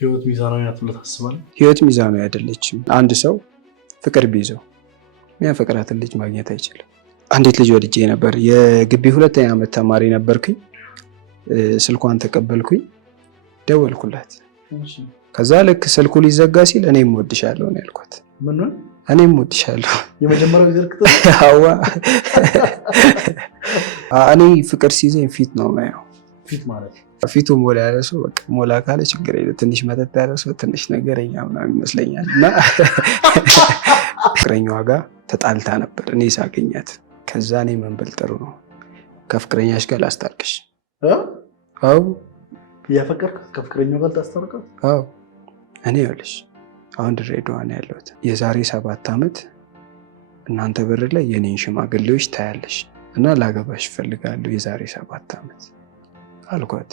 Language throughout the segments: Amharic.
ህይወት ሚዛናዊ ናት ብለህ ታስባለህ? ህይወት ሚዛናዊ አይደለችም። አንድ ሰው ፍቅር ቢይዘው የሚያፈቅራትን ልጅ ማግኘት አይችልም። አንዲት ልጅ ወድጄ ነበር። የግቢ ሁለተኛ ዓመት ተማሪ ነበርኩኝ። ስልኳን ተቀበልኩኝ፣ ደወልኩላት። ከዛ ልክ ስልኩ ሊዘጋ ሲል እኔም እወድሻለሁ ነው ያልኳት። ምን ነው? እኔም እወድሻለሁ። የመጀመሪያው ዝርክት አዋ እኔ ፍቅር ሲይዘኝ ፊት ነው ማየው። ፊት ማለት ፊቱ ሞላ ያለ ሰው በቃ ሞላ ካለ ችግር የለም። ትንሽ መጠጥ ያለ ሰው ትንሽ ነገረኛ ምናምን ይመስለኛል። እና ፍቅረኛዋ ጋር ተጣልታ ነበር እኔ ሳገኛት። ከዛ እኔ ምን ብል ጥሩ ነው ከፍቅረኛሽ ጋር ላስታርቅሽ። አዎ ያፈቀርክ ከፍቅረኛው ጋር ታስታርቃት? አዎ እኔ ይኸውልሽ አሁን ድሬዳዋ ነው ያለሁት። የዛሬ 7 ዓመት እናንተ በር ላይ የኔን ሽማግሌዎች ታያለሽ እና ላገባሽ እፈልጋለሁ የዛሬ 7 ዓመት አልኳት።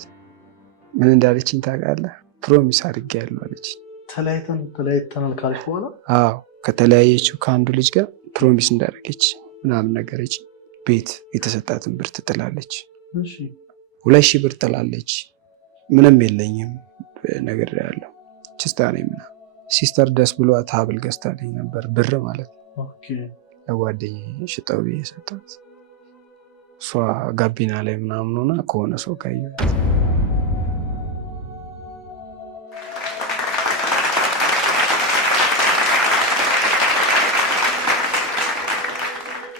ምን እንዳለችኝ ታውቃለህ? ፕሮሚስ አድርጌያለሁ አለች። ተለያይተናል ካልሽ በኋላ? አዎ ከተለያየችው ከአንዱ ልጅ ጋር ፕሮሚስ እንዳደረገች ምናምን ነገረች። ቤት የተሰጣትን ብር ትጥላለች። 2000 ብር ጥላለች። ምንም የለኝም ነገር ያለው ችስታ ነኝ ምናምን። ሲስተር ደስ ብሏት ሀብል ገዝታልኝ ነበር፣ ብር ማለት ነው። ለጓደኛዬ ሽጠው ብዬ ሰጣት። እሷ ጋቢና ላይ ምናምን ሆና ከሆነ ሰው ካየኋት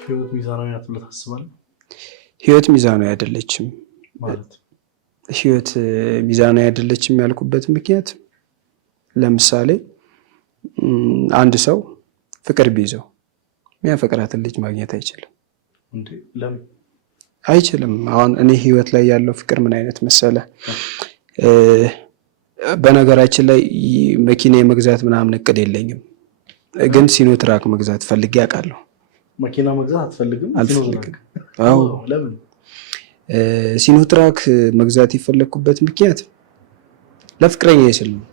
ህይወት ሚዛናዊ ናት ብለህ ታስባለህ? ህይወት ሚዛናዊ አይደለችም ማለት ህይወት ሚዛናዊ አይደለችም ያልኩበት ምክንያት ለምሳሌ አንድ ሰው ፍቅር ቢይዘው የሚያፈቅራትን ልጅ ማግኘት አይችልም። እንዴ ለምን አይችልም? አሁን እኔ ህይወት ላይ ያለው ፍቅር ምን አይነት መሰለ? በነገራችን ላይ መኪና የመግዛት ምናምን እቅድ የለኝም፣ ግን ሲኖትራክ መግዛት ፈልጌ አውቃለሁ። መኪና መግዛት አትፈልግም? አልፈልግም። አዎ ለምን? ሲኖትራክ መግዛት የፈለግኩበት ምክንያት ለፍቅረኛ ስል ነው።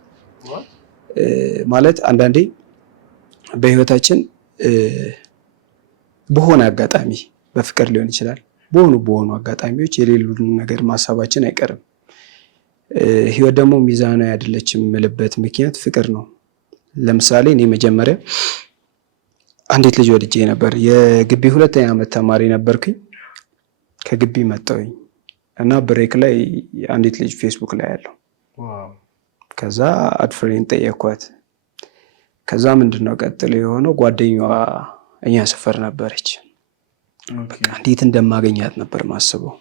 ማለት አንዳንዴ በህይወታችን በሆነ አጋጣሚ በፍቅር ሊሆን ይችላል፣ በሆኑ አጋጣሚዎች የሌሉን ነገር ማሳባችን አይቀርም። ህይወት ደግሞ ሚዛናዊ አይደለችም የምልበት ምክንያት ፍቅር ነው። ለምሳሌ እኔ መጀመሪያ አንዲት ልጅ ወድጄ ነበር። የግቢ ሁለተኛ ዓመት ተማሪ ነበርኩኝ። ከግቢ መጣሁኝ እና ብሬክ ላይ አንዲት ልጅ ፌስቡክ ላይ ያለው ከዛ አድፍሬን ጠየኳት። ከዛ ምንድነው ቀጥሎ የሆነው ጓደኛዋ እኛ ሰፈር ነበረች። በቃ እንዴት እንደማገኛት ነበር ማስበው።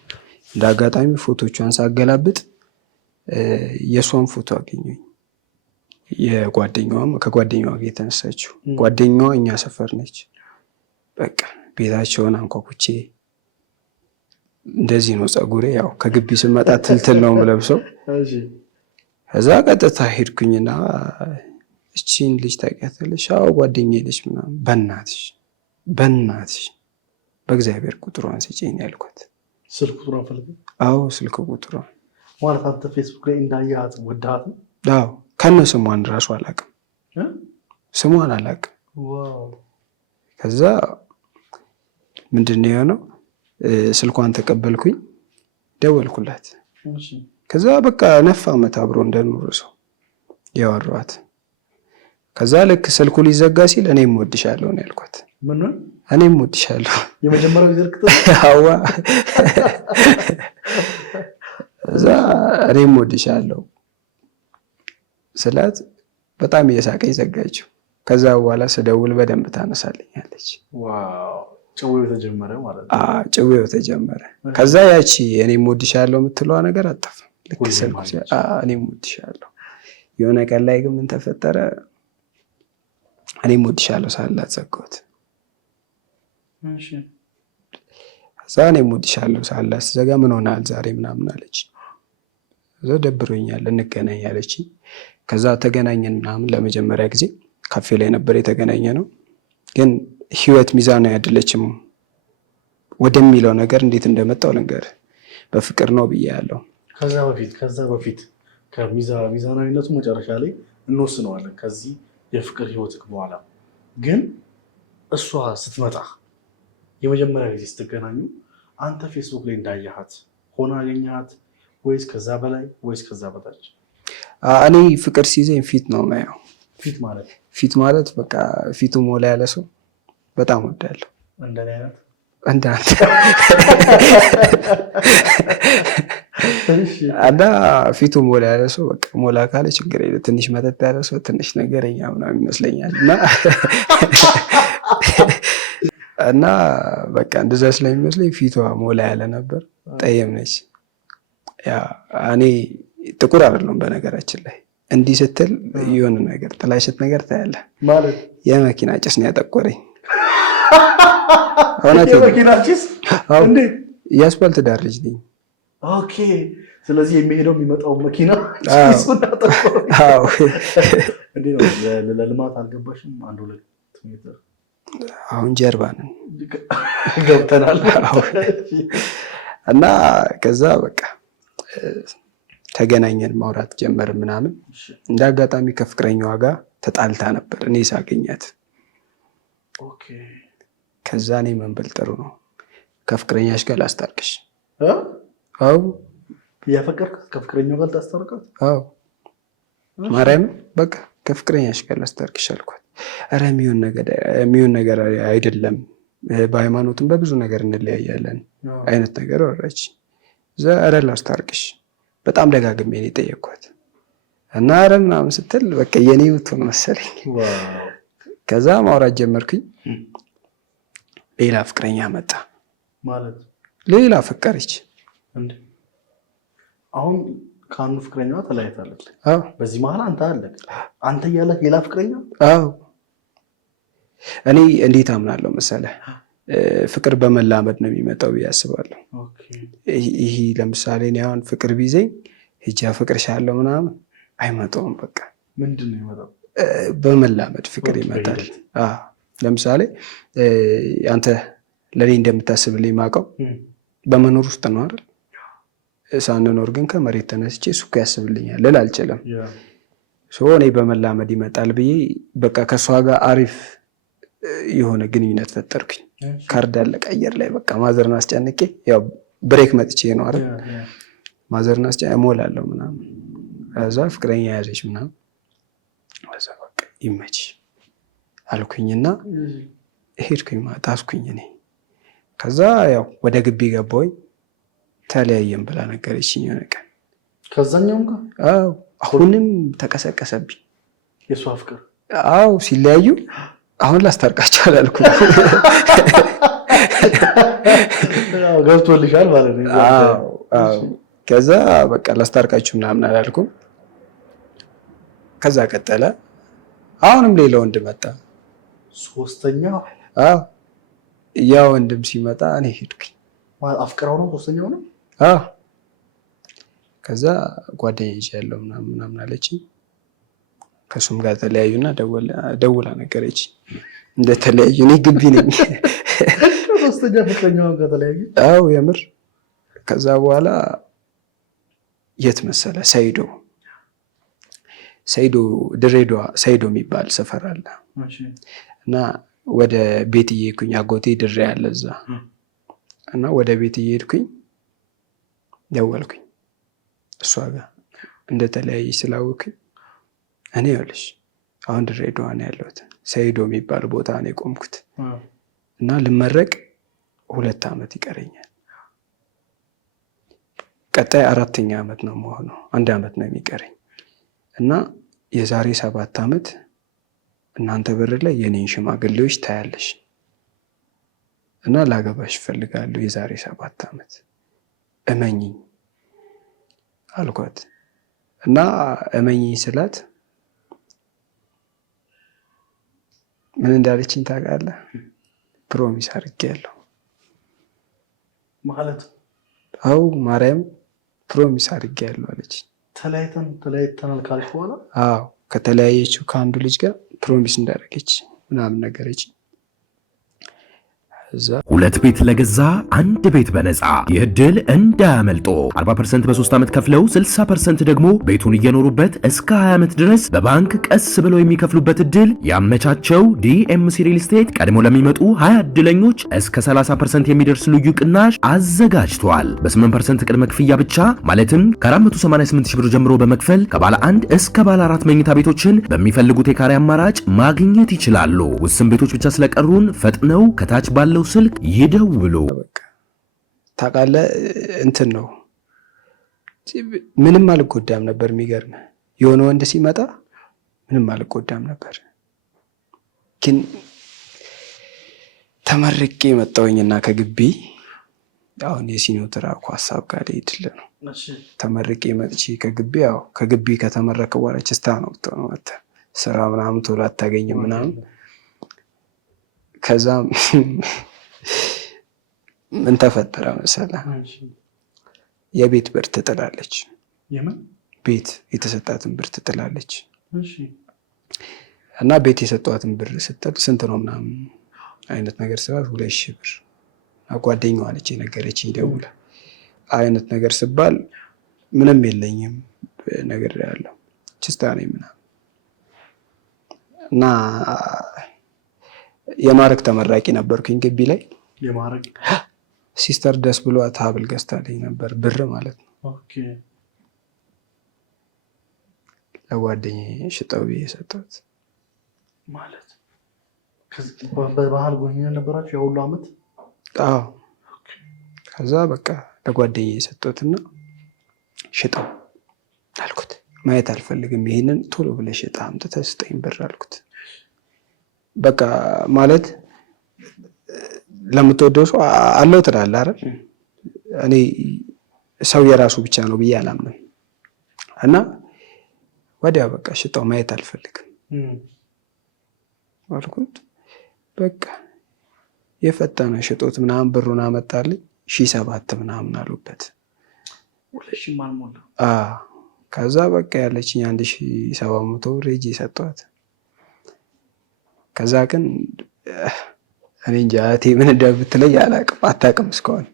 እንደ አጋጣሚ ፎቶቿን ሳገላብጥ የሷን ፎቶ አገኘኝ። ከጓደኛዋ ጋር የተነሳችው ጓደኛዋ እኛ ሰፈር ነች። በቃ ቤታቸውን አንኳኩቼ እንደዚህ ነው ፀጉሬ፣ ያው ከግቢ ስመጣ ትልትል ነው የምለብሰው። ከዛ ቀጥታ ሄድኩኝና እቺን ልጅ ታውቂያታለሽ? አዎ ጓደኛዬ ነች ምናምን። በእናትሽ በእግዚአብሔር ቁጥሯን ስጪኝ ያልኳት። ስልክ ቁጥሯን ፈልገህ? አዎ ስልክ ቁጥሯን ማለት አንተ ፌስቡክ ላይ እንዳያት ወዳት? አዎ ከነ ስሟን ራሱ አላውቅም፣ ስሟን አላውቅም። ከዛ ምንድነው የሆነው? ስልኳን ተቀበልኩኝ፣ ደወልኩላት። ከዛ በቃ 9 ዓመት አብሮ እንደኖረ ሰው ያወራኋት። ከዛ ልክ ስልኩ ሊዘጋ ሲል እኔም እወድሻለሁ ነው ያልኳት። ምን ነው? እኔም እወድሻለሁ። የመጀመሪያው ዝርክት አዋ እዛ እኔም እወድሻለሁ ስላት በጣም እየሳቀኝ ዘጋችው። ከዛ በኋላ ስደውል በደንብ ታነሳልኛለች። ዋው ጭዌው ተጀመረ ማለት ነው። ጭዌው ተጀመረ። ከዛ ያቺ እኔም እወድሻለሁ የምትለዋ ነገር አጠፋ። ልክ ስልኩ እኔም እወድሻለሁ። የሆነ ቀን ላይ ግን ምን ተፈጠረ? እኔም እወድሻለሁ ሳላት ዘጋሁት። ከዛ እኔም እወድሻለሁ ሳላት ዘጋ። ምን ሆነሃል ዛሬ ምናምን አለች። ከዛ ደብሮኛል እንገናኝ አለች። ከዛ ተገናኘን ምናምን። ለመጀመሪያ ጊዜ ካፌ ላይ ነበር የተገናኘ ነው። ግን ህይወት ሚዛናዊ አይደለችም ወደሚለው ነገር እንዴት እንደመጣው ልንገርህ። በፍቅር ነው ብያለሁ። ከዛ በፊት ከሚዛናዊነቱ መጨረሻ ላይ እንወስነዋለን። ከዚህ የፍቅር ህይወትክ በኋላ ግን እሷ ስትመጣ የመጀመሪያ ጊዜ ስትገናኙ አንተ ፌስቡክ ላይ እንዳያሃት ሆና አገኘሃት ወይስ ከዛ በላይ ወይስ ከዛ በታች? እኔ ፍቅር ሲይዘኝ ፊት ነው የማየው። ፊት ማለት በቃ ፊቱ ሞላ ያለ ሰው በጣም ወዳለሁ። እንደኔ አይነት እንዳንተ እና ፊቱ ሞላ ያለ ሰው በቃ ሞላ ካለ ችግር የለም። ትንሽ መጠጥ ያለ ሰው ትንሽ ነገረኛ ምናምን ይመስለኛል እና በቃ እንደዛ ስለሚመስለኝ ፊቷ ሞላ ያለ ነበር። ጠየም ነች። እኔ ጥቁር አይደለም በነገራችን ላይ እንዲህ ስትል የሆነ ነገር ጥላሸት ነገር ታያለህ ማለት የመኪና ጭስ ነው ያጠቆረኝ። የመኪና ጭስ እንዴ? የአስፋልት ዳር ልጅ ነኝ። ኦኬ። ስለዚህ የሚሄደው የሚመጣው መኪና ጭሱን ያጠቆረኝ። አዎ። እንዴ ነው ለልማት አልገባሽም? 1-2 ሜትር አሁን ጀርባ ነን ገብተናል። እና ከዛ በቃ ተገናኘን፣ ማውራት ጀመር ምናምን። እንደ አጋጣሚ ከፍቅረኛዋ ጋር ተጣልታ ነበር እኔ ሳገኛት። ከዛ እኔ መንበል ጥሩ ነው ከፍቅረኛሽ ጋር ላስታርቅሽ። አዎ ያፈቀርካት ከፍቅረኛዋ ጋር ታስታርቃት? አዎ ማርያም በቃ ከፍቅረኛሽ ጋር ላስታርቅሽ አልኳት። ኧረ የሚሆን ነገር አይደለም፣ በሃይማኖትም በብዙ ነገር እንለያያለን አይነት ነገር ወራች። እዛ ኧረ ላስታርቅሽ በጣም ደጋግሜ ነው የጠየኳት እና ኧረ ምናምን ስትል በቃ የኔ ምትሆን መሰለኝ። ከዛ ማውራት ጀመርኩኝ። ሌላ ፍቅረኛ መጣ ማለት ሌላ ፈቀረች። አሁን ከአንዱ ፍቅረኛዋ ተለያይታለች። አዎ በዚህ መሀል አንተ አለ አንተ እያለህ ሌላ ፍቅረኛ? አዎ እኔ እንዴት አምናለሁ መሰለህ ፍቅር በመላመድ ነው የሚመጣው ብዬ አስባለሁ። ይሄ ለምሳሌ እኔ አሁን ፍቅር ቢይዘኝ ሂጅ አፈቅርሻለሁ ምናምን አይመጣውም። በቃ ምንድን ነው የሚመጣው? በመላመድ ፍቅር ይመጣል። ለምሳሌ አንተ ለእኔ እንደምታስብልኝ ማውቀው በመኖር ውስጥ ነው አይደል? ሳንኖር ግን ከመሬት ተነስቼ እሱ እኮ ያስብልኛል ልል አልችልም። እኔ በመላመድ ይመጣል ብዬ በቃ ከእሷ ጋር አሪፍ የሆነ ግንኙነት ፈጠርኩኝ። ካርድ አለቀ አየር ላይ በቃ ማዘርን አስጨንቄ ያው ብሬክ መጥቼ ነው አይደል? ማዘርን አስጨንቄ እሞላለሁ ምናምን። ከዛ ፍቅረኛ ያዘች ምናምን። ከዛ በቃ ይመች አልኩኝና ሄድኩኝ ታስኩኝ እኔ። ከዛ ያው ወደ ግቢ ገባሁኝ። ተለያየን ብላ ነገረችኝ የሆነ ቀን ከዛኛውም ጋር። አዎ አሁንም ተቀሰቀሰብኝ የሷ ፍቅር። አዎ ሲለያዩ አሁን ላስታርቃቸው አላልኩም። ገብቶልሻል ማለት ነው። አዎ ከዛ በቃ ላስታርቃችሁ ምናምን አላልኩም። ከዛ ቀጠለ። አሁንም ሌላ ወንድ መጣ፣ ሶስተኛው። አዎ ያ ወንድም ሲመጣ እኔ ሄድኩኝ። አፍቅራው ነው ሶስተኛው ነው? አዎ ከዛ ጓደኛ ይዣለሁ ምናምን አለችኝ። ከሱም ጋር ተለያዩና ደውላ ነገረች እንደተለያዩ። እኔ ግቢ ነኝ። ሶስተኛ ፍቅረኛዋ ጋር ተለያዩ? አዎ የምር። ከዛ በኋላ የት መሰለ ሰይዶ ድሬዳዋ ሰይዶ የሚባል ሰፈር አለ እና ወደ ቤት እየሄድኩኝ አጎቴ ድሬ ያለ እዛ እና ወደ ቤት እየሄድኩኝ ደወልኩኝ እሷ ጋር እንደተለያየ ስላወቅኩኝ እኔ ይኸውልሽ አሁን ድሬዳዋ ነው ያለሁት ሰይዶ የሚባል ቦታ ነው የቆምኩት እና ልመረቅ 2 ዓመት ይቀረኛል። ቀጣይ 4ኛ ዓመት ነው መሆኑ 1 ዓመት ነው የሚቀረኝ እና የዛሬ 7 ዓመት እናንተ በር ላይ የኔን ሽማግሌዎች ታያለሽ እና ላገባሽ እፈልጋለሁ የዛሬ 7 ዓመት እመኚኝ አልኳት። እና እመኚኝ ስላት ምን እንዳለችኝ ታውቃለህ? ፕሮሚስ አድርጌያለሁ ማለት። አው ማርያም ፕሮሚስ አድርጌያለሁ አለች። ተለያይተናል ካልሽ በኋላ? አዎ ከተለያየችው ከአንዱ ልጅ ጋር ፕሮሚስ እንዳደረገች ምናምን ነገረች። 2 ቤት ለገዛ 1 ቤት በነፃ። ይህ ዕድል እንዳያመልጦ። 40% በ3 ዓመት ከፍለው 60% ደግሞ ቤቱን እየኖሩበት እስከ 20 ዓመት ድረስ በባንክ ቀስ ብለው የሚከፍሉበት ዕድል ያመቻቸው ዲኤምሲ ሪል ስቴት ቀድሞ ለሚመጡ 20 ዕድለኞች እስከ 30% የሚደርስ ልዩ ቅናሽ አዘጋጅቷል። በ8% ቅድመ ክፍያ ብቻ ማለትም ከ488 ሺህ ብር ጀምሮ በመክፈል ከባለ 1 እስከ ባለ 4 መኝታ ቤቶችን በሚፈልጉት የካሬ አማራጭ ማግኘት ይችላሉ። ውስን ቤቶች ብቻ ስለቀሩን ፈጥነው ከታች ባለው ስልክ ይደውሉ። ታውቃለህ እንትን ነው ምንም አልጎዳም ነበር። የሚገርም የሆነ ወንድ ሲመጣ ምንም አልጎዳም ነበር። ግን ተመርቄ መጣሁኝና ከግቢ አሁን የሲኖትራኩ ሀሳብ ጋር ሄድል ነው። ተመርቄ መጥቼ ከግቢ ከግቢ ከተመረከ በኋላ ችስታ ነው ስራ ምናምን ቶሎ አታገኝም ምናምን። ከዛ ምን ተፈጠረ መሰለህ? የቤት ብር ትጥላለች። ቤት የተሰጣትን ብር ትጥላለች። እና ቤት የሰጧትን ብር ስትል ስንት ነው ምናምን አይነት ነገር ስላት 2000 ብር ጓደኛዋ ነች የነገረችኝ ደውላ አይነት ነገር ስባል ምንም የለኝም ነገር ያለው ችስታ ነኝ ምናምን እና የማረክ ተመራቂ ነበርኩኝ ግቢ ላይ። የማረክ ሲስተር ደስ ብሏት ሀብል ገዝታልኝ ነበር ብር ማለት ነው። ኦኬ ለጓደኛዬ ሽጠው ብዬ ሰጠሁት ማለት በባህል ጎኝኛ ነበራችሁ የሁሉ አመት? አዎ። ከዛ በቃ ለጓደኛዬ ሰጠሁትና ሽጠው አልኩት። ማየት አልፈልግም ይሄንን ቶሎ ብለህ ሽጠህ አምጥተህ ስጠኝ ብር አልኩት። በቃ ማለት ለምትወደው ሰው አለው ትላለህ አይደል? እኔ ሰው የራሱ ብቻ ነው ብዬ አላምንም። እና ወዲያ በቃ ሽጠው ማየት አልፈልግም አልኩት። በቃ የፈጠነ ሽጦት ምናምን ብሩን አመጣልኝ። 7,000 ምናምን አሉበት። 2,000 ማልሞላ። ከዛ በቃ ያለችኝ 1,700 ብር ሄጄ ሰጠኋት። ከዛ ግን እኔ እንጃ እህቴ ምን እንደምትለኝ አላውቅም፣ አታውቅም እስካሁን።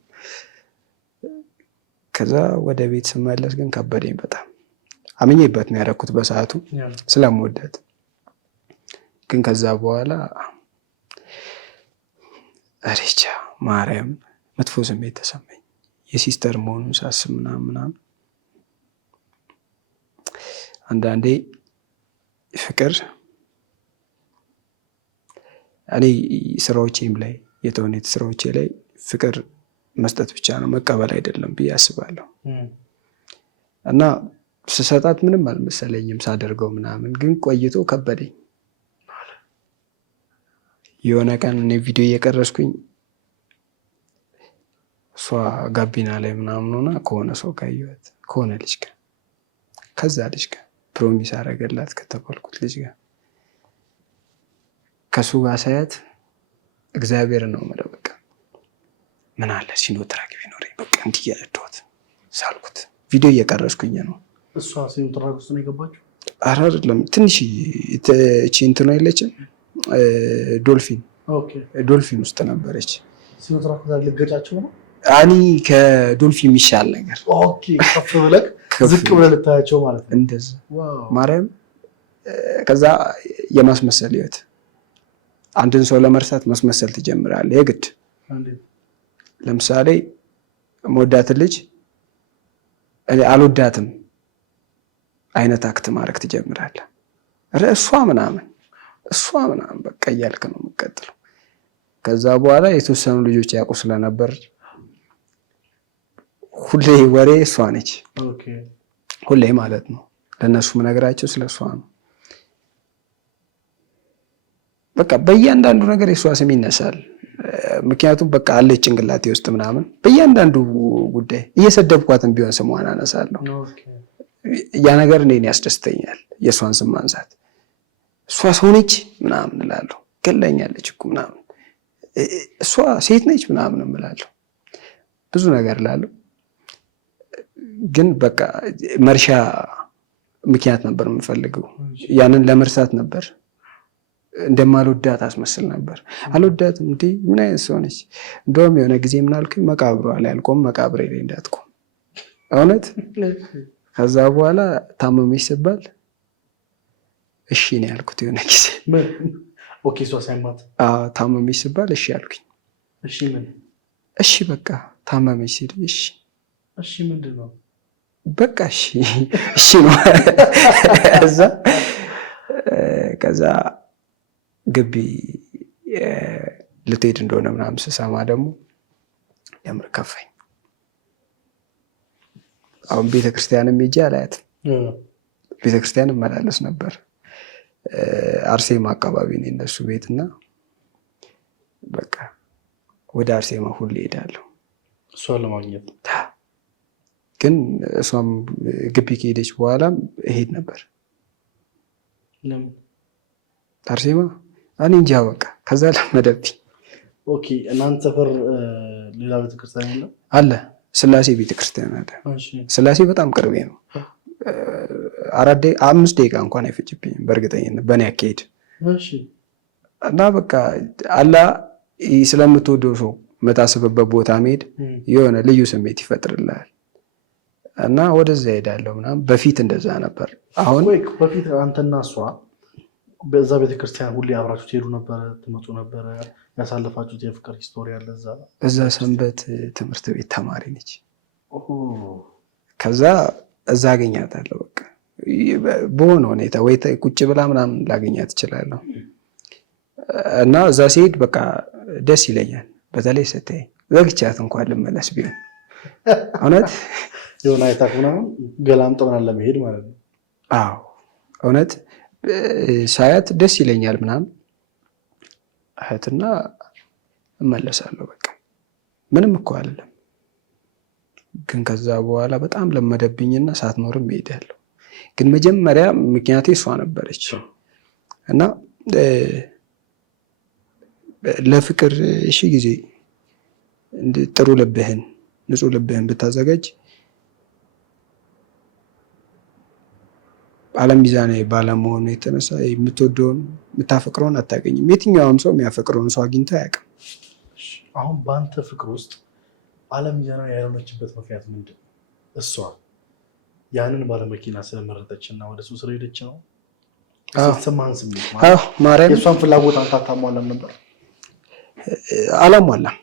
ከዛ ወደ ቤት ስመለስ ግን ከበደኝ በጣም። አምኜበት ነው ያደረኩት በሰዓቱ ስለምወዳት። ግን ከዛ በኋላ አሬቻ ማርያም መጥፎ ስሜት ተሰማኝ። የሲስተር መሆኑን ሳስብ ምናምን አንዳንዴ ፍቅር እኔ ስራዎቼም ላይ የተውኔት ስራዎቼ ላይ ፍቅር መስጠት ብቻ ነው መቀበል አይደለም ብዬ አስባለሁ። እና ስሰጣት ምንም አልመሰለኝም ሳደርገው ምናምን፣ ግን ቆይቶ ከበደኝ። የሆነ ቀን እኔ ቪዲዮ እየቀረስኩኝ እሷ ጋቢና ላይ ምናምን ሆና ከሆነ ሰው ካየኋት ከሆነ ልጅ ጋር ከዛ ልጅ ጋር ፕሮሚስ አደረገላት ከተባልኩት ልጅ ጋር ከሱ ጋር ሳያት እግዚአብሔር ነው የምለው። በቃ ምን አለ ሲኖትራክ ቢኖረኝ በቃ እንዲህ እያነዳሁት ሳልኩት። ቪዲዮ እየቀረስኩኝ ነው። እሷ ሲኖትራክ ውስጥ ነው የገባችው? ኧረ አይደለም፣ ትንሽ እቺ እንትን የለችም ዶልፊን። ኦኬ ዶልፊን ውስጥ ነበረች። ሲኖትራክ ልገጫቸው ነው አኒ ከዶልፊን የሚሻል ነገር። ኦኬ ከፍ ብለህ ዝቅ ብለህ ልታያቸው ማለት ነው። እንደዛ ማርያም። ከዛ የማስመሰል ህይወት፣ አንድን ሰው ለመርሳት ማስመሰል ትጀምራለህ የግድ። ለምሳሌ መወዳትን ልጅ እኔ አልወዳትም አይነት አክት ማድረግ ትጀምራለህ። እሷ ምናምን በቃ እያልክ ነው የምትቀጥለው። ከዛ በኋላ የተወሰኑ ልጆች ያውቁ ስለነበር ሁሌ ወሬ እሷ ነች። ሁሌ ማለት ነው ለእነሱ ምነግራቸው ስለ እሷ ነው። በቃ በእያንዳንዱ ነገር የእሷ ስም ይነሳል። ምክንያቱም በቃ አለች ጭንቅላቴ ውስጥ ምናምን። በእያንዳንዱ ጉዳይ እየሰደብኳትን ቢሆን ስሟን አነሳለሁ። ያ ነገር እኔን ያስደስተኛል፣ የእሷን ስም ማንሳት። እሷ ሰው ነች ምናምን እላለሁ። ገላኛለች እኮ ምናምን፣ እሷ ሴት ነች ምናምን እላለሁ። ብዙ ነገር እላለሁ። ግን በቃ መርሻ ምክንያት ነበር የምፈልገው። ያንን ለመርሳት ነበር እንደማልወዳት አስመስል ነበር። አልወዳትም እንዴ ምን አይነት ሰው ነች? እንደውም የሆነ ጊዜ ምን አልኩኝ፣ መቃብሯ ላይ አልቆም መቃብሬ ላይ እንዳትቆም እውነት። ከዛ በኋላ ታመመች ስባል እሺ ነው ያልኩት። የሆነ ጊዜ ኦኬ እሷ ሳይማት ታመመች ስባል እሺ አልኩኝ። እሺ ምን? እሺ በቃ ታመመች ሲል እሺ እሺ ምንድን ነው? በቃ እሺ እሺ ነው። ከዛ ግቢ ልትሄድ እንደሆነ ምናምን ስሰማ ደግሞ የምር ከፋኝ። አሁን ቤተክርስቲያንም ሄጄ አላያትም። ቤተክርስቲያን እመላለስ ነበር። አርሴማ አካባቢ ነው የእነሱ ቤትና በቃ ወደ አርሴማ ሁሌ እሄዳለሁ እሷን ለማግኘት። ግን እሷም ግቢ ከሄደች በኋላም እሄድ ነበር አርሴማ። እኔ እንጃ በቃ ከዛ ለመደብኝ። ኦኬ እናንተ ሰፈር ሌላ ቤተክርስቲያን የለም? አለ ስላሴ ቤተክርስቲያን አለ። ስላሴ በጣም ቅርቤ ነው። 5 ደቂቃ እንኳን አይፈጅብኝም በእርግጠኝነት በእኔ አካሄድ። እና በቃ አላ ስለምትወደው ሰው የምታስብበት ቦታ መሄድ የሆነ ልዩ ስሜት ይፈጥርልሃል እና ወደዛ ሄዳለሁ ምናምን። በፊት እንደዛ ነበር። አሁን በፊት አንተና እሷ በዛ ቤተክርስቲያን ሁሌ አብራችሁ ትሄዱ ነበረ? ትመጡ ነበረ? ያሳለፋችሁት የፍቅር ሂስቶሪ አለ እዛ? ሰንበት ትምህርት ቤት ተማሪ ነች። ከዛ እዛ አገኛታለሁ። በቃ በሆነ ሁኔታ ወይ ቁጭ ብላ ምናምን ላገኛት እችላለሁ። እና እዛ ሲሄድ በቃ ደስ ይለኛል። በተለይ ስታይ ዘግቻት እንኳን ልመለስ ቢሆን እውነት የሆነ አይታክ ምናምን ገላምጠናል ለመሄድ ማለት ነው። አዎ እውነት ሳያት ደስ ይለኛል ምናምን እህትና እመለሳለሁ። በቃ ምንም እኮ አይደለም። ግን ከዛ በኋላ በጣም ለመደብኝና ሳትኖርም እሄዳለሁ። ግን መጀመሪያ ምክንያቴ እሷ ነበረች እና ለፍቅር እሺ ጊዜ ጥሩ ልብህን ንጹህ ልብህን ብታዘጋጅ ዓለም ሚዛናዊ ባለመሆኑ የተነሳ የምትወደውን የምታፈቅረውን አታገኝም። የትኛውም ሰው የሚያፈቅረውን ሰው አግኝቶ አያውቅም። አሁን በአንተ ፍቅር ውስጥ ዓለም ሚዛናዊ ያልሆነችበት ምክንያት ምንድን ነው? እሷ ያንን ባለመኪና ስለመረጠች እና ወደ እሱ ስለሄደች ነው? የተሰማህን ስሜት ማለት የእሷን ፍላጎት አንተ አታሟላም ነበር? አላሟላም።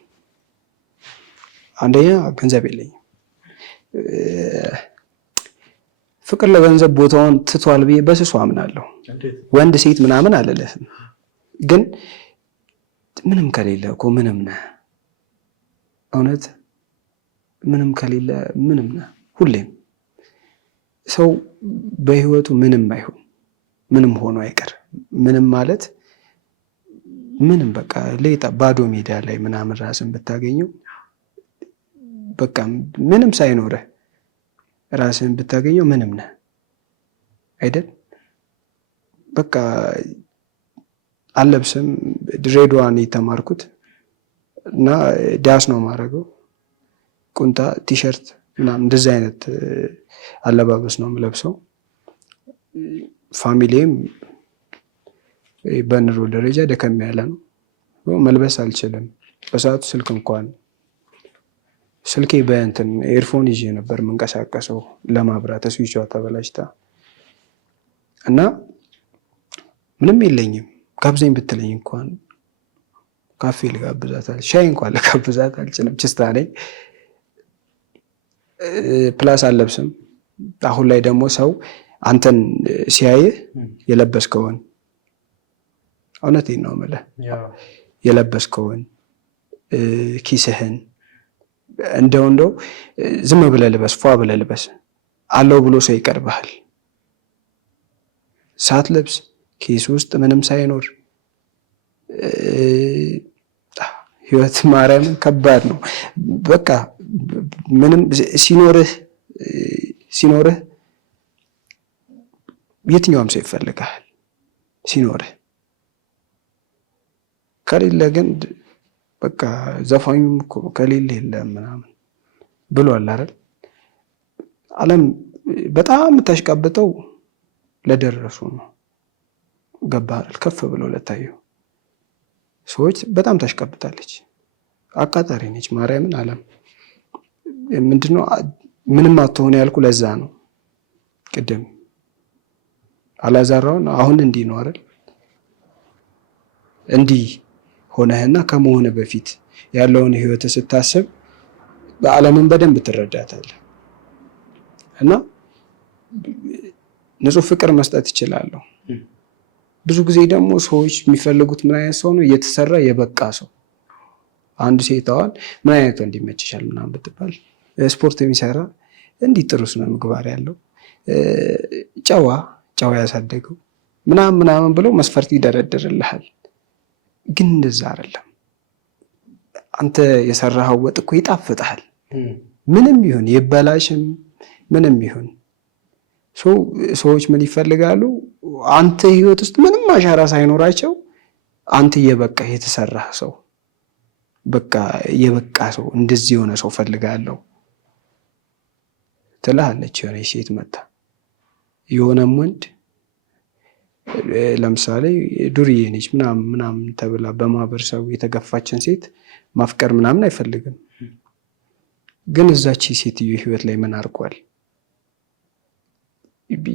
አንደኛ ገንዘብ የለኝም። ፍቅር ለገንዘብ ቦታውን ትቷል ብዬ በስሱ አምናለሁ። ወንድ ሴት ምናምን አልልህም፣ ግን ምንም ከሌለ እኮ ምንም ነህ። እውነት ምንም ከሌለ ምንም ነህ። ሁሌም ሰው በህይወቱ ምንም አይሆን ምንም ሆኖ አይቀር። ምንም ማለት ምንም በቃ ሌጣ ባዶ ሜዳ ላይ ምናምን ራስን ብታገኘው በቃ ምንም ሳይኖርህ ራስን ብታገኘው ምንም ነህ አይደል? በቃ አለብስም ድሬዳዋን የተማርኩት እና ዳስ ነው ማድረገው። ቁንጣ ቲሸርት ምናምን እንደዚህ አይነት አለባበስ ነው የምለብሰው። ፋሚሊም በኑሮ ደረጃ ደከም ያለ ነው። መልበስ አልችልም። በሰዓቱ ስልክ እንኳን ስልኬ በእንትን ኤርፎን ይዤ ነበር የምንቀሳቀሰው ለማብራት ስዊቿ ተበላሽታ እና ምንም የለኝም። ጋብዘኝ ብትለኝ እንኳን ካፌ ልጋብዛታል፣ ሻይ እንኳን ልጋብዛት አልችልም። ችስታ ነኝ። ፕላስ አለብስም። አሁን ላይ ደግሞ ሰው አንተን ሲያይህ የለበስከውን እውነቴን ነው የምልህ የለበስከውን ኪስህን እንደው ዝም ብለህ ልበስ፣ ፏ ብለህ ልበስ አለው ብሎ ሰው ይቀርብሃል። ሳትለብስ ኪስ ውስጥ ምንም ሳይኖር ህይወት ማርያምን ከባድ ነው። በቃ ምንም ሲኖርህ የትኛውም ሰው ይፈልጋል ሲኖርህ። ከሌለ ግን በቃ ዘፋኙም እኮ ከሌለ የለም ምናምን ብሏል አይደል? ዓለም በጣም የምታሽቃብጠው ለደረሱ ነው። ገባል ከፍ ብሎ ለታየው ሰዎች በጣም ታሽቀብጣለች። አቃጣሪ ነች ማርያምን አለም ምንድነው ምንም አትሆን ያልኩ ለዛ ነው። ቅድም አላዛራውን አሁን እንዲህ ነው አይደል? እንዲህ ሆነህና ከመሆነ በፊት ያለውን ህይወት ስታስብ በዓለምን በደንብ ትረዳታለህ። እና ንጹህ ፍቅር መስጠት ይችላለሁ። ብዙ ጊዜ ደግሞ ሰዎች የሚፈልጉት ምን አይነት ሰው ነው? እየተሰራ የበቃ ሰው። አንዱ ሴታዋን ምን አይነት ወንድ ይመችሻል ምናምን ብትባል ስፖርት የሚሰራ እንዲህ ጥሩ ስነ ምግባር ያለው ጨዋ ያሳደገው ምናምን ብሎ መስፈርት ይደረድርልሃል። ግን እንደዛ አይደለም። አንተ የሰራኸው ወጥ እኮ ይጣፍጥሃል። ምንም ይሁን ይበላሽም ምንም ይሁን ሰዎች ምን ይፈልጋሉ? አንተ ህይወት ውስጥ ምንም አሻራ ሳይኖራቸው አንተ የበቃ የተሰራህ ሰው በቃ የበቃ ሰው እንደዚህ የሆነ ሰው ፈልጋለሁ ትላለች የሆነ ሴት መጣ። የሆነም ወንድ ለምሳሌ ዱርዬ ነች ምናምን ተብላ በማህበረሰቡ የተገፋችን ሴት ማፍቀር ምናምን አይፈልግም። ግን እዛች ሴትዮ ህይወት ላይ ምን አድርጓል?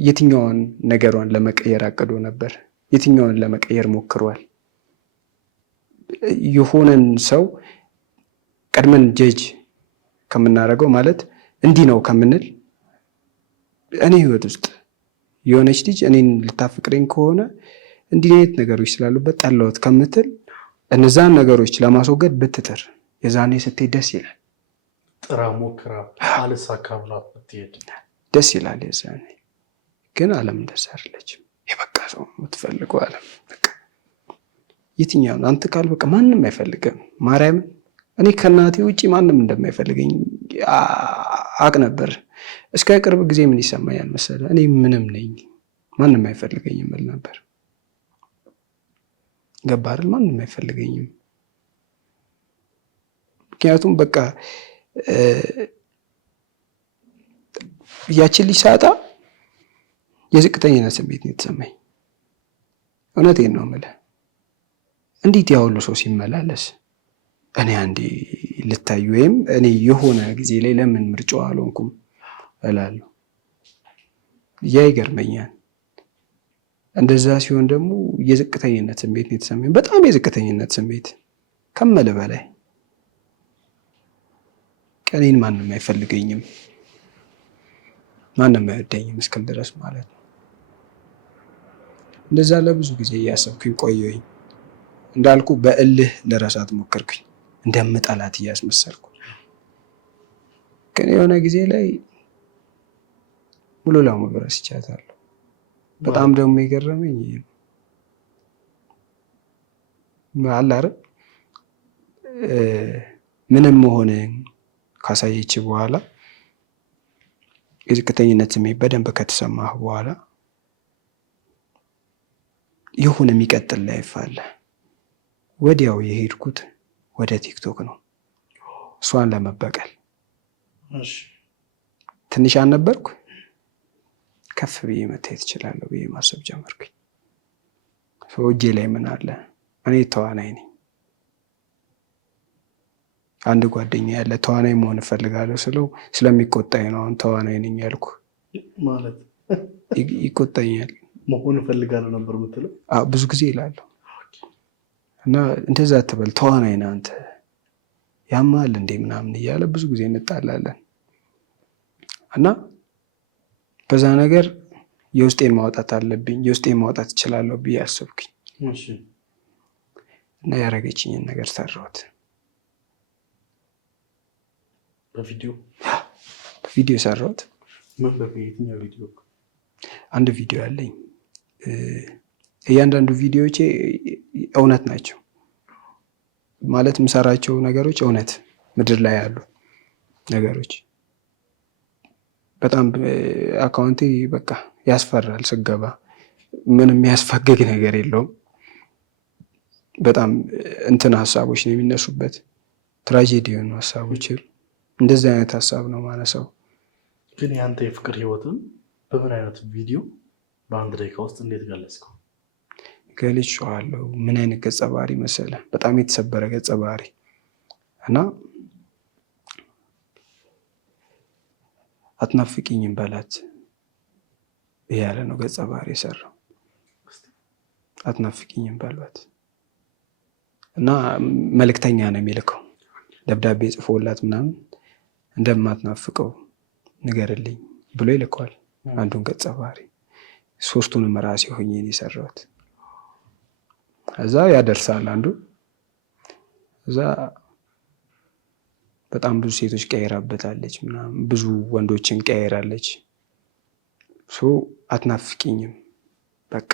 የትኛውን ነገሯን ለመቀየር አቅዶ ነበር? የትኛውን ለመቀየር ሞክሯል? የሆነን ሰው ቀድመን ጀጅ ከምናደርገው ማለት እንዲህ ነው ከምንል እኔ ህይወት ውስጥ የሆነች ልጅ እኔን ልታፍቅረኝ ከሆነ እንዲህ አይነት ነገሮች ስላሉበት ጠላሁት ከምትል እነዛን ነገሮች ለማስወገድ ብትጥር የዛኔ ስትሄድ ደስ ይላል። ጥራ ሞክራ አልሳካ ብላ ብትሄድ ደስ ይላል የዛኔ። ግን ዓለም እንደዛ አይደለችም። የበቃ ሰው የምትፈልገው ዓለም በቃ የትኛውን አንተ ካል በቃ ማንም አይፈልግም። ማርያም እኔ ከእናቴ ውጪ ማንም እንደማይፈልገኝ አቅ ነበር። እስከ ቅርብ ጊዜ ምን ይሰማኛል መሰለህ? እኔ ምንም ነኝ ማንም አይፈልገኝም ብል ነበር። ገባህ አይደል? ማንም አይፈልገኝም። ምክንያቱም በቃ ያችን ልጅ ሳጣ የዝቅተኝነት ስሜት ነው የተሰማኝ። እውነቴን ነው የምልህ። እንዴት ያ ሁሉ ሰው ሲመላለስ እኔ አንዴ ልታይ ወይም እኔ የሆነ ጊዜ ላይ ለምን ምርጫው አልሆንኩም እላለሁ። ያ ይገርመኛል። እንደዛ ሲሆን ደግሞ የዝቅተኝነት ስሜት ነው የተሰማኝ። በጣም የዝቅተኝነት ስሜት ከመለ በላይ እኔን ማንም አይፈልገኝም ማንም አይወደኝም እስክል ድረስ ማለት ነው። እንደዛ ለብዙ ጊዜ እያሰብኩኝ ቆየሁኝ። እንዳልኩ በእልህ ለረሳት ሞከርኩኝ እንደምጠላት እያስመሰልኩ። ግን የሆነ ጊዜ ላይ ሙሉ ለሙሉ ረስቻታለሁ። በጣም ደግሞ የገረመኝ አለ አይደል ምንም መሆንን ካሳየች በኋላ የዝቅተኝነት ስሜት በደንብ ከተሰማህ በኋላ የሆነ የሚቀጥል ላይፍ አለ። ወዲያው የሄድኩት ወደ ቲክቶክ ነው እሷን ለመበቀል። ትንሽ አልነበርኩ ከፍ ብዬ መታየት እችላለሁ ብዬ ማሰብ ጀመርኩኝ። እጄ ላይ ምን አለ? እኔ ተዋናይ ነኝ። አንድ ጓደኛ ያለ ተዋናይ መሆን እፈልጋለሁ ስለው ስለሚቆጣኝ ነው አሁን ተዋናይ ነኝ ያልኩ። ማለት ይቆጣኛል። መሆን እፈልጋለሁ ነበር የምትለው? ብዙ ጊዜ ይላለሁ። እና እንደዛ አትበል ተዋናይ ነህ አንተ ያማል እንዴ ምናምን እያለ ብዙ ጊዜ እንጣላለን። እና በዛ ነገር የውስጤን ማውጣት አለብኝ፣ የውስጤን ማውጣት እችላለሁ ብዬ አሰብኩኝ። እና ያደረገችኝን ነገር ሰራሁት። በቪዲዮ ሰራሁት። ምን በየትኛው ቪዲዮ? አንድ ቪዲዮ አለኝ። እያንዳንዱ ቪዲዮዎቼ እውነት ናቸው ማለት የምሰራቸው ነገሮች እውነት ምድር ላይ ያሉ ነገሮች። በጣም አካውንቴ በቃ ያስፈራል ስገባ፣ ምንም ያስፈገግ ነገር የለውም። በጣም እንትን ሀሳቦች ነው የሚነሱበት፣ ትራጀዲ የሆኑ ሀሳቦች። እንደዚህ አይነት ሀሳብ ነው ማነሳው። ግን የአንተ የፍቅር ህይወትን በምን አይነት ቪዲዮ በአንድ ደቂቃ ውስጥ እንዴት ገለጽከው? ገልጬዋለሁ። ምን አይነት ገጸ ባህሪ መሰለ? በጣም የተሰበረ ገጸ ባህሪ እና አትናፍቂኝም በላት ያለ ነው ገጸ ባህሪ የሰራው። አትናፍቂኝም በሏት እና መልእክተኛ ነው የሚልከው። ደብዳቤ ጽፎላት ምናምን እንደማትናፍቀው ንገርልኝ ብሎ ይልከዋል አንዱን ገጸ ባህሪ። ሶስቱንም ራሴ ሆኜ ነው የሰራሁት። እዛ ያደርሳል አንዱ። እዛ በጣም ብዙ ሴቶች ቀይራበታለች ምናምን፣ ብዙ ወንዶችን ቀይራለች። አትናፍቂኝም በቃ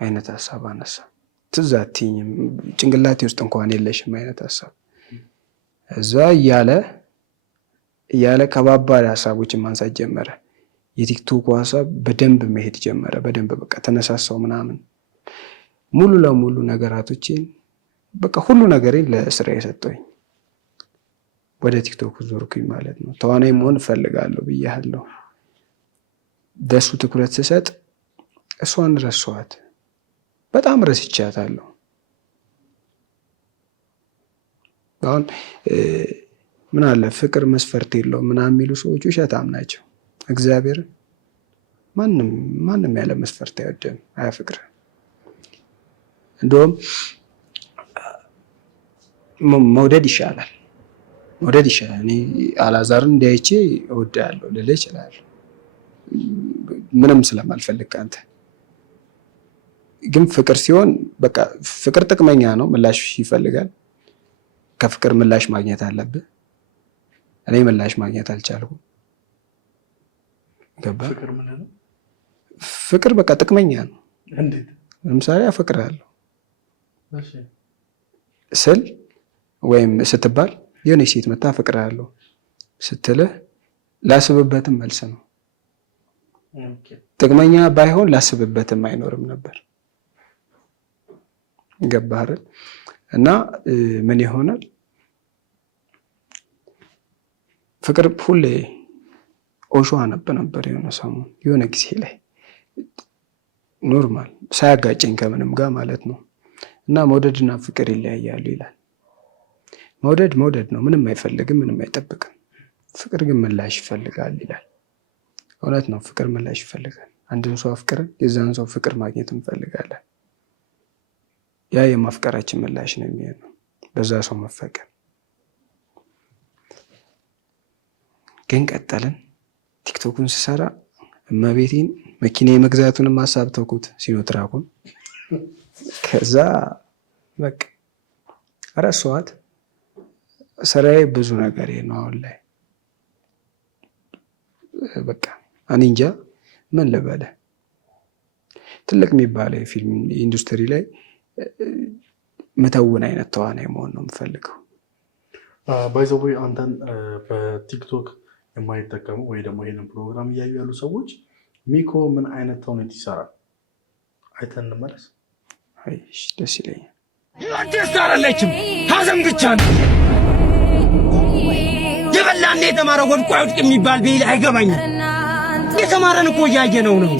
አይነት ሀሳብ አነሳ። ትዝ አትይኝም ጭንቅላቴ ውስጥ እንኳን የለሽም አይነት ሀሳብ። እዛ እያለ ከባባድ ሀሳቦችን ማንሳት ጀመረ። የቲክቶክ ሀሳብ በደንብ መሄድ ጀመረ። በደንብ በቃ ተነሳሳው ምናምን። ሙሉ ለሙሉ ነገራቶችን በቃ ሁሉ ነገሬን ለስራ የሰጠኝ ወደ ቲክቶክ ዞርኩኝ ማለት ነው። ተዋናይ መሆን እፈልጋለሁ ብያለሁ። በሱ ትኩረት ስሰጥ እሷን ረሳኋት። በጣም ረስቻታለሁ። አሁን ምን አለ ፍቅር መስፈርት የለውም ምናምን የሚሉ ሰዎች ውሸታም ናቸው። እግዚአብሔር ማንም ያለ መስፈርት አይወድም፣ አያፍቅርም። እንደውም መውደድ ይሻላል። እኔ አላዛርን እንዲያይቼ እወዳለሁ ልልህ እችላለሁ፣ ምንም ስለማልፈልግ ከአንተ። ግን ፍቅር ሲሆን በቃ ፍቅር ጥቅመኛ ነው፣ ምላሽ ይፈልጋል። ከፍቅር ምላሽ ማግኘት አለብህ። እኔ ምላሽ ማግኘት አልቻልኩም። ገባ? ፍቅር በቃ ጥቅመኛ ነው። ለምሳሌ አፈቅርሃለሁ ስል ወይም ስትባል የሆነች ሴት መታ አፈቅርሃለሁ ስትልህ ላስብበትም መልስ ነው። ጥቅመኛ ባይሆን ላስብበትም አይኖርም ነበር። ገባህ አይደል? እና ምን ይሆናል ፍቅር ሁሌ ኦሾ አነብ ነበር የሆነ ሰሞን የሆነ ጊዜ ላይ ኖርማል ሳያጋጨኝ ከምንም ጋር ማለት ነው። እና መውደድና ፍቅር ይለያያሉ ይላል። መውደድ ነው፣ ምንም አይፈልግም፣ ምንም አይጠብቅም። ፍቅር ግን ምላሽ ይፈልጋል ይላል። እውነት ነው፣ ፍቅር ምላሽ ይፈልጋል። አንድን ሰው አፍቅረን የዛን ሰው ፍቅር ማግኘት እንፈልጋለን። ያ የማፍቀራችን ምላሽ ነው የሚሆነው በዛ ሰው መፈቀር። ግን ቀጠልን። ቲክቶኩን ስሰራ እመቤቴን መኪና የመግዛቱንም ሀሳብ ተውኩት፣ ሲኖትራኩን። ከዛ በቃ ረሳኋት። ስራዬ ብዙ ነገር ነው አሁን ላይ። በቃ እኔ እንጃ ምን ልበለ። ትልቅ የሚባለው የፊልም ኢንዱስትሪ ላይ መተውን አይነት ተዋናይ መሆን ነው የምፈልገው። ባይዘቦይ አንተን በቲክቶክ የማይጠቀሙ ወይ ደግሞ ይሄንን ፕሮግራም እያዩ ያሉ ሰዎች ሚኮ ምን አይነት ተውኔት ይሰራል አይተን እንመለስ። ደስ ይለኛል። ደስ አይደለችም፣ ሀዘን ብቻ ነው። የበላና የተማረ ወድቆ አይወድቅ የሚባል ብሂል አይገባኝም። የተማረን እኮ እያየነው ነው።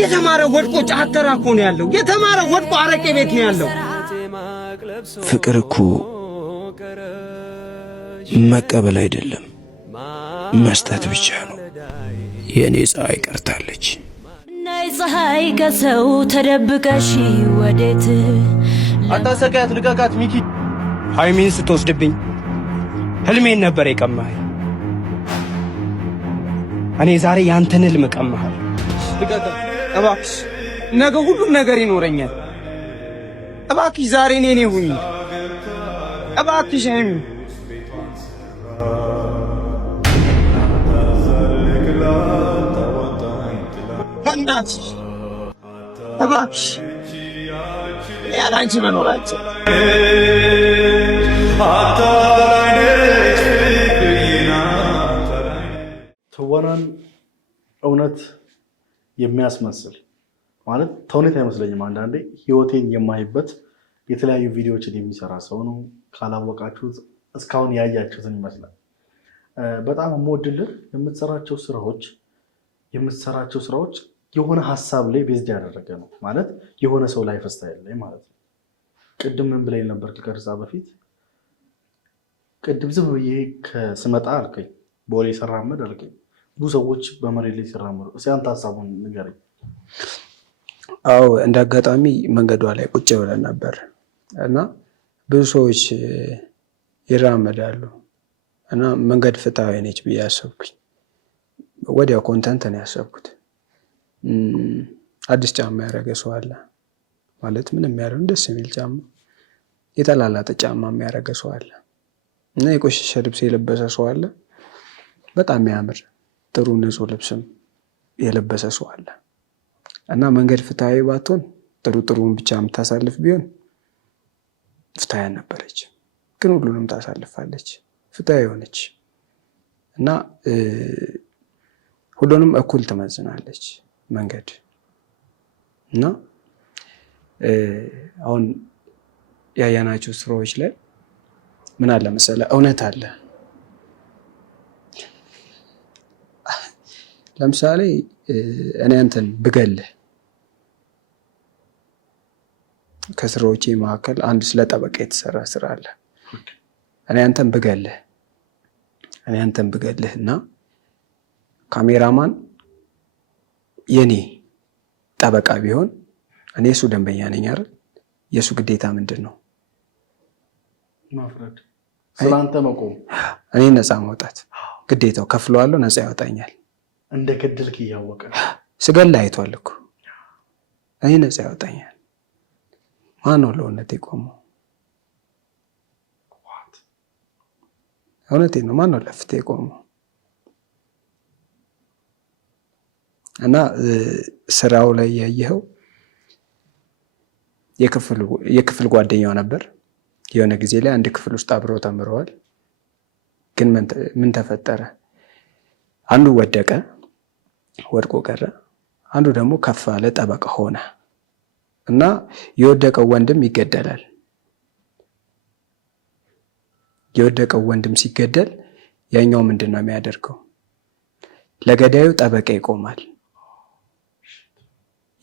የተማረ ወድቆ ጫተራ እኮ ነው ያለው። የተማረ ወድቆ አረቄ ቤት ነው ያለው። ፍቅር እኮ መቀበል አይደለም መስጠት ብቻ ነው። የኔ ፀሐይ ቀርታለች። ናይ ፀሐይ ከሰው ተደብቀሽ ወዴት አታሰቃያት፣ ልቀቃት ሚኪ። ሃይሚን ስትወስድብኝ ህልሜን ነበር የቀማኸኝ። እኔ ዛሬ ያንተን ህልም ቀማሃል። ልቀቃት እባክሽ፣ ነገ ሁሉም ነገር ይኖረኛል። እባክሽ ዛሬ እኔ ሁኚ እባክሽ ሃይሚ። በእናትሽ እባክሽ ያለ አንቺ መኖራቸው ትወናን እውነት የሚያስመስል ማለት ተውኔት አይመስለኝም። አንዳንዴ ህይወቴን የማይበት የተለያዩ ቪዲዮዎችን የሚሰራ ሰው ነው። ካላወቃችሁት እስካሁን ያያችሁትን ይመስላል። በጣም የምወድልህ የምትሰራቸው ስራዎች የሆነ ሀሳብ ላይ ቤዝድ ያደረገ ነው ማለት የሆነ ሰው ላይፍ ስታይል ላይ ማለት ነው። ቅድም ምን ብለኝ ነበር ከቀረጻ በፊት? ቅድም ዝም ብዬ ከስመጣ አልከኝ ቦሌ ሰራመድ አልከኝ። ብዙ ሰዎች በመሬት ላይ ሲራመዱ እስኪ አንተ ሀሳቡን ንገረኝ። አዎ እንደ አጋጣሚ መንገዷ ላይ ቁጭ ብለን ነበር እና ብዙ ሰዎች ይራመዳሉ እና መንገድ ፍትሃዊ ነች ብዬ አሰብኩኝ። ወዲያው ኮንተንት ነው ያሰብኩት። አዲስ ጫማ ያደረገ ሰው አለ ማለት ምንም ያደረገ ደስ የሚል ጫማ፣ የተላላጠ ጫማ የሚያደረገ ሰው አለ እና የቆሸሸ ልብስ የለበሰ ሰው አለ። በጣም የሚያምር ጥሩ ንጹህ ልብስም የለበሰ ሰው አለ እና መንገድ ፍትሃዊ ባትሆን ጥሩን ብቻ የምታሳልፍ ቢሆን ፍትሃዊ ነበረች። ግን ሁሉንም ታሳልፋለች፣ ፍትሃዊ ሆነች እና ሁሉንም እኩል ትመዝናለች መንገድ እና አሁን ያያናቸው ስራዎች ላይ ምን አለ መሰለህ እውነት አለ። ለምሳሌ እኔ አንተን ብገልህ ከስራዎቼ መካከል አንድ ስለ ጠበቃ የተሰራ ስራ አለ። እኔ አንተን ብገልህ እና ካሜራማን የኔ ጠበቃ ቢሆን እኔ እሱ ደንበኛ ነኝ አይደል? የእሱ ግዴታ ምንድን ነው? ማፍረድ፣ ስላንተ መቆም፣ እኔ ነፃ ማውጣት ግዴታው። ከፍለዋለሁ፣ ነፃ ያወጣኛል። እንደ ገደልክ እያወቀ ስገላ አይቷል እኮ እኔ ነፃ ያወጣኛል። ማን ነው ለእውነት የቆመው? እውነቴን ነው። ማን ነው ለፍትህ የቆመው? እና ስራው ላይ ያየኸው የክፍል ጓደኛው ነበር። የሆነ ጊዜ ላይ አንድ ክፍል ውስጥ አብረው ተምረዋል። ግን ምን ተፈጠረ? አንዱ ወድቆ ቀረ። አንዱ ደግሞ ከፍ አለ፣ ጠበቃ ሆነ እና የወደቀው ወንድም ይገደላል። የወደቀው ወንድም ሲገደል ያኛው ምንድን ነው የሚያደርገው? ለገዳዩ ጠበቃ ይቆማል።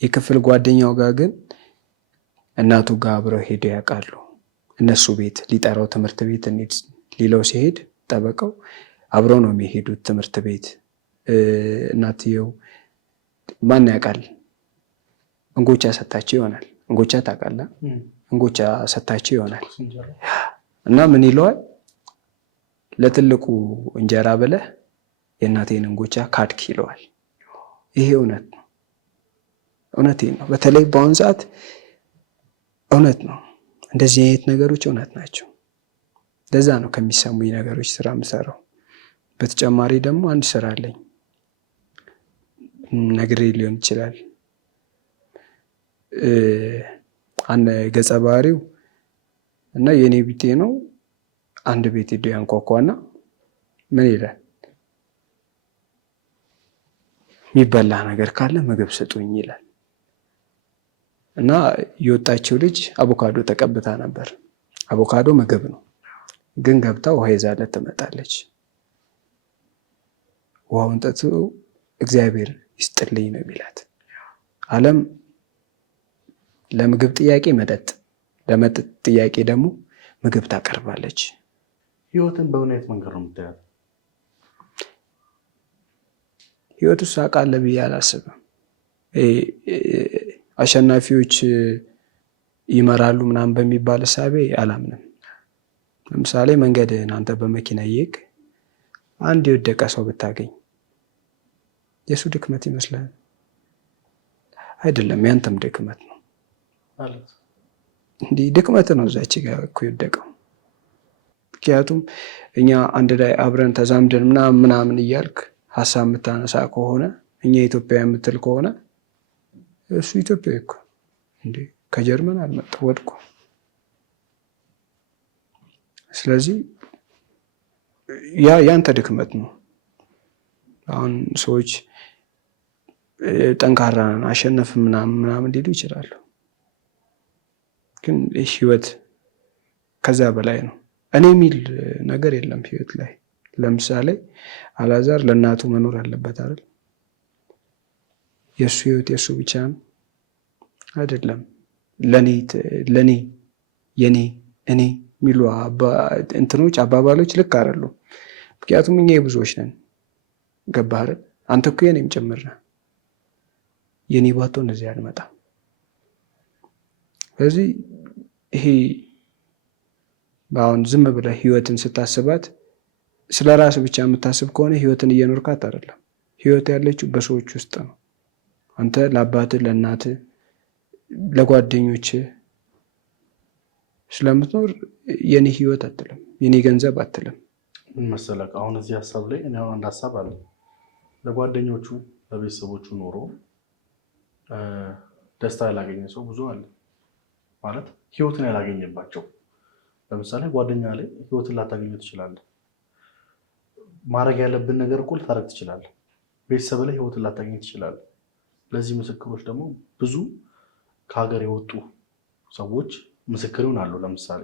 የክፍል ጓደኛው ጋር ግን እናቱ ጋር አብረው ሄደው ያውቃሉ። እነሱ ቤት ሊጠራው ትምህርት ቤት እንሂድ ሊለው ሲሄድ ጠበቃው አብረው ነው የሚሄዱት ትምህርት ቤት። እናትየው ማን ያውቃል? እንጎቻ ሰታቸው ይሆናል። እንጎቻ ታውቃለህ? እንጎቻ ሰታቸው ይሆናል እና ምን ይለዋል? ለትልቁ እንጀራ ብለህ የእናቴን እንጎቻ ካድክ ይለዋል። ይሄ እውነት ነው። እውነቴን ነው። በተለይ በአሁኑ ሰዓት እውነት ነው። እንደዚህ አይነት ነገሮች እውነት ናቸው። ለዛ ነው ከሚሰሙኝ ነገሮች ስራ የምሰራው። በተጨማሪ ደግሞ አንድ ስራ አለኝ፣ ነግሬ ሊሆን ይችላል። አንድ ገጸ ባህሪው እና የኔ ቢጤ ነው። አንድ ቤት ሄዶ ያንኳኳና ምን ይላል? የሚበላ ነገር ካለ ምግብ ስጡኝ ይላል። እና የወጣችው ልጅ አቮካዶ ተቀብታ ነበር። አቮካዶ ምግብ ነው፣ ግን ገብታ ውሃ ይዛለት ትመጣለች። ውሃውን ጠጥቶ እግዚአብሔር ይስጥልኝ ነው የሚላት። ዓለም ለምግብ ጥያቄ መጠጥ፣ ለመጠጥ ጥያቄ ደግሞ ምግብ ታቀርባለች። ህይወትን በእውነት መንገድ ነው የምታያት? ህይወት ውስጥ አውቃለሁ ብዬ አላስብም። አሸናፊዎች ይመራሉ ምናምን በሚባል እሳቤ አላምንም። ለምሳሌ መንገድህን አንተ በመኪና እየሄድክ አንድ የወደቀ ሰው ብታገኝ የእሱ ድክመት ይመስላል? አይደለም፣ ያንተም ድክመት ነው። እንዲህ ድክመት ነው እዛች ጋር እኮ የወደቀው። ምክንያቱም እኛ አንድ ላይ አብረን ተዛምደን ምናምን እያልክ ሀሳብ የምታነሳ ከሆነ እኛ ኢትዮጵያ የምትል ከሆነ እሱ ኢትዮጵያዊ እኮ እንዴ ከጀርመን አልመጣ ወድቆ። ስለዚህ ያንተ ድክመት ነው። አሁን ሰዎች ጠንካራ አሸነፍ ምናምን ሊሉ ይችላሉ፣ ግን ህይወት ከዛ በላይ ነው። እኔ የሚል ነገር የለም ህይወት ላይ። ለምሳሌ አላዛር ለእናቱ መኖር አለበት አይደል? የሱ ህይወት የሱ ብቻ ነው አይደለም። ለኔ የኔ እኔ የሚሉ እንትኖች አባባሎች ልክ አይደሉም። ምክንያቱም እኛ የብዙዎች ነን። ገባህ አይደል? አንተ እኮ የኔም ጭምር ነህ። የኔ ባትሆን እዚህ አልመጣም። ስለዚህ ይሄ አሁን ዝም ብለህ ህይወትን ስታስባት ስለ ራስ ብቻ የምታስብ ከሆነ ህይወትን እየኖርካት አይደለም። ህይወት ያለችው በሰዎች ውስጥ ነው። አንተ ለአባትህ፣ ለእናትህ፣ ለጓደኞችህ ስለምትኖር የኔ ህይወት አትልም፣ የኔ ገንዘብ አትልም። ምን መሰለህ አሁን እዚህ ሀሳብ ላይ እኔ አንድ ሀሳብ አለ። ለጓደኞቹ ለቤተሰቦቹ ኖሮ ደስታ ያላገኘ ሰው ብዙ አለ። ማለት ህይወትን ያላገኘባቸው። ለምሳሌ ጓደኛ ላይ ህይወትን ላታገኘው ትችላለህ። ማድረግ ያለብን ነገር እኮ ልታደርግ ትችላለህ። ቤተሰብ ላይ ህይወትን ላታገኝ ትችላለህ። ለዚህ ምስክሮች ደግሞ ብዙ ከሀገር የወጡ ሰዎች ምስክር ይሆናሉ። ለምሳሌ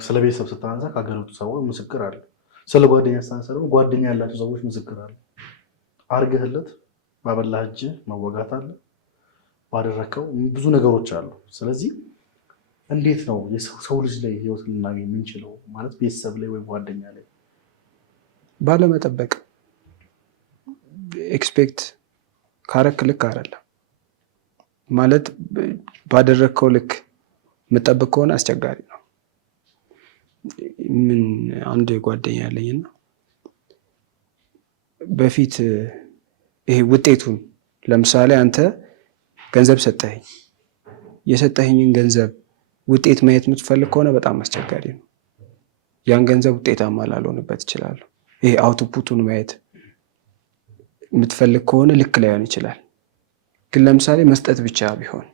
ስለ ቤተሰብ ስታነሳ ከሀገር የወጡ ሰዎች ምስክር አለ። ስለ ጓደኛ ስታነሳ ደግሞ ጓደኛ ያላቸው ሰዎች ምስክር አለ። አርገህለት ባበላህ እጅ መወጋት አለ። ባደረከው ብዙ ነገሮች አሉ። ስለዚህ እንዴት ነው የሰው ልጅ ላይ ህይወት ልናገኝ የምንችለው? ማለት ቤተሰብ ላይ ወይ ጓደኛ ላይ ባለመጠበቅ ኤክስፔክት ካረክ ልክ አይደለም ማለት ባደረግከው ልክ የምጠብቅ ከሆነ አስቸጋሪ ነው። ምን አንድ ጓደኛ ያለኝና በፊት ይሄ ውጤቱን ለምሳሌ አንተ ገንዘብ ሰጠኸኝ፣ የሰጠኸኝን ገንዘብ ውጤት ማየት የምትፈልግ ከሆነ በጣም አስቸጋሪ ነው። ያን ገንዘብ ውጤታማ ላልሆንበት ይችላል። ይሄ አውትፑቱን ማየት የምትፈልግ ከሆነ ልክ ላይሆን ይችላል። ግን ለምሳሌ መስጠት ብቻ ቢሆን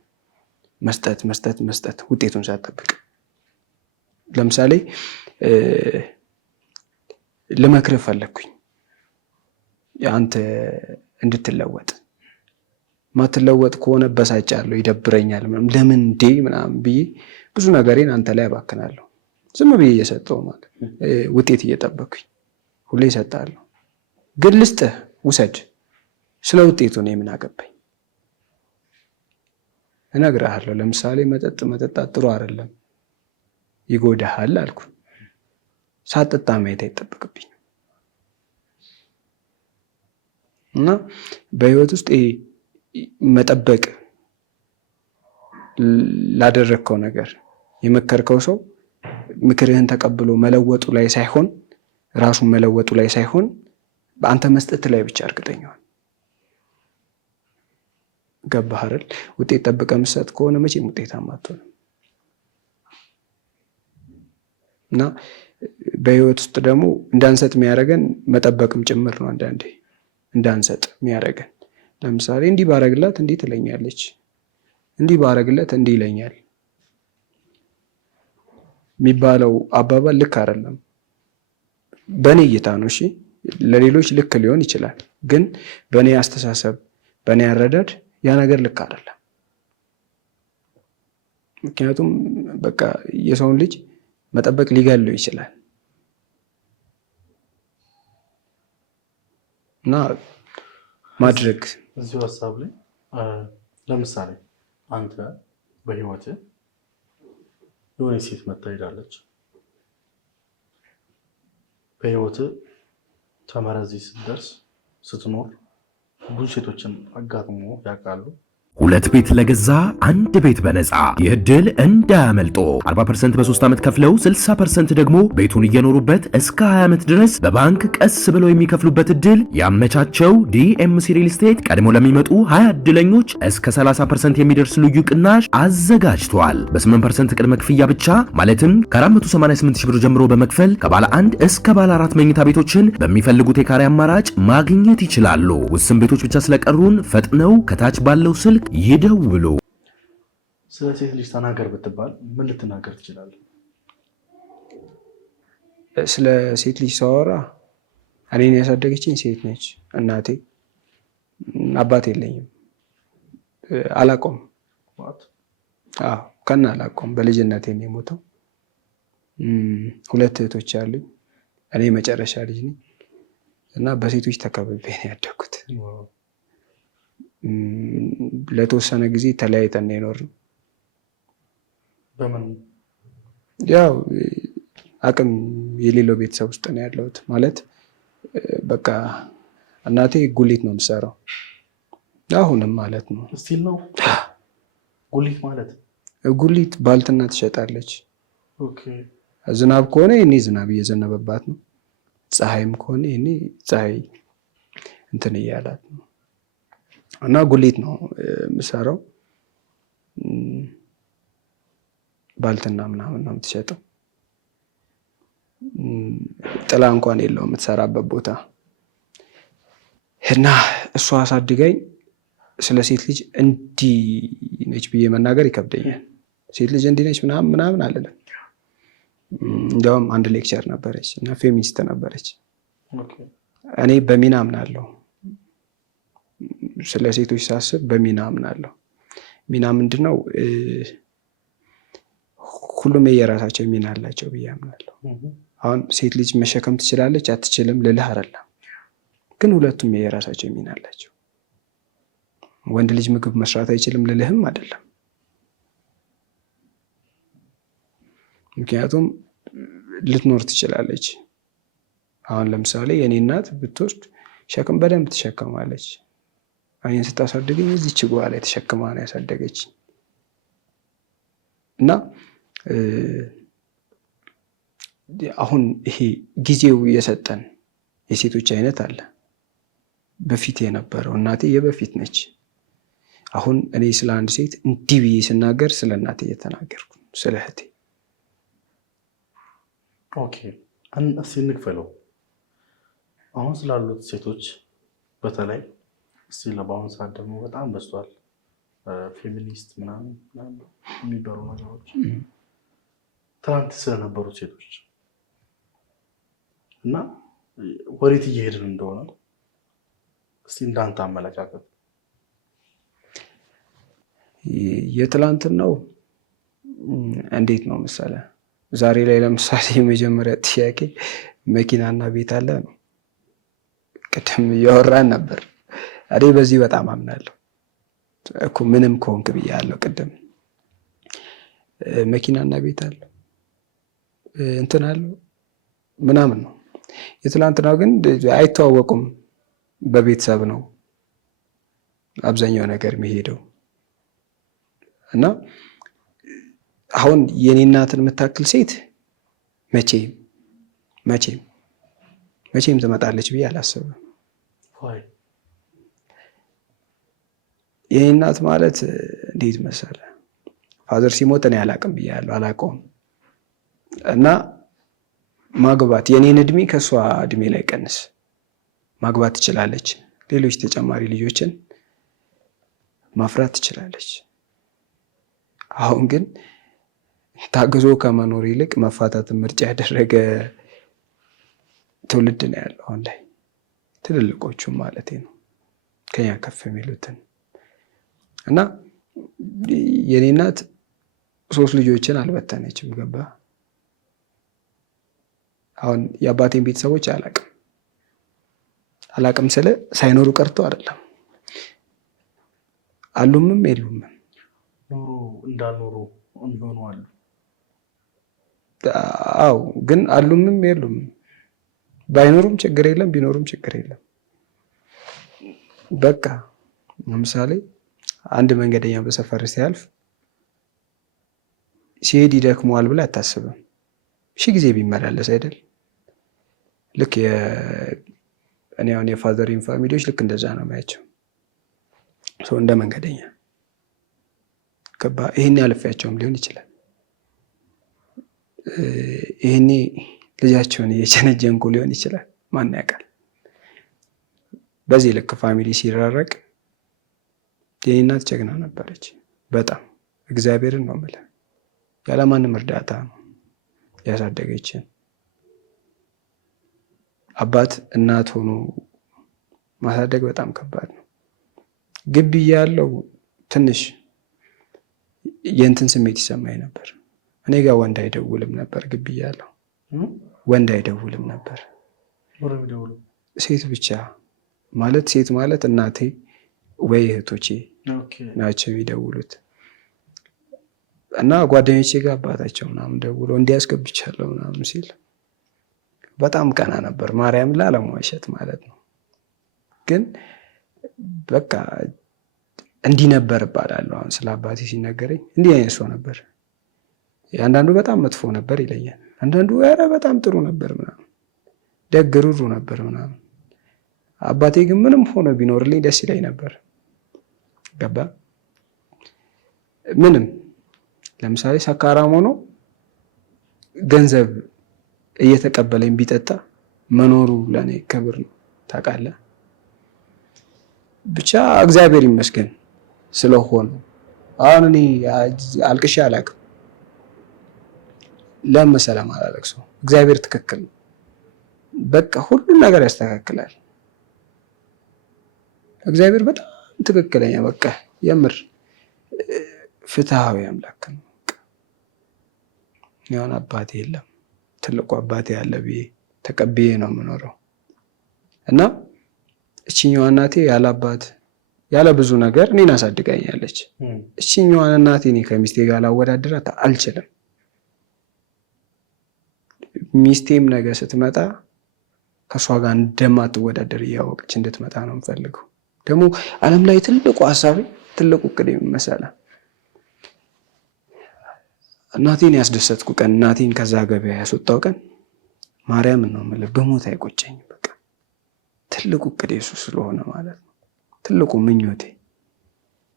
መስጠት ውጤቱን ሳትጠብቅ፣ ለምሳሌ ልመክርህ ፈለግኩኝ አንተ እንድትለወጥ። ማትለወጥ ከሆነ በሳጫለሁ፣ ይደብረኛል፣ ለምን እንዴ ምናምን ብዬ ብዙ ነገሬን አንተ ላይ አባክናለሁ። ዝም ብዬ እየሰጠው ማለት ውጤት እየጠበኩኝ ሁሌ እሰጥሃለሁ። ግን ልስጥህ፣ ውሰድ፣ ስለ ውጤቱ ነው የምን አገባኝ። እነግርሃለሁ። ለምሳሌ መጠጣት ጥሩ አይደለም፣ ይጎዳሃል አልኩ። ሳጠጣ ማየት አይጠበቅብኝ እና በህይወት ውስጥ ይሄ መጠበቅ ላደረግከው ነገር የመከርከው ሰው ምክርህን ተቀብሎ መለወጡ ላይ ሳይሆን ራሱን መለወጡ ላይ ሳይሆን በአንተ መስጠት ላይ ብቻ እርግጠኛ ሁን። ገባህ አይደል? ውጤት ጠብቀህ የምትሰጥ ከሆነ መቼም ውጤታማ አትሆንም። እና በህይወት ውስጥ ደግሞ እንዳንሰጥ የሚያደርገን መጠበቅም ጭምር ነው። አንዳንዴ እንዳንሰጥ የሚያደርገን ለምሳሌ እንዲህ ባረግላት እንዲህ ትለኛለች፣ እንዲህ ባረግለት እንዲህ ይለኛል የሚባለው አባባል ልክ አይደለም። በእኔ እይታ ነው። እሺ ለሌሎች ልክ ሊሆን ይችላል፣ ግን በእኔ አስተሳሰብ፣ በእኔ አረዳድ ያ ነገር ልክ አይደለም። ምክንያቱም በቃ የሰውን ልጅ መጠበቅ ሊገለው ይችላል እና ማድረግ እዚሁ ሀሳብ ላይ ለምሳሌ አንተ በህይወት የሆነ ሴት መታ ሄዳለች። በህይወት ተመረዚ ስትደርስ ስትኖር ብዙ ሴቶችን አጋጥሞ ያውቃሉ። 2 ቤት ለገዛ 1 ቤት በነፃ። ይህ ዕድል እንዳያመልጦ። 40% በ3 ዓመት ከፍለው 60% ደግሞ ቤቱን እየኖሩበት እስከ 20 ዓመት ድረስ በባንክ ቀስ ብለው የሚከፍሉበት ዕድል ያመቻቸው ዲኤምሲ ሪል ስቴት ቀድሞ ለሚመጡ 20 ዕድለኞች እስከ 30% የሚደርስ ልዩ ቅናሽ አዘጋጅቷል። በ8% ቅድመ ክፍያ ብቻ ማለትም ከ488 ሺህ ብር ጀምሮ በመክፈል ከባለ 1 እስከ ባለ 4 መኝታ ቤቶችን በሚፈልጉት የካሬ አማራጭ ማግኘት ይችላሉ። ውስን ቤቶች ብቻ ስለቀሩን ፈጥነው ከታች ባለው ስልክ ይደውሉ። ስለ ሴት ልጅ ተናገር ብትባል ምን ልትናገር ትችላለህ? ስለ ሴት ልጅ ሳወራ እኔን ያሳደገችኝ ሴት ነች እናቴ። አባት የለኝም፣ አላውቀውም። ከና አላውቀውም። በልጅነቴ ነው የሞተው። 2 እህቶች አሉኝ። እኔ መጨረሻ ልጅ ነኝ እና በሴቶች ተከብቤ ነው ያደግኩት። ለተወሰነ ጊዜ ተለያይተን የኖርን። በምን ያው አቅም የሌለው ቤተሰብ ውስጥ ነው ያለሁት። ማለት በቃ እናቴ ጉሊት ነው የምትሰራው አሁንም ማለት ነው። ስቲል ነው ጉሊት ማለት? ጉሊት ባልትና ትሸጣለች። ኦኬ። ዝናብ ከሆነ ይሄኔ ዝናብ እየዘነበባት ነው፣ ፀሐይም ከሆነ ይሄኔ ፀሐይ እንትን እያላት ነው። እና ጉሊት ነው የምሰራው። ባልትና ምናምን ነው የምትሸጠው። ጥላ እንኳን የለውም የምትሰራበት ቦታ። እና እሷ አሳድጋኝ ስለ ሴት ልጅ እንዲህ ነች ብዬ መናገር ይከብደኛል። ሴት ልጅ እንዲህ ነች ምናምን ምናምን አልልም። እንዲያውም አንድ ሌክቸር ነበረች እና ፌሚኒስት ነበረች። እኔ በሚና አምናለሁ። ስለ ሴቶች ሳስብ በሚና አምናለሁ። ሚና ምንድነው? ሁሉም የየራሳቸው ሚና አላቸው ብዬ አምናለሁ። አሁን ሴት ልጅ መሸከም ትችላለች አትችልም ልልህ አይደለም፣ ግን ሁለቱም የየራሳቸው ሚና አላቸው። ወንድ ልጅ ምግብ መስራት አይችልም ልልህም አይደለም። ምክንያቱም ልትኖር ትችላለች። አሁን ለምሳሌ የኔ እናት ብትወስድ ሸክም በደንብ ትሸከማለች። እኔን ስታሳድገኝ እዚች ጓ ላይ ተሸክማ ነው ያሳደገች። እና አሁን ይሄ ጊዜው የሰጠን የሴቶች አይነት አለ። በፊት የነበረው እናቴ የበፊት ነች። አሁን እኔ ስለ አንድ ሴት እንዲህ ብዬ ስናገር ስለ እናቴ እየተናገርኩ ስለ እህቴ። ኦኬ፣ እስኪ እንክፈለው። አሁን ስላሉት ሴቶች በተለይ እስኪ በአሁኑ ሰዓት ደግሞ በጣም በዝቷል ፌሚኒስት ምናምን የሚባሉ ነገሮች። ትናንት ስለነበሩት ሴቶች እና ወዴት እየሄድን እንደሆነ እስቲ እንዳንተ አመለካከት። የትላንትናው እንዴት ነው መሰለ? ዛሬ ላይ ለምሳሌ የመጀመሪያ ጥያቄ መኪናና ቤት አለ ነው። ቅድም እያወራን ነበር። እኔ በዚህ በጣም አምናለሁ እኮ ምንም ከሆንክ ብያለሁ ቅድም። መኪናና ቤት አለ እንትን አለ ምናምን ነው። የትላንትናው ግን አይተዋወቁም። በቤተሰብ ነው አብዛኛው ነገር የሚሄደው። እና አሁን የኔ እናትን የምታክል ሴት መቼም ትመጣለች ብዬ አላስብም። የኔ እናት ማለት እንዴት መሰለ፣ ፋዘር ሲሞት እኔ አላቅም ብያለሁ፣ አላቀውም። እና ማግባት የኔን እድሜ ከእሷ እድሜ ላይ ቀንስ ማግባት ትችላለች። ሌሎች ተጨማሪ ልጆችን ማፍራት ትችላለች። አሁን ግን ታግዞ ከመኖር ይልቅ መፋታትን ምርጫ ያደረገ ትውልድ ነው ያለው አሁን ላይ። ትልልቆቹ ማለት ነው ከኛ ከፍ የሚሉትን። እና የኔ እናት 3 ልጆችን አልበተነችም። ገባ? አሁን የአባቴን ቤተሰቦች አላቅም ስለ ሳይኖሩ ቀርቶ አይደለም፣ አሉምም የሉም። ኖሩ እንዳልኖሩ የሚሆኑ አሉ። አዎ፣ ግን አሉምም የሉም። ባይኖሩም ችግር የለም፣ ቢኖሩም ችግር የለም። በቃ ለምሳሌ አንድ መንገደኛ በሰፈር ሲያልፍ ሲሄድ ይደክመዋል ብለህ አታስብም። ሺህ ጊዜ ቢመላለስ አይደል? ልክ እኔ አሁን የፋዘሪን ፋሚሊዎች ልክ እንደዛ ነው ማያቸው። ሰው እንደ መንገደኛ ይሄኔ አልፌያቸውም ሊሆን ይችላል። ይሄኔ ልጃቸውን እየቸነጀንኩ ሊሆን ይችላል። ማን ያውቃል? በዚህ ልክ ፋሚሊ ሲራረቅ የኔ እናት ጀግና ነበረች በጣም። እግዚአብሔርን ነው የምልህ፣ ያለማንም እርዳታ ነው ያሳደገችን። አባት እናት ሆኖ ማሳደግ በጣም ከባድ ነው። ግቢ ያለው ትንሽ የእንትን ስሜት ይሰማኝ ነበር። እኔ ጋር ወንድ አይደውልም ነበር። ግቢ ያለው ወንድ አይደውልም ነበር፣ ሴት ብቻ ማለት ሴት ማለት እናቴ ወይ እህቶቼ ናቸው የሚደውሉት እና ጓደኞቼ ጋር አባታቸው ምናምን ደውሎ እንዲያስገብቻለሁ ምናምን ሲል በጣም ቀና ነበር። ማርያም ላለመዋሸት ማለት ነው። ግን በቃ እንዲህ ነበር እባላለሁ። አሁን ስለ አባቴ ሲነገረኝ እንዲህ አይነት ሰው ነበር። አንዳንዱ በጣም መጥፎ ነበር ይለኛል፣ አንዳንዱ ኧረ በጣም ጥሩ ነበር ምናምን፣ ደግ ሩሩ ነበር ምናምን። አባቴ ግን ምንም ሆኖ ቢኖርልኝ ደስ ይለኝ ነበር። ገባ? ምንም ለምሳሌ ሰካራም ሆኖ ገንዘብ እየተቀበለኝ ቢጠጣ መኖሩ ለኔ ክብር ነው። ታውቃለህ? ብቻ እግዚአብሔር ይመስገን ስለሆነ አሁን እኔ አልቅሼ አላውቅም። ለምን ሰላም አላለቅሰው? እግዚአብሔር ትክክል ነው። በቃ ሁሉን ነገር ያስተካክላል። እግዚአብሔር በጣም ትክክለኛ በቃ የምር ፍትሃዊ አምላክ ነው። ያን አባቴ የለም ትልቁ አባቴ ያለ ብዬ ተቀብዬ ነው የምኖረው እና እቺኛዋ እናቴ ያለ አባት ያለ ብዙ ነገር እኔን አሳድጋኛለች። እቺኛዋን እናቴ እኔ ከሚስቴ ጋር ላወዳድራት አልችልም። ሚስቴም ነገ ስትመጣ ከሷ ጋር እንደማትወዳደር እያወቀች እንድትመጣ ነው የምፈልገው። ደግሞ ዓለም ላይ ትልቁ ሀሳቤ ትልቁ እቅድ መሰለህ እናቴን ያስደሰትኩ ቀን፣ እናቴን ከዛ ገበያ ያስወጣው ቀን ማርያምን ነው የምልህ፣ በሞት አይቆጨኝ። በቃ ትልቁ እቅዴ እሱ ስለሆነ ማለት ነው፣ ትልቁ ምኞቴ።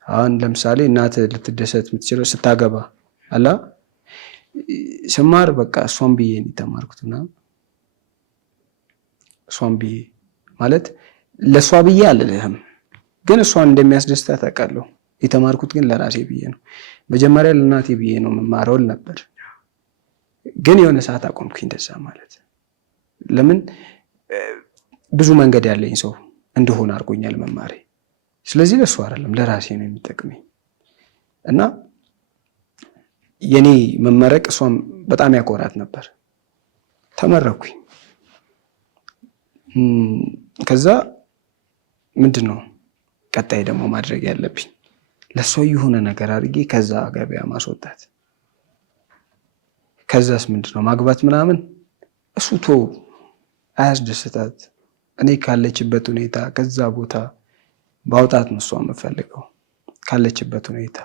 አሁን ለምሳሌ እናት ልትደሰት የምትችለው ስታገባ አላ ስማር በቃ እሷን ብዬ ነው የተማርኩትና እሷን ብዬ ማለት ለእሷ ብዬ አልልህም፣ ግን እሷን እንደሚያስደስታት አውቃለሁ። የተማርኩት ግን ለራሴ ብዬ ነው። መጀመሪያ ለእናቴ ብዬ ነው መማረው ነበር፣ ግን የሆነ ሰዓት አቆምኩኝ እንደዛ ማለት። ለምን ብዙ መንገድ ያለኝ ሰው እንደሆነ አድርጎኛል መማሬ። ስለዚህ ለእሷ አይደለም ለራሴ ነው የሚጠቅመኝ እና የኔ መመረቅ እሷም በጣም ያኮራት ነበር። ተመረኩኝ። ከዛ ምንድን ነው ቀጣይ ደግሞ ማድረግ ያለብኝ? ለሷ የሆነ ነገር አድርጌ ከዛ ገበያ ማስወጣት። ከዛስ ምንድነው ማግባት ምናምን እሱ አያስደስታት። እኔ ካለችበት ሁኔታ ከዛ ቦታ ባውጣት ነው እሷ የምፈልገው፣ ካለችበት ሁኔታ።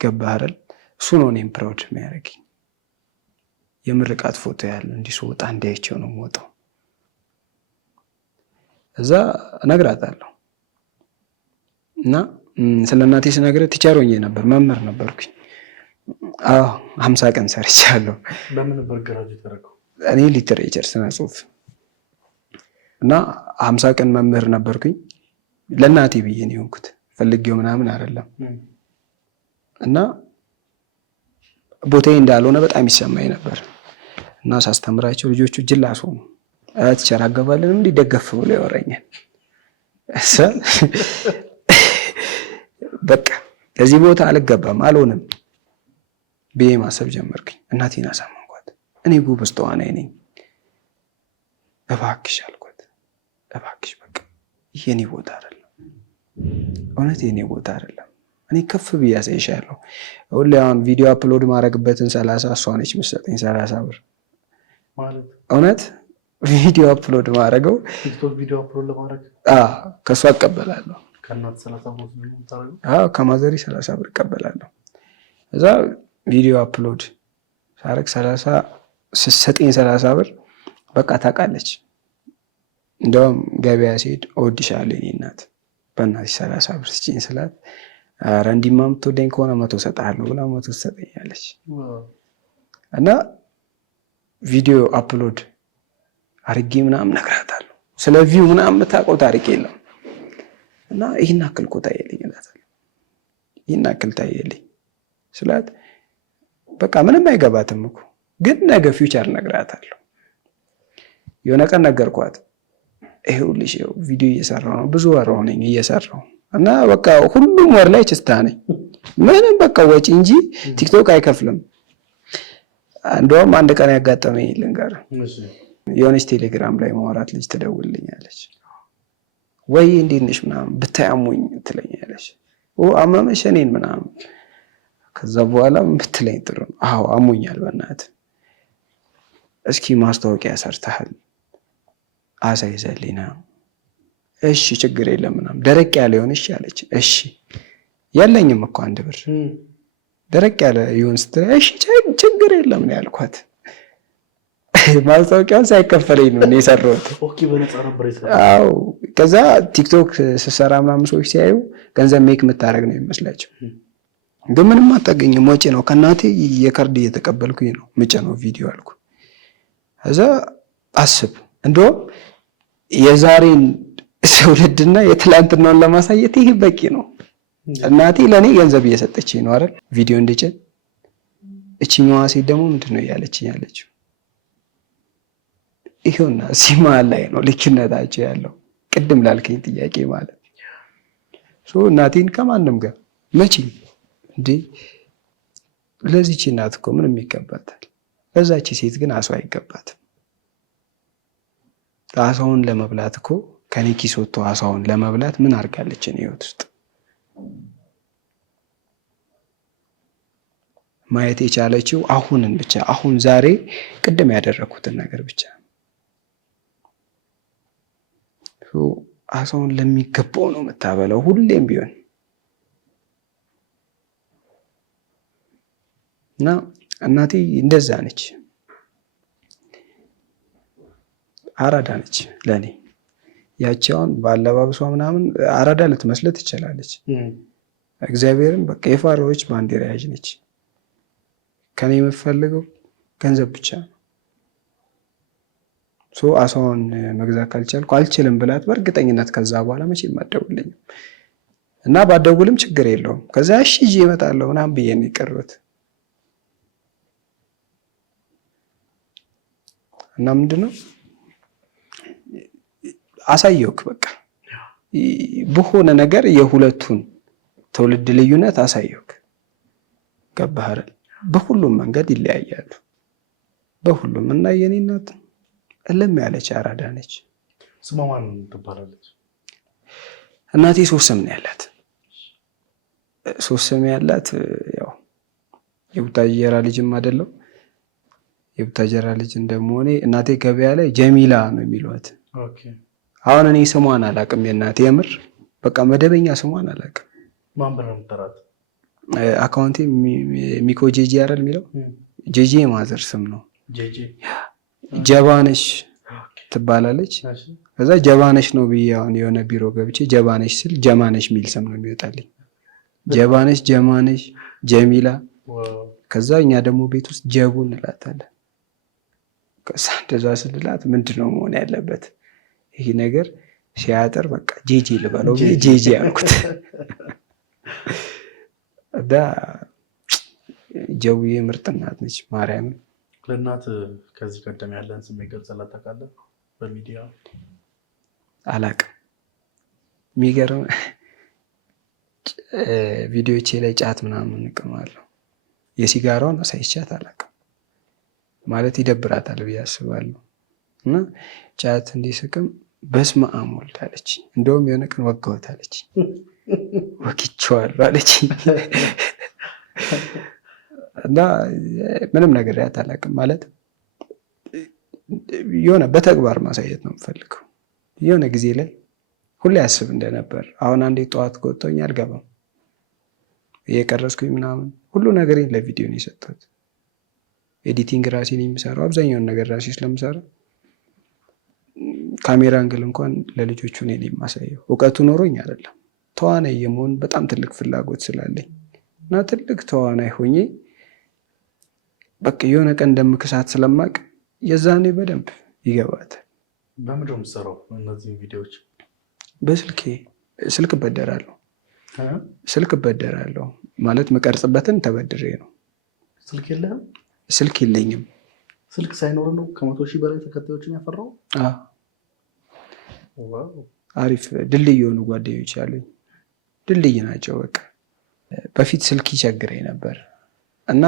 ገባህ አይደል? እሱ ነው እኔም ፕራውድ የሚያደርገኝ። የምርቃት ፎቶ ያለ እንዲህ ስወጣ እንዳይቼው ነው የምወጣው። እዛ እነግራታለሁ እና ስለ እናቴ ስነግርህ ቲቸር ሆኜ ነበር፣ መምህር ነበርኩኝ። 50 ቀን ሰርቻለሁ። በምን ነበር ግራጁዌት ያደረገው? እኔ ሊትሬቸር ስነ ጽሁፍ እና 50 ቀን መምህር ነበርኩኝ። ለእናቴ ብዬ ነው የሆንኩት፣ ፈልጌው ምናምን አይደለም። እና ቦታዬ እንዳልሆነ በጣም ይሰማኝ ነበር እና ሳስተምራቸው ልጆቹ ጅላስ ሆኑ። ቲቸር አገባለን እንዲህ ደገፍ ብሎ ያወራኛል። በቃ ከዚህ ቦታ አልገባም አልሆንም ብዬ ማሰብ ጀመርኩኝ። እናቴን አሳመንኳት። እኔ ጎበዝ ተዋናይ ነኝ፣ እባክሽ አልኳት፣ እባክሽ በቃ ይሄ የኔ ቦታ አይደለም፣ እውነት የኔ ቦታ አይደለም። እኔ ከፍ ብዬ አሳይሻለሁ። ሁሌ አሁን ቪዲዮ አፕሎድ ማድረግበትን 30 እሷ ነች የምትሰጠኝ 30 ብር ማለት እውነት ቪዲዮ አፕሎድ ማድረገው ቲክቶክ ቪዲዮ አፕሎድ ለማድረግ ከሷ እቀበላለሁ። ከእናት 30 ብር ነው የምታደርገው? ከማዘሪ 30 ብር እቀበላለሁ። እዛ ቪዲዮ አፕሎድ ሳረግ 30 ስትሰጠኝ 30 ብር በቃ ታውቃለች። እንደውም ገበያ ሲሄድ እወድሻለሁ የኔ እናት በእናትሽ 30 ብር ስጪኝ ስላት ኧረ እንዲህማ የምትወደኝ ከሆነ 100 እሰጥሃለሁ ብላ 100 ትሰጠኛለች። እና ቪዲዮ አፕሎድ አርጌ ምናምን እነግራታለሁ። ስለ ቪው ምናምን የምታውቀው ታሪክ የለም። እና ይህን አክል እኮ ታየልኝ እላታለሁ። ይህን አክል ታየልኝ ስላት በቃ ምንም አይገባትም እኮ ግን ነገ ፊውቸር እነግራታለሁ። የሆነ ቀን ነገርኳት። ይኸውልሽ ቪዲዮ እየሰራሁ ነው፣ ብዙ ወር ሆነኝ እየሰራሁ እና በቃ ሁሉም ወር ላይ ችስታ ነኝ። ምንም በቃ ወጪ እንጂ ቲክቶክ አይከፍልም። እንደውም አንድ ቀን ያጋጠመኝ ልንገርህ። የሆነች ቴሌግራም ላይ ማውራት ልጅ ትደውልልኛለች። ወይ እንዴት ነሽ ምናምን ብታያሙኝ ትለኛለች። አመመሽ እኔን ምናምን። ከዛ በኋላ ብትለኝ ጥሩ ነው። አዎ አሞኛል በእናትህ እስኪ ማስታወቂያ ሰርተሃል አሳይዘልኝ። እሺ ችግር የለም ምናምን ደረቅ ያለ ይሆን እሺ አለች። እሺ ያለኝም እኮ 1 ብር ደረቅ ያለ ይሆን ስትል እሺ ችግር የለም ነው ያልኳት። ማስታወቂያውን ሳይከፈለኝ ነው የሰራሁት። ኦኬ በነፃ ነበር የሰራሁት። አዎ ከዛ ቲክቶክ ስሰራ ምናምን ሰዎች ሲያዩ ገንዘብ ሜክ የምታደርግ ነው የሚመስላቸው። ግን ምንም አታገኝም፣ ወጪ ነው። ከእናቴ የካርድ እየተቀበልኩኝ ነው ምጭነው ቪዲዮ አልኩ። ከዛ አስብ እንደውም የዛሬን ትውልድና የትላንትናውን ለማሳየት ይሄ በቂ ነው። እናቴ ለኔ ገንዘብ እየሰጠችኝ ነው አይደል ቪዲዮ እንድጭን። እቺኛዋ ሴት ደግሞ ምንድነው እያለችኝ ያለችው? ይሄውና ሲማል ላይ ነው ልክነታቸው ያለው። ቅድም ላልከኝ ጥያቄ ማለት እናቴን ከማንም ጋር መቼ እንዴ ለዚህች እናት እኮ ምንም ይገባታል። ለዛች ሴት ግን አሳው አይገባትም። አሳውን ለመብላት እኮ ከኔ ኪስ ወጥቶ አሳውን ለመብላት ምን አድርጋለች እኔ ህይወት ውስጥ ማየት የቻለችው አሁንን ብቻ፣ አሁን ዛሬ ቅድም ያደረኩትን ነገር ብቻ። አሳውን ለሚገባው ነው የምታበላው ሁሌም ቢሆን እና እናቴ እንደዛ ነች። አራዳ ነች ለኔ። ያቺውን ባለባበሷ ምናምን አራዳ ልትመስል ትችላለች። እግዚአብሔርን በቃ የፋራዎች ባንዲራ ያዥ ነች። ከኔ የምፈልገው ገንዘብ ብቻ ነው። አሳውን መግዛት ካልቻልኩ አልችልም ብላት በእርግጠኝነት ከዛ በኋላ መቼም አትደውልልኝም እና ባትደውልም ችግር የለውም። ከዛ እሺ ይዤ እመጣለሁ ምናምን ብዬ ነው የቀረሁት። እና ምንድነው አሳየውክ በቃ በሆነ ነገር የሁለቱን ትውልድ ልዩነት አሳየውክ። ገባህ አይደል? በሁሉም መንገድ ይለያያሉ። በሁሉም እና የኔ እናት እለም ያለች አራዳ ነች። ስሟ ማን ትባላለች? እናቴ 3 ስም ነው ያላት። 3 ስም ያላት ያው የቡታጀራ ልጅም አይደለም። የቡታጀራ ልጅ እንደመሆኔ እናቴ ገበያ ላይ ጀሚላ ነው የሚሏት። ኦኬ አሁን እኔ ስሟን አላውቅም። የእናቴ የምር በቃ መደበኛ ስሟን አላውቅም። ማን ብለህ የምትጠራት? አካውንቴ ሚኮ ጄጂ አይደል የሚለው? ጄጂ የማዘር ስም ነው። ጄጂ ጀባነሽ ትባላለች። ከዛ ጀባነሽ ነው ብዬ አሁን የሆነ ቢሮ ገብቼ ጀባነሽ ስል ጀማነሽ የሚል ስም ነው የሚወጣልኝ። ጀባነሽ፣ ጀማነሽ፣ ጀሚላ። ከዛ እኛ ደግሞ ቤት ውስጥ ጀቡ እንላታለን። ከዛ እንደዛ ስንላት ምንድነው መሆን ያለበት ይሄ ነገር ሲያጠር በቃ ጄጂ ልበለው ብዬ ጄጂ ያልኩት። እና ጀቡዬ ምርጥ እናት ነች ማርያምን። ለእናት ከዚህ ቀደም ያለን ስሜት ገልጸላት ታውቃለህ? በሚዲያ አላውቅም። የሚገርም ቪዲዮቼ ላይ ጫት ምናምን እቅማለሁ። የሲጋራውን አሳይቻት አላውቅም። ማለት ይደብራታል ብዬ አስባለሁ። እና ጫት እንዲስቅም በስመ አብ ወልድ አለች። እንደውም የሆነ ቀን ወጋሁት አለች። ወግቼዋለሁ አለች። እና ምንም ነገር ያት አላውቅም። ማለት የሆነ በተግባር ማሳየት ነው የምፈልገው። የሆነ ጊዜ ላይ ሁሌ ያስብ እንደነበር አሁን አንዴ ጠዋት ቆጥቶኝ አልገባም እየቀረስኩኝ ምናምን ሁሉ ነገሬን ለቪዲዮ ነው የሰጠሁት። ኤዲቲንግ ራሴ ነው የሚሰራው። አብዛኛውን ነገር ራሴ ስለምሰራ ካሜራ አንግል እንኳን ለልጆቹ ነው የማሳየው። እውቀቱ ኖሮኝ አይደለም። ተዋናይ የመሆን በጣም ትልቅ ፍላጎት ስላለኝ እና ትልቅ ተዋናይ ሆኜ በቃ የሆነ ቀን እንደምክሳት ስለማቅ የዛኔ በደንብ ይገባታል። በምንድን ነው የምትሰራው እነዚህ ቪዲዮዎች? በስልኬ ስልክ እበደራለሁ። ስልክ እበደራለሁ ማለት መቀርጽበትን ተበድሬ ነው። ስልክ የለህም? ስልክ የለኝም። ስልክ ሳይኖር ነው 100,000 በላይ ተከታዮችን ያፈራው? ዋው አሪፍ ድልድይ የሆኑ ጓደኞች አሉኝ። ድልድይ ናቸው በቃ። በፊት ስልክ ይቸግረኝ ነበር እና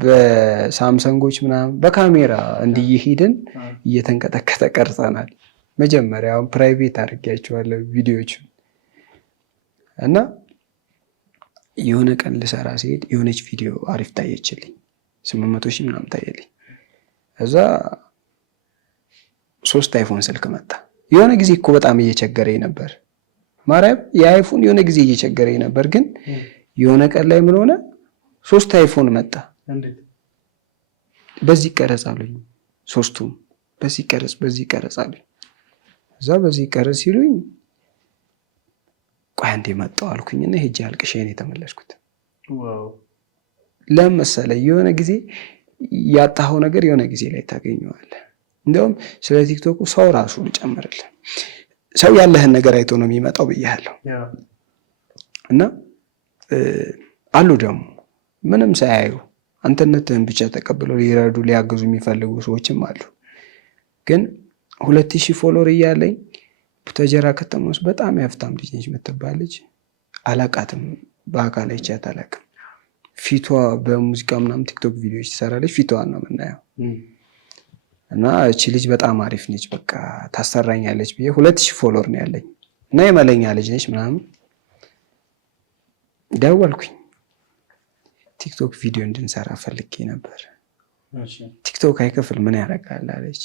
በሳምሰንጎች ምናምን በካሜራ እንዲሄድን እየተንቀጠቀጠ ቀርጸናል። መጀመሪያውን ፕራይቬት አድርጌያቸዋለሁ ቪዲዮዎቹን እና የሆነ ቀን ልሰራ ሲሄድ የሆነች ቪዲዮ አሪፍ ታየችልኝ 800,000 ምናምን ታየልኝ። እዛ 3 አይፎን ስልክ መጣ። የሆነ ጊዜ እኮ በጣም እየቸገረኝ ነበር ማርያም የአይፎን የሆነ ጊዜ እየቸገረኝ ነበር። ግን የሆነ ቀን ላይ ምን ሆነ 3 አይፎን መጣ። በዚህ ቀረጻሉኝ 3ቱም በዚህ ቀረጻሉኝ። እዛ በዚህ ቀረጽ ሲሉኝ ቆይ አንዴ መጣሁ አልኩኝና ሄጄ አልቅሼ ነው የተመለስኩት። ለምን መሰለህ የሆነ ጊዜ ያጣኸው ነገር የሆነ ጊዜ ላይ ታገኘዋለህ። እንደውም ስለ ቲክቶክ ሰው ራሱ ልጨምርልህ ሰው ያለህን ነገር አይቶ ነው የሚመጣው ብያለሁ። እና አሉ ደግሞ ምንም ሳያዩ አንተነትህን ብቻ ተቀብለው ሊረዱ ሊያግዙ የሚፈልጉ ሰዎችም አሉ። ግን 2000 ፎሎወር እያለኝ ቡታጀራ ከተማ ውስጥ በጣም ያፍታም ልጅ ነች የምትባል ልጅ አላቃትም፣ በአካል አይቻት አላቅም። ፊቷ በሙዚቃ ምናምን ቲክቶክ ቪዲዮዎች ትሰራለች፣ ፊቷን ነው የምናየው። እና እቺ ልጅ በጣም አሪፍ ነች፣ በቃ ታሰራኛለች ብዬ 2000 ፎሎወር ነው ያለኝ እና የመለኛ ልጅ ነች ምናምን ደወልኩኝ። ቲክቶክ ቪዲዮ እንድንሰራ ፈልጌ ነበር። ቲክቶክ አይከፍል ምን ያደርጋል አለች።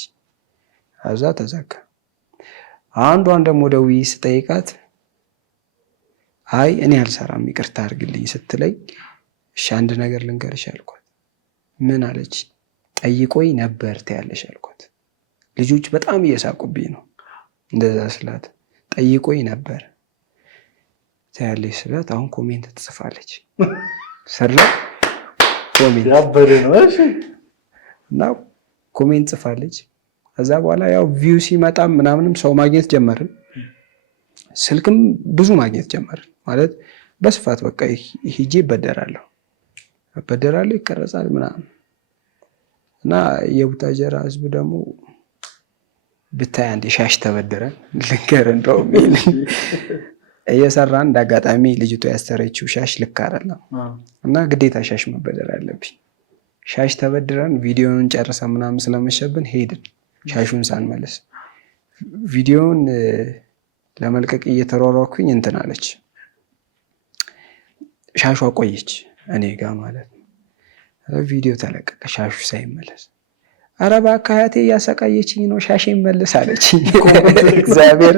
አዛ ተዘጋ። አንዷን ደግሞ ደውዬ ስጠይቃት አይ እኔ አልሰራም ይቅርታ አድርግልኝ ስትለኝ እሺ አንድ ነገር ልንገርሽ አልኳት። ምን አለች? ጠይቆኝ ነበር ትያለሽ አልኳት። ልጆች በጣም እየሳቁብኝ ነው እንደዛ ስላት ጠይቆኝ ነበር ትያለሽ ስላት አሁን ኮሜንት ትጽፋለች። ሰላ ኮሜንት ያበደ ነው። እሺ እና ኮሜንት ጽፋለች። ከዛ በኋላ ያው ቪው ሲመጣ ምናምንም ሰው ማግኘት ጀመርን። ስልክም ብዙ ማግኘት ጀመርን ማለት በስፋት በቃ ሂጄ በደራለሁ ይቀረጻል ምናምን እና የቡታጀራ ህዝብ ደግሞ ብታይ አንዴ ሻሽ ተበደረን ልንገር እንደውም እየሰራን እንዳጋጣሚ ልጅቷ ያሰረችው ሻሽ ልክ አይደለም እና ግዴታ ሻሽ መበደር አለብኝ። ሻሽ ተበድረን ቪዲዮውን ጨርሰ ምናምን ስለመሸብን ሄድን ሻሹን ሳንመልስ። ቪዲዮውን ለመልቀቅ እየተሯሯኩኝ እንትን አለች ሻሿ ቆየች እኔ ጋር ማለት ነው። ቪዲዮ ተለቀቀ ሻሹ ሳይመለስ። ኧረ እባክህ አያቴ እያሰቃየችኝ ነው ሻሽ ይመለስ አለችኝ። እግዚአብሔር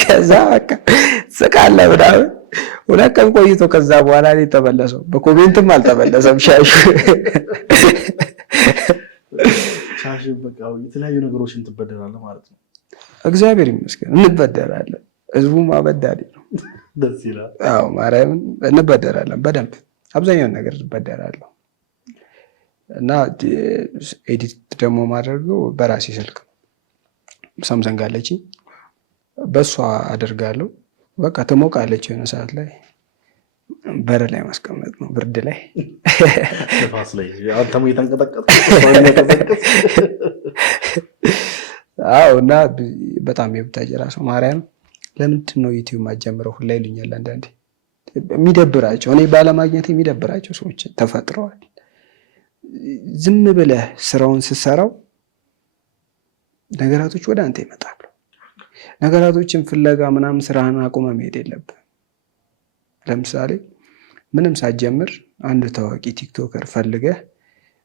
ከዛ በቃ ስቃለ ምናምን 2 ቀን ቆይቶ ከዛ በኋላ ላይ ተመለሰው። በኮሜንትም አልተመለሰም ሻሹ። ሻሽ በቃ የተለያዩ ነገሮችን ትበደራለህ ማለት ነው። እግዚአብሔር ይመስገን እንበደራለን። ህዝቡም አበዳሪ ነው። ደስ ይላል። አዎ ማርያምን እንበደራለን በደንብ አብዛኛውን ነገር እንበደራለሁ። እና ኤዲት ደግሞ ማድረገው በራሴ ስልክ ሳምሰንግ አለችኝ በሷ አደርጋለሁ። በቃ ትሞቃለች የሆነ ሰዓት ላይ በር ላይ ማስቀመጥ ነው ብርድ ላይ ነፋስ ላይ አንተም እየተንቀጠቀጥክ አዎ። እና በጣም የቡታጀራ ሰው ማርያም ለምንድን ነው ዩቲዩብ ማጀምረው ሁላ ይሉኛል አንዳንዴ። የሚደብራቸው እኔ ባለማግኘት የሚደብራቸው ሰዎች ተፈጥረዋል። ዝም ብለህ ስራውን ስትሰራው ነገራቶች ወደ አንተ ይመጣሉ። ነገራቶችን ፍለጋ ምናምን ስራህን አቁመህ መሄድ የለብህም። ለምሳሌ ምንም ሳትጀምር አንድ ታዋቂ ቲክቶከር ፈልገህ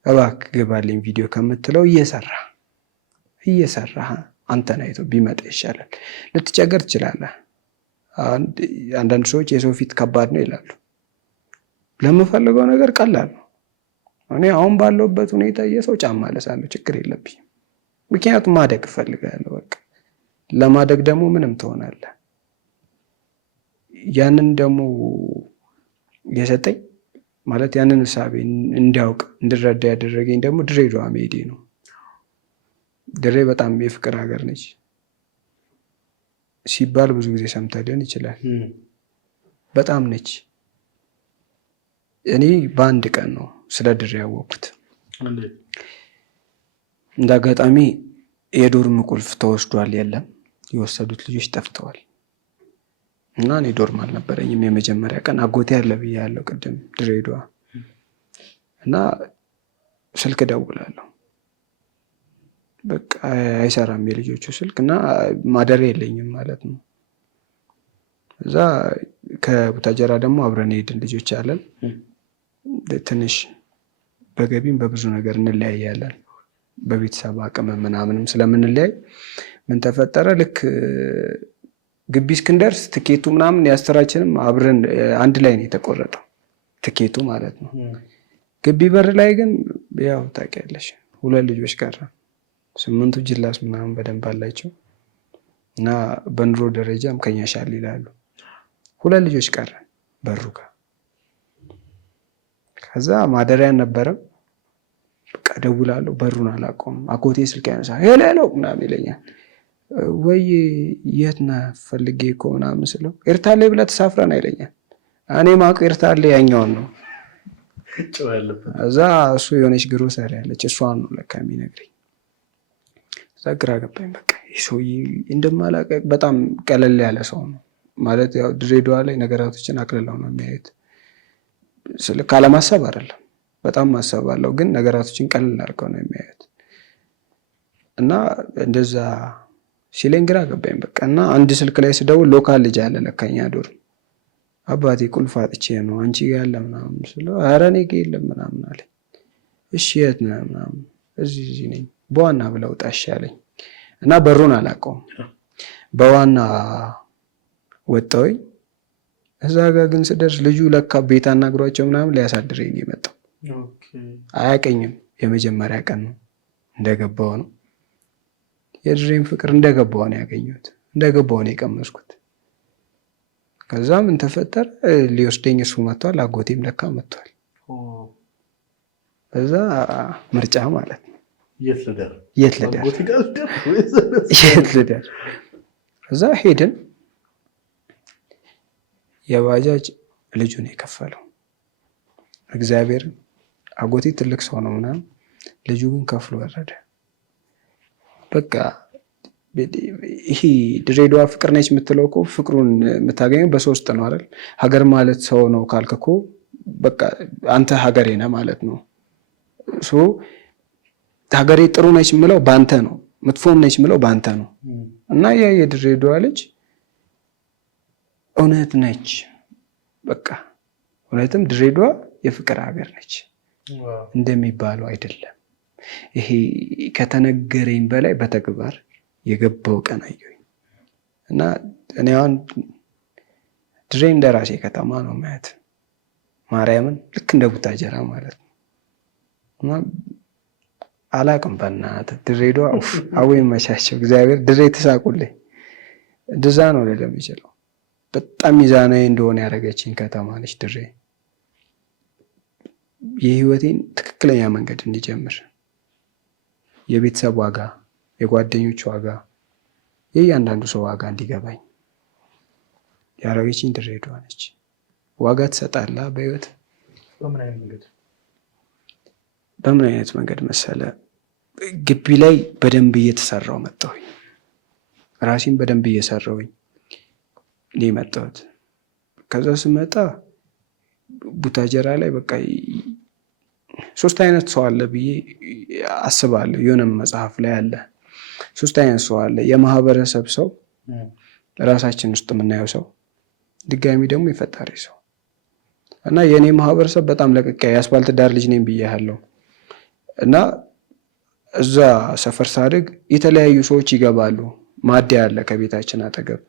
እባክህ ግባልኝ ቪዲዮ ከምትለው እየሰራህ አንተን አይቶ ቢመጣ ይሻላል። ልትቸገር ትችላለህ። አንዳንድ ሰዎች የሰው ፊት ከባድ ነው ይላሉ። ለምፈልገው ነገር ቀላል ነው። እኔ አሁን ባለውበት ሁኔታ የሰው ጫማ ለሳለሁ ችግር የለብኝም። ምክንያቱም ማደግ እፈልጋለሁ። በቃ ለማደግ ደግሞ ምንም ትሆናለህ። ያንን ደግሞ የሰጠኝ ማለት ያንን ሀሳቤ እንዲያውቅ እንድረዳ ያደረገኝ ደግሞ ድሬዳዋ መሄዴ ነው። ድሬ በጣም የፍቅር ሀገር ነች ሲባል ብዙ ጊዜ ሰምተህ ሊሆን ይችላል። በጣም ነች። እኔ በአንድ ቀን ነው ስለ ድሬ ያወቅኩት። እንደ አጋጣሚ የዶርም ቁልፍ ተወስዷል፣ የለም የወሰዱት ልጆች ጠፍተዋል። እና እኔ ዶርም አልነበረኝም የመጀመሪያ ቀን። አጎቴ ያለ ብያለሁ ቅድም ድሬዳዋ። እና ስልክ ደውላለሁ በቃ አይሰራም የልጆቹ ስልክ እና ማደሪያ የለኝም ማለት ነው። እዛ ከቡታጀራ ደግሞ አብረን ሄድን ልጆች አለን። ትንሽ በገቢም በብዙ ነገር እንለያያለን። በቤተሰብ አቅም ምናምንም ስለምንለያይ ምን ተፈጠረ፣ ልክ ግቢ እስክንደርስ ትኬቱ ምናምን ያስተራችንም አብረን አንድ ላይ ነው የተቆረጠው ትኬቱ ማለት ነው። ግቢ በር ላይ ግን ያው ታውቂያለሽ 2 ልጆች ቀረ። 8ቱ ጅላስ ምናምን በደንብ አላቸው እና በኑሮ ደረጃም ከኛ ሻል ይላሉ። 2 ልጆች ቀረ በሩ ጋር። ከዛ ማደሪያ ነበረም። በቃ ደውላለሁ፣ በሩን አላውቀውም። አጎቴ ስልክ ያነሳ ሄሎ ምናምን ይለኛል። ወይ የት ነህ ፈልጌ እኮ ምናምን ስለው ኤርታሌ ብለህ ተሳፍረን ይለኛል። እኔ ማውቀው ኤርታሌ ያኛውን ነው። እዛ እሱ የሆነች ግሮሰሪ ያለች እሷን ነው ለካ የሚነግረኝ። እዛ ግራ ገባኝ። በቃ ይህ ሰውዬ እንደማላውቅ በጣም ቀለል ያለ ሰው ነው ማለት ያው ድሬዳዋ ላይ ነገራቶችን አቅልለው ነው የሚያዩት። ካለማሰብ አይደለም፣ በጣም ማሰብ አለው፣ ግን ነገራቶችን ቀለል አድርገው ነው የሚያዩት። እና እንደዛ ሲለኝ ግራ ገባኝ በቃ። እና አንድ ስልክ ላይ ስደውል ሎካል ልጅ አለ ለካኛ ዶር አባቴ ቁልፍ አጥቼ ነው አንቺ ጋር ያለ ምናምን ስለው ኧረ እኔ ጋር የለም ምናምን አለኝ። እሺ የት ነህ ምናምን እዚህ ነኝ በዋና ብለው ጣሽ አለኝ። እና በሩን አላውቀውም። በዋና ወጣሁኝ። እዛ ጋር ግን ስደርስ ልጁ ለካ ቤት አናግሯቸው ምናምን ሊያሳድረኝ ነው የመጣው። አያውቀኝም። የመጀመሪያ ቀን ነው እንደገባው ነው የድሬን ፍቅር እንደገባው ነው ያገኘሁት፣ እንደገባው ነው የቀመስኩት። ከዛ ምን ተፈጠረ፣ ሊወስደኝ እሱ መጥቷል፣ አጎቴም ለካ መጥቷል። ከዛ ምርጫ ማለት ነው የት ልደር። ከዛ ሄድን። የባጃጅ ልጁ ነው የከፈለው። እግዚአብሔር አጎቴ ትልቅ ሰው ነው ምናምን፣ ልጁ ግን ከፍሎ ወረደ። በቃ ይሄ ድሬዳዋ ፍቅር ነች የምትለው እኮ ፍቅሩን የምታገኘው በ3 ነው አይደል? ሀገር ማለት ሰው ነው ካልክ እኮ በቃ አንተ ሀገሬ ነህ ማለት ነው። ሀገሬ ጥሩ ነች የምለው በአንተ ነው፣ መጥፎም ነች የምለው በአንተ ነው። እና ያ የድሬዳዋ ልጅ እውነት ነች። በቃ እውነትም ድሬዳዋ የፍቅር ሀገር ነች እንደሚባለው አይደለም። ይሄ ከተነገረኝ በላይ በተግባር የገባው ቀን አየሁኝ። እና እኔ አሁን ድሬ እንደ ራሴ ከተማ ነው ማየት፣ ማርያምን ልክ እንደ ቡታጀራ ማለት ነው። እና አላቅም በእናትህ ድሬዳዋ አወይ መቻቸው እግዚአብሔር ድሬ ተሳቁልኝ። እንደዛ ነው ልል የሚችለው። በጣም ሚዛናዊ እንደሆነ ያደረገችኝ ከተማ ነች ድሬ። የህይወቴን ትክክለኛ መንገድ እንዲጀምር የቤተሰብ ዋጋ፣ የጓደኞች ዋጋ፣ የእያንዳንዱ ሰው ዋጋ እንዲገባኝ ያደረገችኝ ድሬዳዋ ነች። ዋጋ ትሰጣለህ በህይወት። በምን አይነት መንገድ መሰለ? ግቢ ላይ በደንብ እየተሰራው መጣሁኝ። ራሴን በደንብ እየሰራሁኝ እኔ መጣሁት። ከዛ ስመጣ ቡታጀራ ላይ በቃ 3 አይነት ሰው አለ ብዬ አስባለሁ። የሆነ መጽሐፍ ላይ አለ 3 አይነት ሰው አለ። የማህበረሰብ ሰው፣ ራሳችን ውስጥ የምናየው ሰው፣ ድጋሚ ደግሞ የፈጣሪ ሰው። እና የኔ ማህበረሰብ በጣም ለቀቅ የአስፋልት ዳር ልጅ ነኝ ብያለሁ። እና እዛ ሰፈር ሳድግ የተለያዩ ሰዎች ይገባሉ። ማዲያ አለ ከቤታችን አጠገብ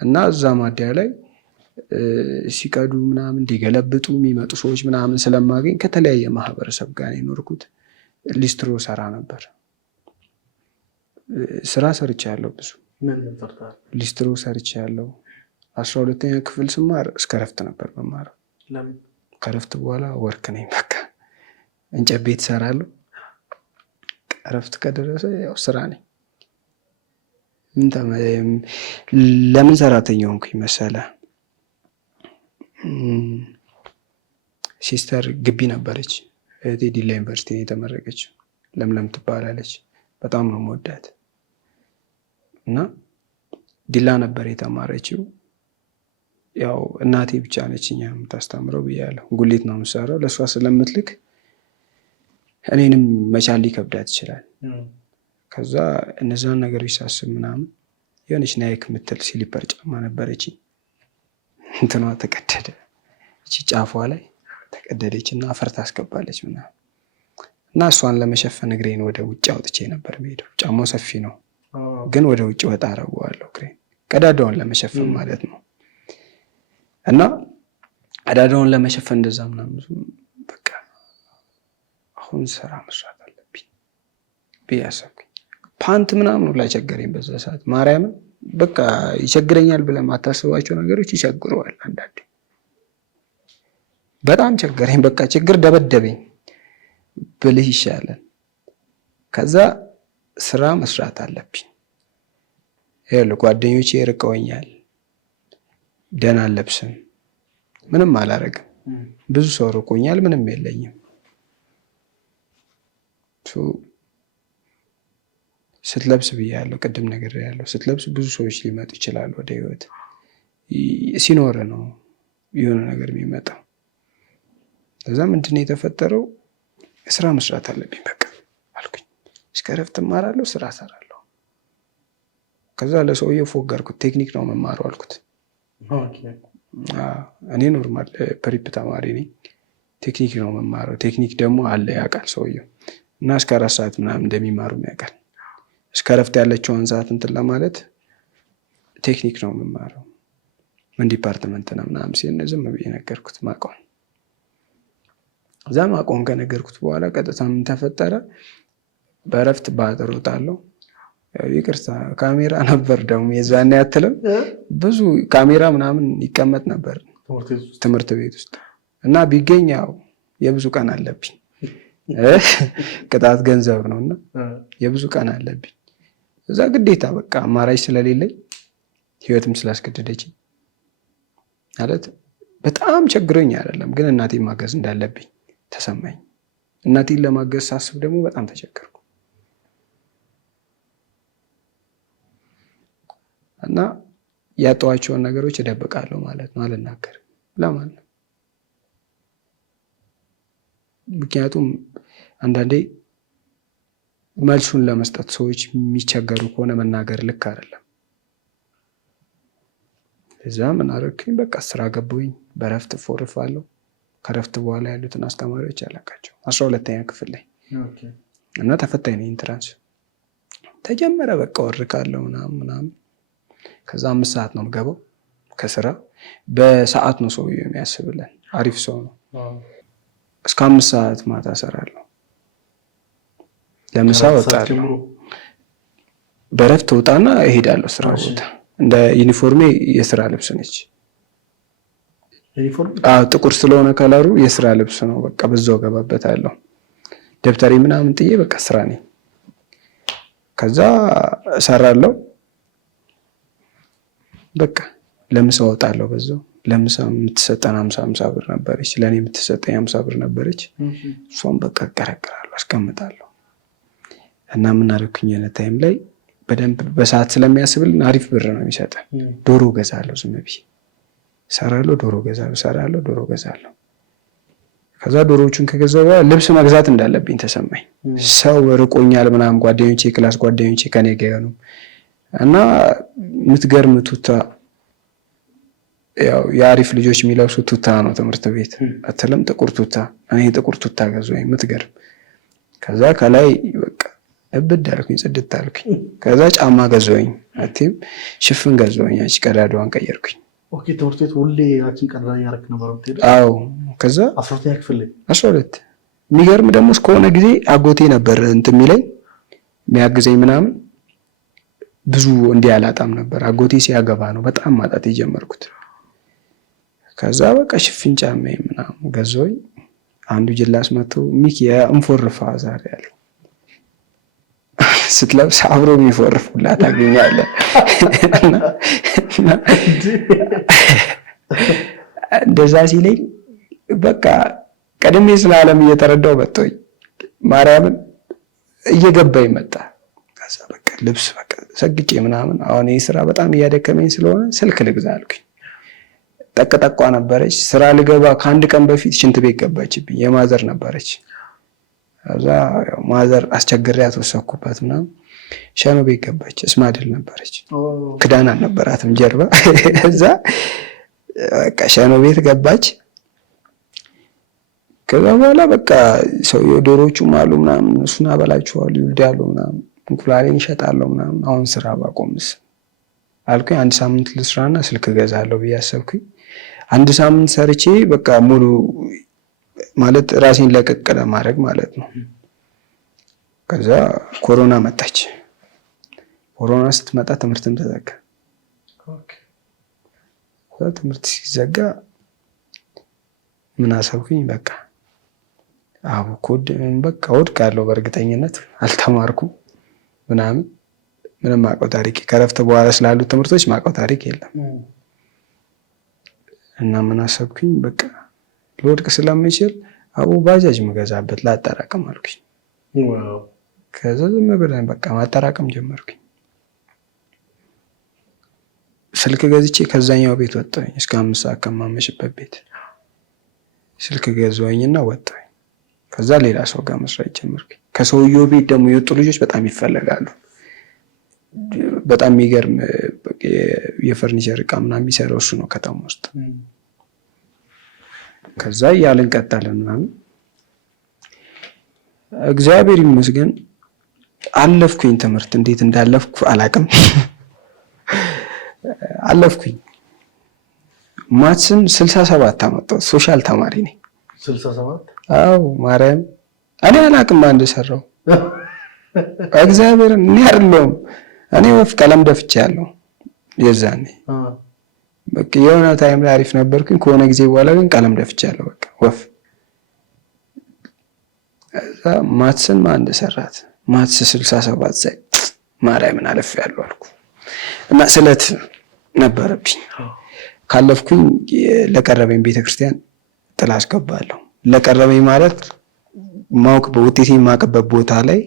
እና እዛ ማዲያ ላይ ሲቀዱ ምናምን እንዲገለብጡ የሚመጡ ሰዎች ምናምን ስለማገኝ ከተለያየ ማህበረሰብ ጋር የኖርኩት። ሊስትሮ ሰራ ነበር። ስራ ሰርቻለሁ ብዙ ሊስትሮ ሰርቻለሁ። 12ኛ ክፍል ስማር እስከ ረፍት ነበር መማረው። ከረፍት በኋላ ወርክ ነኝ በቃ እንጨት ቤት ሰራለሁ። ረፍት ከደረሰ ያው ስራ ነኝ። ለምን ሰራተኛ ሆንኩኝ መሰለህ? ሲስተር ግቢ ነበረች እህቴ ዲላ ዩኒቨርሲቲ ነው የተመረቀችው። ለምለም ትባላለች። በጣም ነው የምወዳት። እና ዲላ ነበር የተማረችው። ያው እናቴ ብቻ ነች እኛ የምታስተምረው ብያለሁ። ጉሊት ነው የምትሰራው። ለእሷ ስለምትልክ እኔንም መቻል ሊከብዳት ይችላል። ከዛ እነዛን ነገሮች ሳስብ ምናምን የሆነች ናይክ ምትል ስሊፐር ጫማ ነበረች። እንትኗ ተቀደደ፣ እቺ ጫፏ ላይ ተቀደደች እና አፈር ታስገባለች ምናምን እና እሷን ለመሸፈን እግሬን ወደ ውጭ አውጥቼ ነበር የምሄደው። ጫማው ሰፊ ነው ግን ወደ ውጭ ወጣ አደርገዋለሁ እግሬን፣ ቀዳዳውን ለመሸፈን ማለት ነው። እና ቀዳዳውን ለመሸፈን እንደዛ ምናምን በቃ አሁን ስራ መስራት አለብኝ ብዬ አሰብኩኝ። ፓንት ምናምን ሁላ ቸገረኝ በዛ ሰዓት። ማርያምን በቃ ይቸግረኛል ብለህ የማታስባቸው ነገሮች ይቸግረዋል አንዳንዴ። በጣም ቸገረኝ፣ በቃ ችግር ደበደበኝ ብልህ ይሻላል። ከዛ ስራ መስራት አለብኝ። ይኸውልህ ጓደኞቼ ርቀውኛል፣ ደህና አልለብስም፣ ምንም አላረግም። ብዙ ሰው ርቆኛል፣ ምንም የለኝም። ስትለብስ ብያለሁ፣ ቅድም ነግሬያለሁ። ስትለብስ ብዙ ሰዎች ሊመጡ ይችላሉ ወደ ህይወት። ሲኖር ነው የሆነ ነገር የሚመጣው። ከዛ ምንድን ነው የተፈጠረው? ስራ መስራት አለብኝ በቃ አልኩኝ። እስከ እረፍት እማራለሁ፣ ስራ እሰራለሁ። ከዛ ለሰውየው ፎገርኩት። ቴክኒክ ነው መማሩ አልኩት። እኔ ኖርማል ፕሪፕ ተማሪ ነኝ። ቴክኒክ ነው መማረው። ቴክኒክ ደግሞ አለ ያውቃል ሰውየው እና እስከ 4 ሰዓት ምናምን እንደሚማሩ ያውቃል። እስከ እረፍት ያለችውን ሰዓት እንትን ለማለት ቴክኒክ ነው መማረው። ምን ዲፓርትመንት ነው ምናምን ሲል ዝም ብዬ ነገርኩት ማውቀውን። እዛ ማውቀውን ከነገርኩት በኋላ ቀጥታ ምን ተፈጠረ? በእረፍት ባጥር እወጣለሁ። ይቅርታ ካሜራ ነበር ደግሞ የዛኔ አትልም፣ ብዙ ካሜራ ምናምን ይቀመጥ ነበር ትምህርት ቤት ውስጥ እና ቢገኝ ያው የብዙ ቀን አለብኝ። ቅጣት ገንዘብ ነው እና የብዙ ቀን አለብኝ። እዛ ግዴታ በቃ አማራጭ ስለሌለኝ ህይወትም ስላስገደደች ማለት በጣም ቸግሮኝ አይደለም ግን እናቴን ማገዝ እንዳለብኝ ተሰማኝ። እናቴን ለማገዝ ሳስብ ደግሞ በጣም ተቸገርኩ እና ያጣኋቸውን ነገሮች እደብቃለሁ ማለት ነው፣ አልናገርም ለማንም። ምክንያቱም አንዳንዴ መልሱን ለመስጠት ሰዎች የሚቸገሩ ከሆነ መናገር ልክ አይደለም። እዛ ምን አደረግኩኝ? በቃ ስራ ገባሁኝ። በረፍት ፎርፋለሁ። ከረፍት በኋላ ያሉትን አስተማሪዎች አላውቃቸው 12ኛ ክፍል ላይ እና ተፈታኝ ነኝ። ኢንትራንስ ተጀመረ። በቃ ወርካለሁ ምናምን። ከዛ 5 ሰዓት ነው የምገባው ከስራ። በሰዓት ነው ሰውዬው የሚያስብልን፣ አሪፍ ሰው ነው። እስከ 5 ሰዓት ማታ እሰራለሁ። ለምሳ ወጣለሁ። በረፍት ወጣና እሄዳለሁ ስራ ቦታ። እንደ ዩኒፎርሜ የስራ ልብስ ነች። ጥቁር ስለሆነ ከለሩ የስራ ልብስ ነው። በቃ በዛው ገባበታለሁ። ደብተሬ ምናምን ጥዬ በቃ ስራ ነኝ። ከዛ እሰራለሁ። በቃ ለምሳ ወጣለሁ። በዛው ለምሳ የምትሰጠን 50 ብር ነበረች። ለእኔ የምትሰጠኝ 50 ብር ነበረች። እሷም በቃ እቀረቅራለሁ፣ አስቀምጣለሁ። እና ምን አደረኩኝ? የሆነ ታይም ላይ በደንብ በሰዓት ስለሚያስብልን አሪፍ ብር ነው የሚሰጠን። ዶሮ ገዛለሁ፣ ዝም ብዬ እሰራለሁ፣ ዶሮ ገዛለሁ፣ እሰራለሁ፣ ዶሮ ገዛለሁ። ከዛ ዶሮዎቹን ከገዛሁ በኋላ ልብስ መግዛት እንዳለብኝ ተሰማኝ። ሰው ርቆኛል ምናምን፣ ጓደኞቼ ክላስ ጓደኞቼ ከኔ ጋር ነው እና የምትገርም ቱታ፣ ያው የአሪፍ ልጆች የሚለብሱ ቱታ ነው ትምህርት ቤት አትልም፣ ጥቁር ቱታ። እኔ ጥቁር ቱታ ገዛሁኝ፣ የምትገርም። ከዛ ከላይ በቃ እብድ አልኩኝ፣ ጽድት አልኩኝ። ከዛ ጫማ ገዛሁኝ፣ አትም ሽፍን ገዛሁኝ፣ ያቺ ቀዳዳዋን ቀየርኩኝ። ኦኬ። ትምህርት ቤት ሁሌ ያቺን ቀዳዳ ያረክ ነበር የምትሄደው? አዎ። ከዛ 12ኛ ክፍል ላይ 12 የሚገርም ደግሞ እስከሆነ ጊዜ አጎቴ ነበር እንትን የሚለኝ የሚያግዘኝ ምናምን። ብዙ እንዲህ አላጣም ነበር። አጎቴ ሲያገባ ነው በጣም ማጣት የጀመርኩት። ከዛ በቃ ሽፍን ጫማ ምናምን ገዛሁኝ። አንዱ ጅላስ መጥቶ ሚኪ የእንፎርፋ ዛሬ አለኝ። ስትለብስ አብሮ የሚፎርፉላ ታገኛለህ። እንደዛ ሲለኝ በቃ ቀድሜ ስለ ዓለም እየተረዳው መጥቶኝ ማርያምን እየገባኝ መጣ። ከዛ በቃ ልብስ በቃ ሰግጬ ምናምን አሁን ይህ ስራ በጣም እያደከመኝ ስለሆነ ስልክ ልግዛ አልኩኝ። ጠቅጠቋ ነበረች። ስራ ልገባ ከአንድ ቀን በፊት ሽንት ቤት ገባችብኝ። የማዘር ነበረች። ከዛ ማዘር አስቸግሬያት ወሰድኩባት ምናምን። ሻኖ ቤት ገባች። እስማድል ነበረች፣ ክዳን አልነበራትም ጀርባ። እዛ በቃ ሻኖ ቤት ገባች። ከዛ በኋላ በቃ ሰውዬው ዶሮቹም አሉ ምናምን እሱን አበላቸዋለሁ ይወልዳሉ ምናምን እንቁላሌን ይሸጣለሁ ምናምን። አሁን ስራ ባቆምስ አልኩኝ። 1 ሳምንት ልስራና ስልክ ገዛለሁ ብዬ አሰብኩኝ። 1 ሳምንት ሰርቼ በቃ ሙሉ ማለት ራሴን ለቀቅ ለማድረግ ማለት ነው። ከዛ ኮሮና መጣች። ኮሮና ስትመጣ ትምህርትም ተዘጋ። ትምህርት ሲዘጋ ምን አሰብኩኝ፣ በቃ በቃ ወድቃለሁ በእርግጠኝነት አልተማርኩም ምናምን። ምንም ማውቀው ታሪክ ከረፍት በኋላ ስላሉት ትምህርቶች ማውቀው ታሪክ የለም። እና ምን አሰብኩኝ፣ በቃ ልወድቅ ስለምችል ባጃጅ መገዛበት ላጠራቅም አልኩኝ። ከዛ ዝም ብለን በቃ ማጠራቀም ጀመርኩኝ። ስልክ ገዝቼ ከዛኛው ቤት ወጣሁኝ። እስከ 5 ሰዓት ከማመሽበት ቤት ስልክ ገዛሁኝና ወጣሁኝ። ከዛ ሌላ ሰው ጋር መስራት ጀመርኩኝ። ከሰውየው ቤት ደግሞ የወጡ ልጆች በጣም ይፈለጋሉ። በጣም የሚገርም የፈርኒቸር እቃ ምናምን የሚሰራው እሱ ነው ከተማ ውስጥ። ከዛ እያልን ቀጠልን ምናምን። እግዚአብሔር ይመስገን አለፍኩኝ። ትምህርት እንዴት እንዳለፍኩ አላውቅም። አለፍኩኝ። ማትስን 67 አመጣሁት። ሶሻል ተማሪ ነኝ። 67? አዎ ማርያም እኔ አላውቅም አንድ ሰራው እግዚአብሔርን እኔ አይደለሁም። እኔ ወፍ ቀለም ደፍቻለሁ የዛኔ። በቃ የሆነ ታይም ላይ አሪፍ ነበርኩኝ። ከሆነ ጊዜ በኋላ ግን ቀለም ደፍቻለሁ በቃ ወፍ። እዛ ማትስን ማን እንደሰራት ማትስ 67 ሳይ ማርያምን አለፍያለሁ አልኩ እና ስለት ነበረብኝ። ካለፍኩኝ ለቀረበኝ ቤተክርስቲያን ጥላ አስገባለሁ። ለቀረበኝ ማለት ማውቅ በውጤቴ የማውቅበት ቦታ ላይ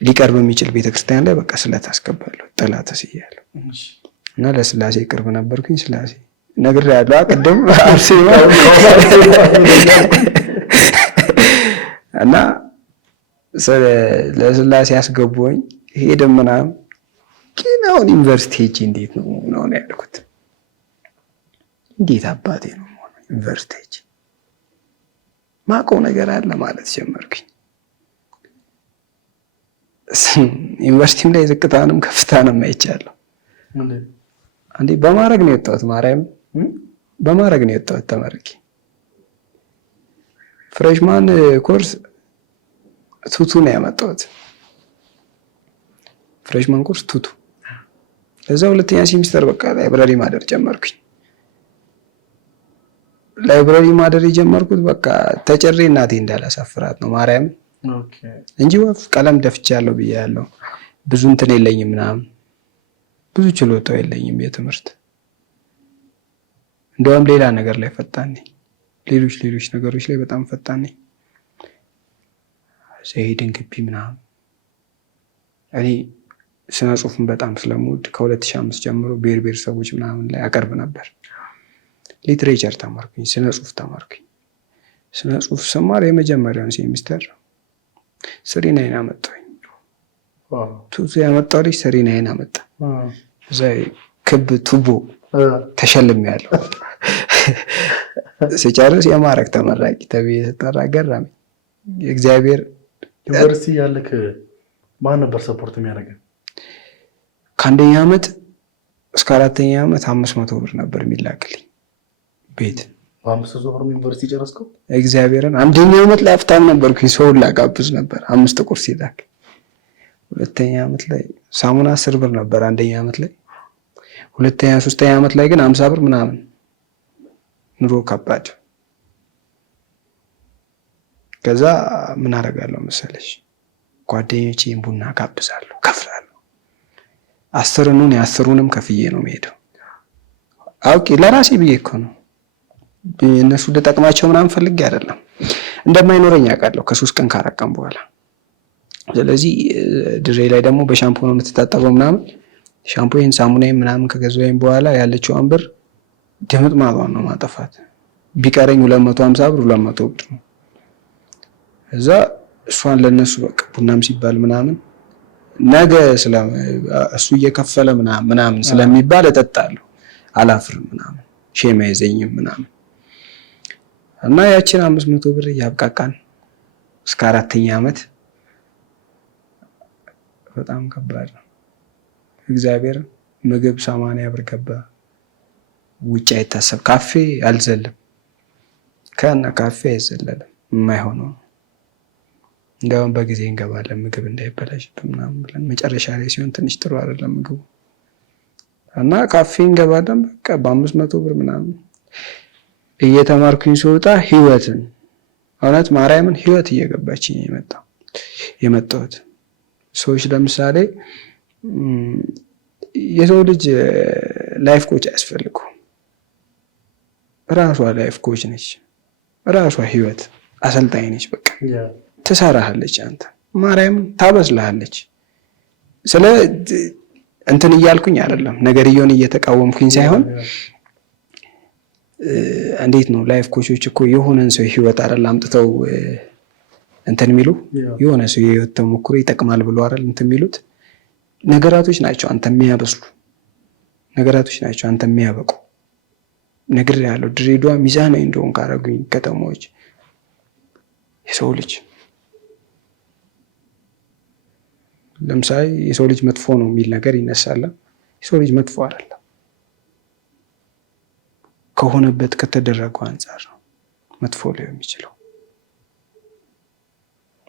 ሊቀርብ የሚችል ቤተክርስቲያን ላይ በቃ ስለት አስገባለሁ። ጥላ ተስያለሁ እና ለስላሴ ቅርብ ነበርኩኝ። ስላሴ ነግሬያለሁ ቅድም አርሴማ እና ለስላሴ አስገቡኝ። ሄደን ምናምን ግን አሁን ዩኒቨርሲቲ ሄጄ እንዴት ነው ያልኩት። እንዴት አባቴ ነው ዩኒቨርሲቲ ሄጄ ማውቀው ነገር አለ ማለት ጀመርኩኝ። ዩኒቨርሲቲም ላይ ዝቅታንም ከፍታንም አይቻለሁ። እንዴ በማድረግ ነው የወጣሁት። ማርያም በማድረግ ነው የወጣሁት ተመርቄ። ፍሬሽማን ኮርስ ቱቱ ነው ያመጣሁት። ፍሬሽማን ኮርስ ቱቱ። ለዛ 2ኛ ሴሚስተር በቃ ላይብራሪ ማደር ጀመርኩኝ። ላይብራሪ ማደር የጀመርኩት በቃ ተጨሬ እናቴ እንዳላሳፍራት ነው ማርያም እንጂ ወፍ ቀለም ደፍቻለሁ ብያለሁ። ብዙ እንትን የለኝም ምናምን ብዙ ችሎታው የለኝም የትምህርት። እንደውም ሌላ ነገር ላይ ፈጣን ነኝ። ሌሎች ነገሮች ላይ በጣም ፈጣን ነኝ። ዘይድን ግቢ ምናምን እኔ ስነ ጽሁፍን በጣም ስለምወድ ከ2005 ጀምሮ ብሔር ብሔረሰቦች ምናምን ላይ አቀርብ ነበር። ሊትሬቸር ተማርኩኝ፣ ስነ ጽሁፍ ተማርኩኝ። ስነ ጽሁፍ ስማር የመጀመሪያውን ሴሚስተር 39 አመጣሁኝ። ቱቱ ያመጣው ልጅ 39 አመጣ። እዛ ክብ ቱቦ ተሸልሜያለሁ። ስጨርስ የማዕረግ ተመራቂ ተብዬ ተጠራ። ገረመኝ። እግዚአብሔር ዩኒቨርሲቲ ያለክ ማን ነበር ሰፖርት የሚያደርገን? ከአንደኛ ዓመት እስከ 4ኛ ዓመት 500 ብር ነበር የሚላክልኝ ቤት። በ500 ብር ዩኒቨርሲቲ ጨረስከው? እግዚአብሔርን አንደኛ ዓመት ላይ ሀብታም ነበርኩኝ። ሰውን ላጋብዝ ነበር 5 ቁርስ ይላክ። 2ኛ ዓመት ላይ ሳሙና 10 ብር ነበር አንደኛ ዓመት ላይ። 2ኛ 3ኛ ዓመት ላይ ግን 50 ብር ምናምን። ኑሮ ከባድ። ከዛ ምን አደርጋለሁ መሰለሽ? ጓደኞቼን ቡና ጋብዛለሁ፣ ከፍላለሁ። 10ኑንም ከፍዬ ነው የምሄደው። አውቄ ለራሴ ብዬ እኮ ነው። እነሱ ልጠቅማቸው ምናምን ፈልጌ አይደለም። እንደማይኖረኝ አውቃለሁ ከ3 ቀን ከ4 ቀን በኋላ። ስለዚህ ድሬ ላይ ደግሞ በሻምፖ ነው የምትታጠበው ምናምን። ሻምፖዬን ሳሙናዬን ምናምን ከገዛሁኝ በኋላ ያለችውን ብር ድምጥማጧን ነው ማጠፋት። ቢቀረኝ 250 ብር 200 ብር ነው። እዛ እሷን ለነሱ በቃ ቡናም ሲባል ምናምን ነገ እሱ እየከፈለ ምናምን ስለሚባል እጠጣለሁ፣ አላፍርም ምናምን ሼም አይዘኝም ምናምን እና ያችን 500 ብር እያብቃቃን እስከ 4ኛ ዓመት በጣም ከባድ ነው። እግዚአብሔር ምግብ 80 ብር ገባ። ውጭ አይታሰብ ካፌ አልዘልም፣ ከና ካፌ አይዘለልም። የማይሆነው እንደውም በጊዜ እንገባለን ምግብ እንዳይበላሽብን ምናምን ብለን መጨረሻ ላይ ሲሆን ትንሽ ጥሩ አይደለም ምግቡ እና ካፌ እንገባለን። በቃ በ500 ብር ምናምን እየተማርኩኝ ስወጣ ህይወትን እውነት ማርያምን ህይወት እየገባችኝ የመጣሁት ሰዎች ለምሳሌ የሰው ልጅ ላይፍ ኮች አያስፈልገው። ራሷ ላይፍ ኮች ነች፣ ራሷ ህይወት አሰልጣኝ ነች። በቃ ትሰራሃለች፣ አንተ ማርያም ታበስልሃለች። ስለ እንትን እያልኩኝ አይደለም፣ ነገርየውን እየተቃወምኩኝ ሳይሆን እንዴት ነው ላይፍ ኮቾች እኮ የሆነን ሰው ህይወት አይደል አምጥተው እንትን የሚሉ የሆነ ሰው የህይወት ተሞክሮ ይጠቅማል ብሎ አይደል እንትን የሚሉት ነገራቶች ናቸው። አንተ የሚያበስሉ ነገራቶች ናቸው አንተ የሚያበቁ ነገር ያለው ድሬዳዋ ሚዛናዊ እንደሆን ካረጉኝ ከተሞች የሰው ልጅ ለምሳሌ የሰው ልጅ መጥፎ ነው የሚል ነገር ይነሳል። የሰው ልጅ መጥፎ አይደለም፣ ከሆነበት ከተደረገው አንፃር ነው መጥፎ ሊሆን የሚችለው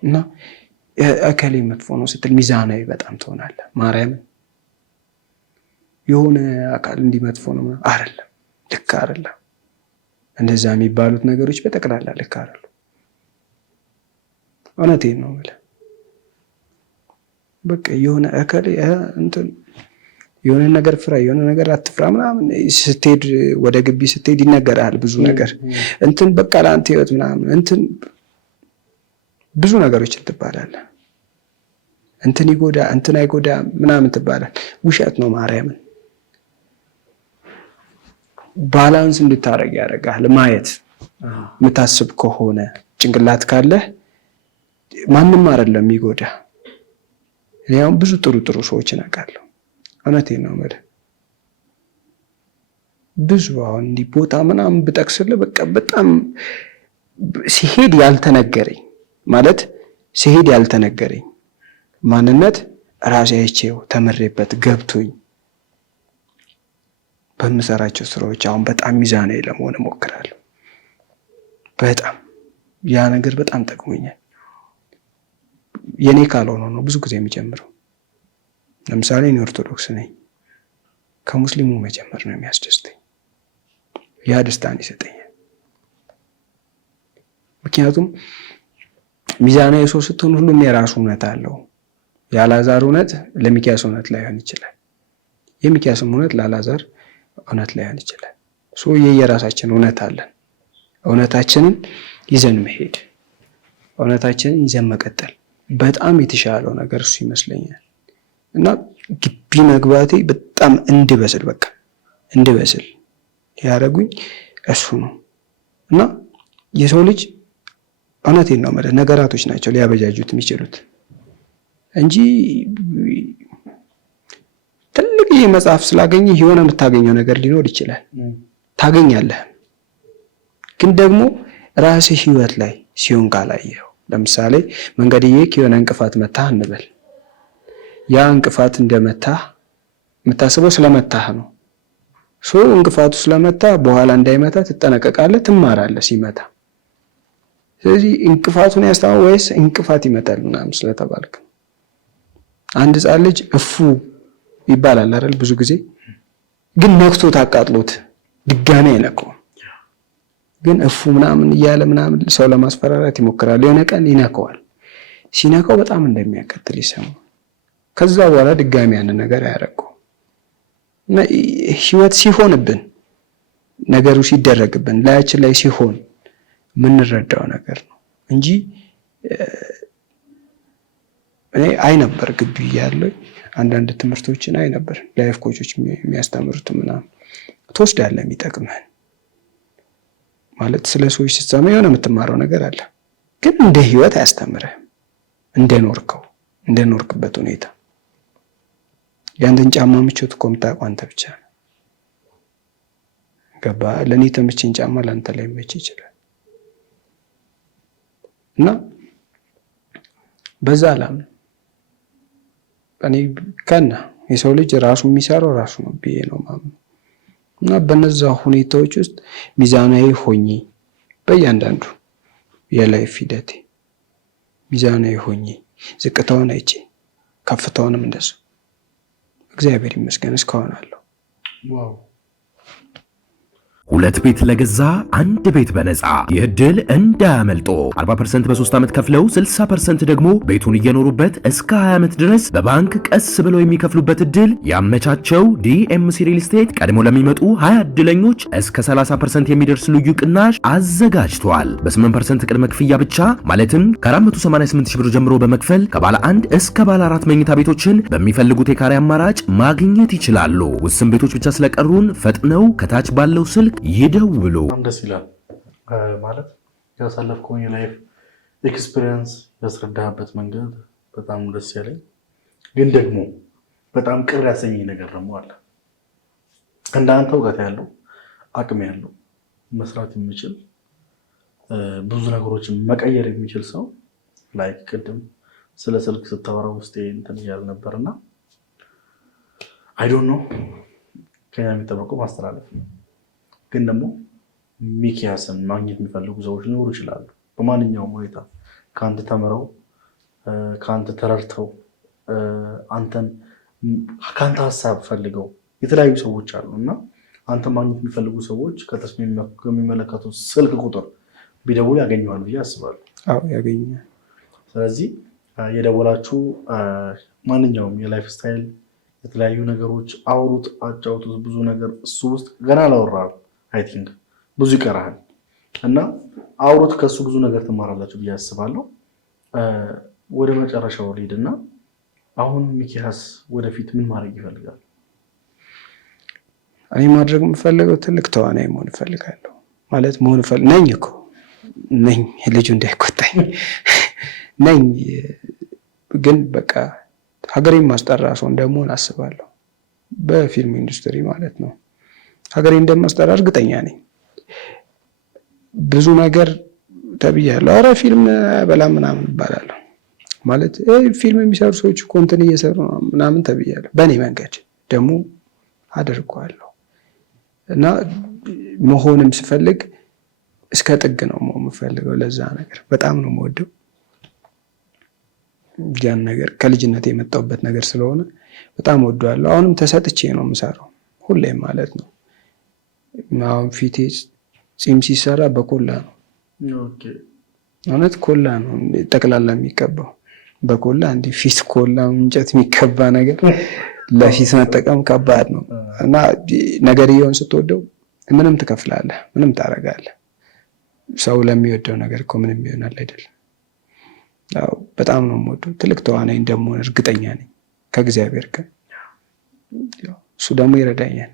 እና እከሌ መጥፎ ነው ስትል ሚዛናዊ በጣም ትሆናለህ። ማርያምን የሆነ አካል እንዲህ መጥፎ ነው አይደለም፣ ልክ አይደለም። እንደዛ የሚባሉት ነገሮች በጠቅላላ ልክ አይደለም። እውነቴን ነው የምልህ። በቃ የሆነ እከሌ እንትን የሆነ ነገር ፍራ፣ የሆነ ነገር አትፍራ ምናምን ስትሄድ ወደ ግቢ ስትሄድ ይነገራል ብዙ ነገር እንትን በቃ ለአንተ ህይወት ምናምን እንትን ብዙ ነገሮችን ትባላለህ። እንትን ይጎዳ እንትን አይጎዳ ምናምን ትባላል። ውሸት ነው። ማርያምን ባላንስ እንድታረግ ያደርጋል። ማየት የምታስብ ከሆነ ጭንቅላት ካለህ ማንም አይደለም ይጎዳ። እኔ አሁን ብዙ ጥሩ ሰዎችን አውቃለሁ። እውነቴን ነው የምልህ። ብዙ አሁን እንዲህ ቦታ ምናምን ብጠቅስልህ በቃ በጣም ሲሄድ ያልተነገረኝ ማለት ሲሄድ ያልተነገረኝ ማንነት ራሴ አይቼው ተመሬበት ገብቶኝ በምሰራቸው ስራዎች አሁን በጣም ሚዛናዊ ለመሆን እሞክራለሁ። በጣም ያ ነገር በጣም ጠቅሞኛል። የኔ ካልሆነ ነው ብዙ ጊዜ የሚጀምረው። ለምሳሌ እኔ ኦርቶዶክስ ነኝ። ከሙስሊሙ መጀመር ነው የሚያስደስተኝ። ያ ደስታን ይሰጠኛል። ምክንያቱም ሚዛናዊ ሰው ስትሆን ሁሉም የራሱ እውነት አለው። የአልዓዛር እውነት ለሚኪያስ እውነት ላይሆን ይችላል። የሚኪያስም እውነት ለአልዓዛር እውነት ላይሆን ይችላል። የየራሳችን እውነት አለን። እውነታችንን ይዘን መሄድ፣ እውነታችንን ይዘን መቀጠል በጣም የተሻለው ነገር እሱ ይመስለኛል። እና ግቢ መግባቴ በጣም እንድበስል በቃ እንድበስል ያደረጉኝ እሱ ነው። እና የሰው ልጅ እውነቴን ነው ማለት ነገራቶች ናቸው ሊያበጃጁት የሚችሉት እንጂ ትልቅ መጽሐፍ ስላገኘ የሆነ የምታገኘው ነገር ሊኖር ይችላል። ታገኛለህ። ግን ደግሞ ራስህ ህይወት ላይ ሲሆን ካላየኸው፣ ለምሳሌ መንገድዬ የሆነ እንቅፋት መታህ እንበል። ያ እንቅፋት እንደመታህ የምታስበው ስለመታህ ነው። እንቅፋቱ ስለመታህ በኋላ እንዳይመታ ትጠነቀቃለህ፣ ትማራለህ ሲመታ። ስለዚህ እንቅፋቱን ያስተማው ወይስ እንቅፋት ይመታል ምናምን ስለተባልክ? አንድ ህፃን ልጅ እፉ ይባላል አይደል? ብዙ ጊዜ ግን ነክቶት አቃጥሎት ድጋሜ አይነካውም። ግን እፉ ምናምን እያለ ምናምን ሰው ለማስፈራራት ይሞክራል። የሆነ ቀን ይነካዋል። ሲነካው በጣም እንደሚያቀጥል ይሰማል። ከዛ በኋላ ድጋሜ ያንን ነገር አያደርገውም። እና ህይወት ሲሆንብን ነገሩ ሲደረግብን ላያችን ላይ ሲሆን የምንረዳው ነገር ነው እንጂ እኔ ነበር ግቢ ያለው አንዳንድ ትምህርቶችን ነበር ላይፍ ኮቾች የሚያስተምሩት ምናምን ትወስዳለህ። የሚጠቅምህን ማለት ስለ ሰዎች ስትሰማ የሆነ የምትማረው ነገር አለ። ግን እንደ ህይወት አያስተምርህም። እንደኖርክበት ሁኔታ ያንተን ጫማ ምቾት እኮ የምታውቀው አንተ ብቻ ነው። ገባ? ለእኔ የተመቸኝ ጫማ ለአንተ ላይ መች ይችላል። እና በዛ አላምንም እኔ ከና የሰው ልጅ ራሱ የሚሰራው ራሱ ነው ብዬ ነው ማምነው። እና በነዛ ሁኔታዎች ውስጥ ሚዛናዊ ሆኜ በእያንዳንዱ የላይፍ ሂደቴ ሚዛናዊ ሆኜ ዝቅታውን አይቼ ከፍታውንም እንደዚያው እግዚአብሔር ይመስገን እስካሁን አለው። ዋው! ሁለት ቤት ለገዛ አንድ ቤት በነፃ ይህ ዕድል እንዳያመልጦ። 40% በ3 ዓመት ከፍለው 60% ደግሞ ቤቱን እየኖሩበት እስከ 20 ዓመት ድረስ በባንክ ቀስ ብለው የሚከፍሉበት ዕድል ያመቻቸው ዲኤምሲ ሪል ስቴት ቀድሞ ለሚመጡ 20 ዕድለኞች እስከ 30% የሚደርስ ልዩ ቅናሽ አዘጋጅቷል። በ8% ቅድመ ክፍያ ብቻ ማለትም ከ488 ሺህ ብር ጀምሮ በመክፈል ከባለ 1 እስከ ባለ 4 መኝታ ቤቶችን በሚፈልጉት የካሬ አማራጭ ማግኘት ይችላሉ። ውስን ቤቶች ብቻ ስለቀሩን ፈጥነው ከታች ባለው ስልክ ይደውሉ። በጣም ደስ ይላል። ማለት ያሳለፍከውን የላይፍ ኤክስፒሪየንስ ያስረዳህበት መንገድ በጣም ደስ ያለኝ፣ ግን ደግሞ በጣም ቅር ያሰኘኝ ነገር ደግሞ አለ። እንዳንተ እውቀት ያለው አቅም ያለው መስራት የሚችል ብዙ ነገሮችን መቀየር የሚችል ሰው ላይ ቅድም ስለ ስልክ ስታወራ ውስጤ እንትን እያለ ነበርና አይ ዶንት ኖ ከኛ የሚጠበቀው ማስተላለፍ ነው። ግን ደግሞ ሚኪያስን ማግኘት የሚፈልጉ ሰዎች ሊኖሩ ይችላሉ። በማንኛውም ሁኔታ ከአንተ ተምረው ከአንተ ተረድተው ከአንተ ሀሳብ ፈልገው የተለያዩ ሰዎች አሉ እና አንተ ማግኘት የሚፈልጉ ሰዎች ከሚመለከቱ ስልክ ቁጥር ቢደውሉ ያገኘዋል ብዬ አስባለሁ። አዎ ያገኛል። ስለዚህ የደወላችሁ ማንኛውም የላይፍ ስታይል የተለያዩ ነገሮች አውሩት፣ አጫውቱት። ብዙ ነገር እሱ ውስጥ ገና አላወራም። አይ ቲንክ ብዙ ይቀራል እና አውሩት። ከሱ ብዙ ነገር ትማራላችሁ ብዬ አስባለሁ። ወደ መጨረሻው ልሂድና አሁን ሚኪያስ ወደፊት ምን ማድረግ ይፈልጋል? እኔ ማድረግ የምፈልገው ትልቅ ተዋናይ መሆን እፈልጋለሁ። ማለት ነኝ እኮ ነኝ፣ ልጁ እንዳይቆጣኝ ነኝ። ግን በቃ ሀገሬን ማስጠራ ሰው እንደመሆን አስባለሁ። በፊልም ኢንዱስትሪ ማለት ነው። ሀገሬን እንደማስጠራ እርግጠኛ ነኝ። ብዙ ነገር ተብያለሁ። ኧረ ፊልም በላ ምናምን እባላለሁ። ማለት ፊልም የሚሰሩ ሰዎች እኮ እንትን እየሰሩ ነው ምናምን ተብያለሁ። በእኔ መንገድ ደግሞ አደርገዋለሁ እና መሆንም ስፈልግ እስከ ጥግ ነው የምፈልገው። ለዛ ነገር በጣም ነው የምወደው። ያን ነገር ከልጅነት የመጣሁበት ነገር ስለሆነ በጣም ወደዋለሁ። አሁንም ተሰጥቼ ነው የምሰራው ሁሌም ማለት ነው። አሁን ፊቴ ጺም ሲሰራ በኮላ ነው። እውነት ኮላ ነው ጠቅላላ የሚቀባው በኮላ። እንዲህ ፊት ኮላ እንጨት የሚቀባ ነገር ለፊት መጠቀም ከባድ ነው እና ነገርየውን ስትወደው ምንም ትከፍላለህ፣ ምንም ታደርጋለህ። ሰው ለሚወደው ነገር እኮ ምንም ይሆናል አይደለም። ያው በጣም ነው የምወደው። ትልቅ ተዋናይ እንደምሆን እርግጠኛ ነኝ ከእግዚአብሔር ጋር። እሱ ደግሞ ይረዳኛል።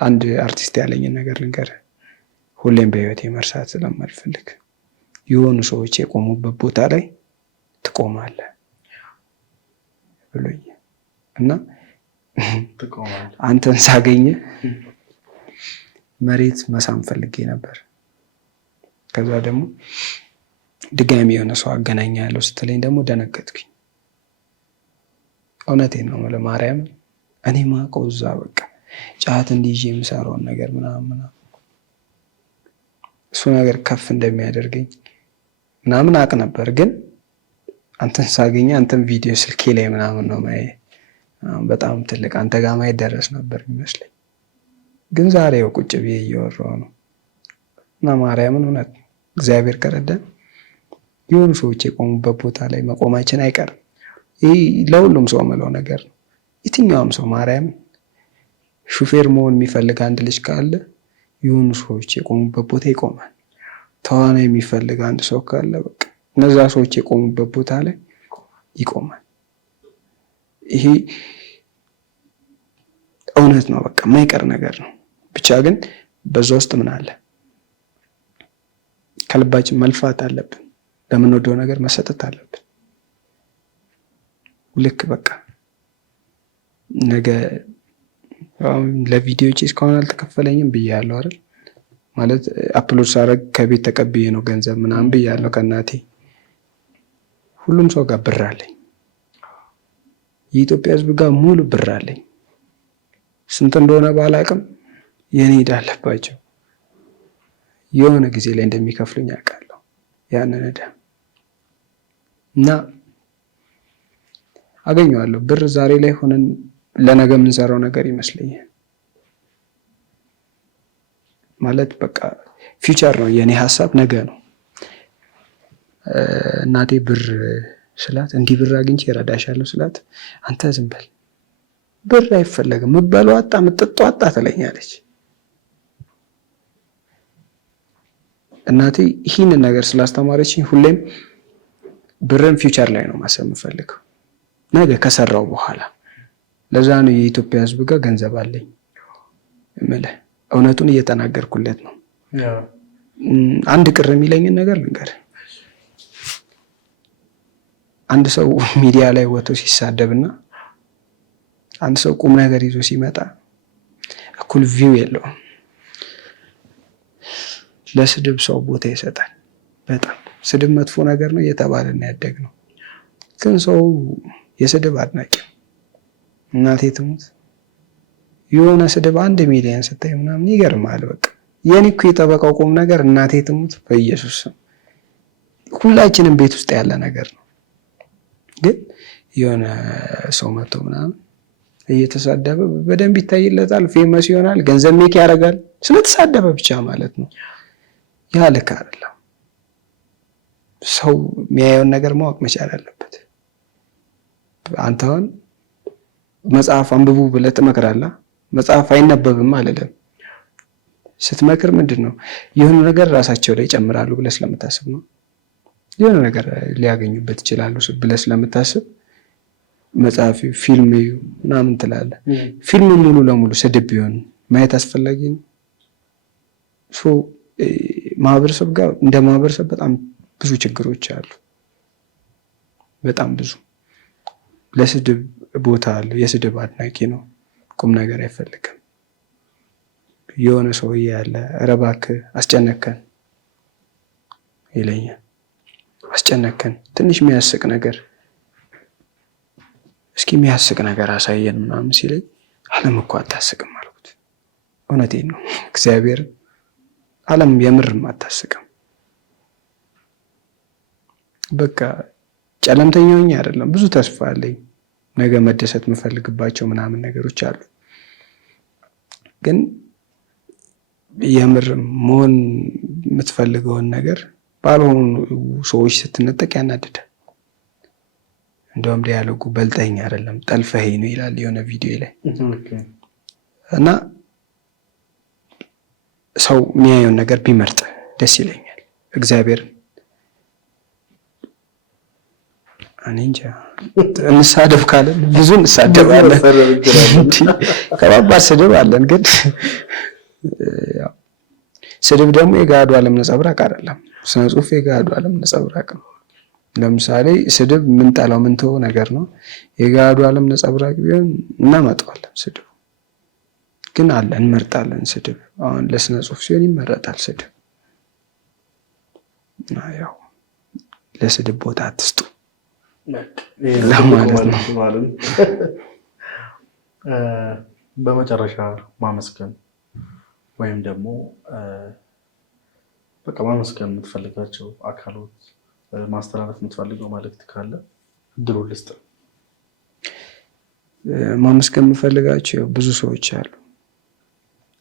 አንድ አርቲስት ያለኝን ነገር ልንገርህ፣ ሁሌም በህይወቴ መርሳት ስለማልፈልግ የሆኑ ሰዎች የቆሙበት ቦታ ላይ ትቆማለህ ብሎኝ እና አንተን ሳገኘ መሬት መሳም ፈልጌ ነበር። ከዛ ደግሞ ድጋሚ የሆነ ሰው አገናኛለሁ ስትለኝ ደግሞ ደነገጥኩኝ። እውነቴን ነው የምልህ ማርያምን። እኔ ማውቀው እዛ በቃ ጫት እንዲይዤ የምሰራውን ነገር ምናምን እሱ ነገር ከፍ እንደሚያደርገኝ ምናምን አውቅ ነበር። ግን አንተን ሳገኘ አንተን ቪዲዮ ስልኬ ላይ ምናምን ነው ማየት በጣም ትልቅ አንተ ጋር ማየት ደረስ ነበር የሚመስለኝ። ግን ዛሬው ቁጭ ብዬ እያወራሁ ነው እና ማርያምን እውነት እግዚአብሔር ከረዳን የሆኑ ሰዎች የቆሙበት ቦታ ላይ መቆማችን አይቀርም። ይህ ለሁሉም ሰው የምለው ነገር ነው። የትኛውም ሰው ማርያምን ሹፌር መሆን የሚፈልግ አንድ ልጅ ካለ የሆኑ ሰዎች የቆሙበት ቦታ ይቆማል። ተዋናይ የሚፈልግ አንድ ሰው ካለ በቃ እነዛ ሰዎች የቆሙበት ቦታ ላይ ይቆማል። ይሄ እውነት ነው፣ በቃ የማይቀር ነገር ነው። ብቻ ግን በዛ ውስጥ ምን አለ? ከልባችን መልፋት አለብን። ለምንወደው ነገር መሰጠት አለብን። ልክ በቃ ነገ ለቪዲዮዎች እስካሁን አልተከፈለኝም ብያለሁ አይደል? ማለት አፕሎድ ሳረግ ከቤት ተቀብዬ ነው ገንዘብ ምናምን ብያለሁ ከእናቴ። ሁሉም ሰው ጋር ብር አለኝ። የኢትዮጵያ ሕዝብ ጋር ሙሉ ብር አለኝ። ስንት እንደሆነ ባላቅም የኔ ዕዳ አለባቸው። የሆነ ጊዜ ላይ እንደሚከፍሉኝ አውቃለሁ ያንን ዕዳ እና አገኘዋለሁ። ብር ዛሬ ላይ ሆነን ለነገ የምንሰራው ነገር ይመስለኛል። ማለት በቃ ፊውቸር ነው የኔ ሀሳብ፣ ነገ ነው። እናቴ ብር ስላት እንዲህ ብር አግኝቼ እረዳሻለሁ ስላት አንተ ዝም በል ብር አይፈለግም ምበለው አጣ ምጥጦ አጣ ትለኛለች። እናቴ ይህንን ነገር ስላስተማረችኝ ሁሌም ብርን ፊውቸር ላይ ነው ማሰብ የምፈልገው፣ ነገ ከሰራው በኋላ። ለዛ ነው የኢትዮጵያ ሕዝብ ጋር ገንዘብ አለኝ እምልህ። እውነቱን እየተናገርኩለት ነው። አንድ ቅር የሚለኝን ነገር ልንገር። አንድ ሰው ሚዲያ ላይ ወጥቶ ሲሳደብና አንድ ሰው ቁም ነገር ይዞ ሲመጣ እኩል ቪው የለውም። ለስድብ ሰው ቦታ ይሰጣል። በጣም ስድብ መጥፎ ነገር ነው እየተባለን ያደግነው፣ ግን ሰው የስድብ አድናቂ እናቴ ትሙት የሆነ ስድብ 1 ሚሊዮን ስታይ ምናምን ይገርማል። በቃ የኔ እኮ የጠበቃው ቁም ነገር እናቴ ትሙት በኢየሱስ ስም ሁላችንም ቤት ውስጥ ያለ ነገር ነው። ግን የሆነ ሰው መጥቶ ምናምን እየተሳደበ በደንብ ይታይለታል፣ ፌመስ ይሆናል፣ ገንዘብ ሜክ ያደርጋል ስለተሳደበ ብቻ ማለት ነው። ያ ልክ አይደለም። ሰው የሚያየውን ነገር ማወቅ መቻል አለበት። አንተ አሁን መጽሐፍ አንብቡ ብለህ ትመክራለህ። መጽሐፍ አይነበብም አልልም። ስትመክር ምንድን ነው የሆነ ነገር ራሳቸው ላይ ይጨምራሉ ብለህ ስለምታስብ ነው። የሆነ ነገር ሊያገኙበት ይችላሉ ብለህ ስለምታስብ መጽሐፍ፣ ፊልም ምናምን ትላለህ። ፊልም ሙሉ ለሙሉ ስድብ ቢሆን ማየት አስፈላጊ ነው? ማህበረሰብ ጋር እንደ ማህበረሰብ በጣም ብዙ ችግሮች አሉ። በጣም ብዙ። ለስድብ ቦታ አለ። የስድብ አድናቂ ነው፣ ቁም ነገር አይፈልግም። የሆነ ሰውዬ ያለ ኧረ እባክህ አስጨነከን ይለኛል። አስጨነከን፣ ትንሽ የሚያስቅ ነገር እስኪ የሚያስቅ ነገር አሳየን ምናምን ሲለኝ ዓለም እኮ አታስቅም አልኩት። እውነቴን ነው እግዚአብሔርን፣ ዓለም የምርም አታስቅም። በቃ ጨለምተኛ ሆኜ አይደለም፣ ብዙ ተስፋ አለኝ። ነገ መደሰት የምፈልግባቸው ምናምን ነገሮች አሉ። ግን የምር መሆን የምትፈልገውን ነገር ባልሆኑ ሰዎች ስትነጠቅ ያናድዳል። እንደውም ዲያሎጉ በልጠኝ አይደለም ጠልፈኸኝ ነው ይላል የሆነ ቪዲዮ ላይ። እና ሰው የሚያየውን ነገር ቢመርጥ ደስ ይለኛል። እግዚአብሔርን እኔ እንጃ እንሳደብ ካለን ብዙ እንሳደባለን። ከባባድ ስድብ አለን። ግን ስድብ ደግሞ የገሃዱ ዓለም ነጸብራቅ አይደለም። ስነ ጽሁፍ የገሃዱ ዓለም ነጸብራቅ ነው። ለምሳሌ ስድብ የምንጠላው ምንተው ነገር ነው። የገሃዱ ዓለም ነጸብራቅ ቢሆን እናመጣዋለን። ስድብ ግን አለ፣ እንመርጣለን። ስድብ አሁን ለስነ ጽሁፍ ሲሆን ይመረጣል ስድብ። ያው ለስድብ ቦታ አትስጡ ለማለት ነው። በመጨረሻ ማመስገን ወይም ደግሞ በቃ ማመስገን የምትፈልጋቸው አካሎች፣ ማስተላለፍ የምትፈልገው መልእክት ካለ እድሉ ልስጥ። ማመስገን የምፈልጋቸው ብዙ ሰዎች አሉ።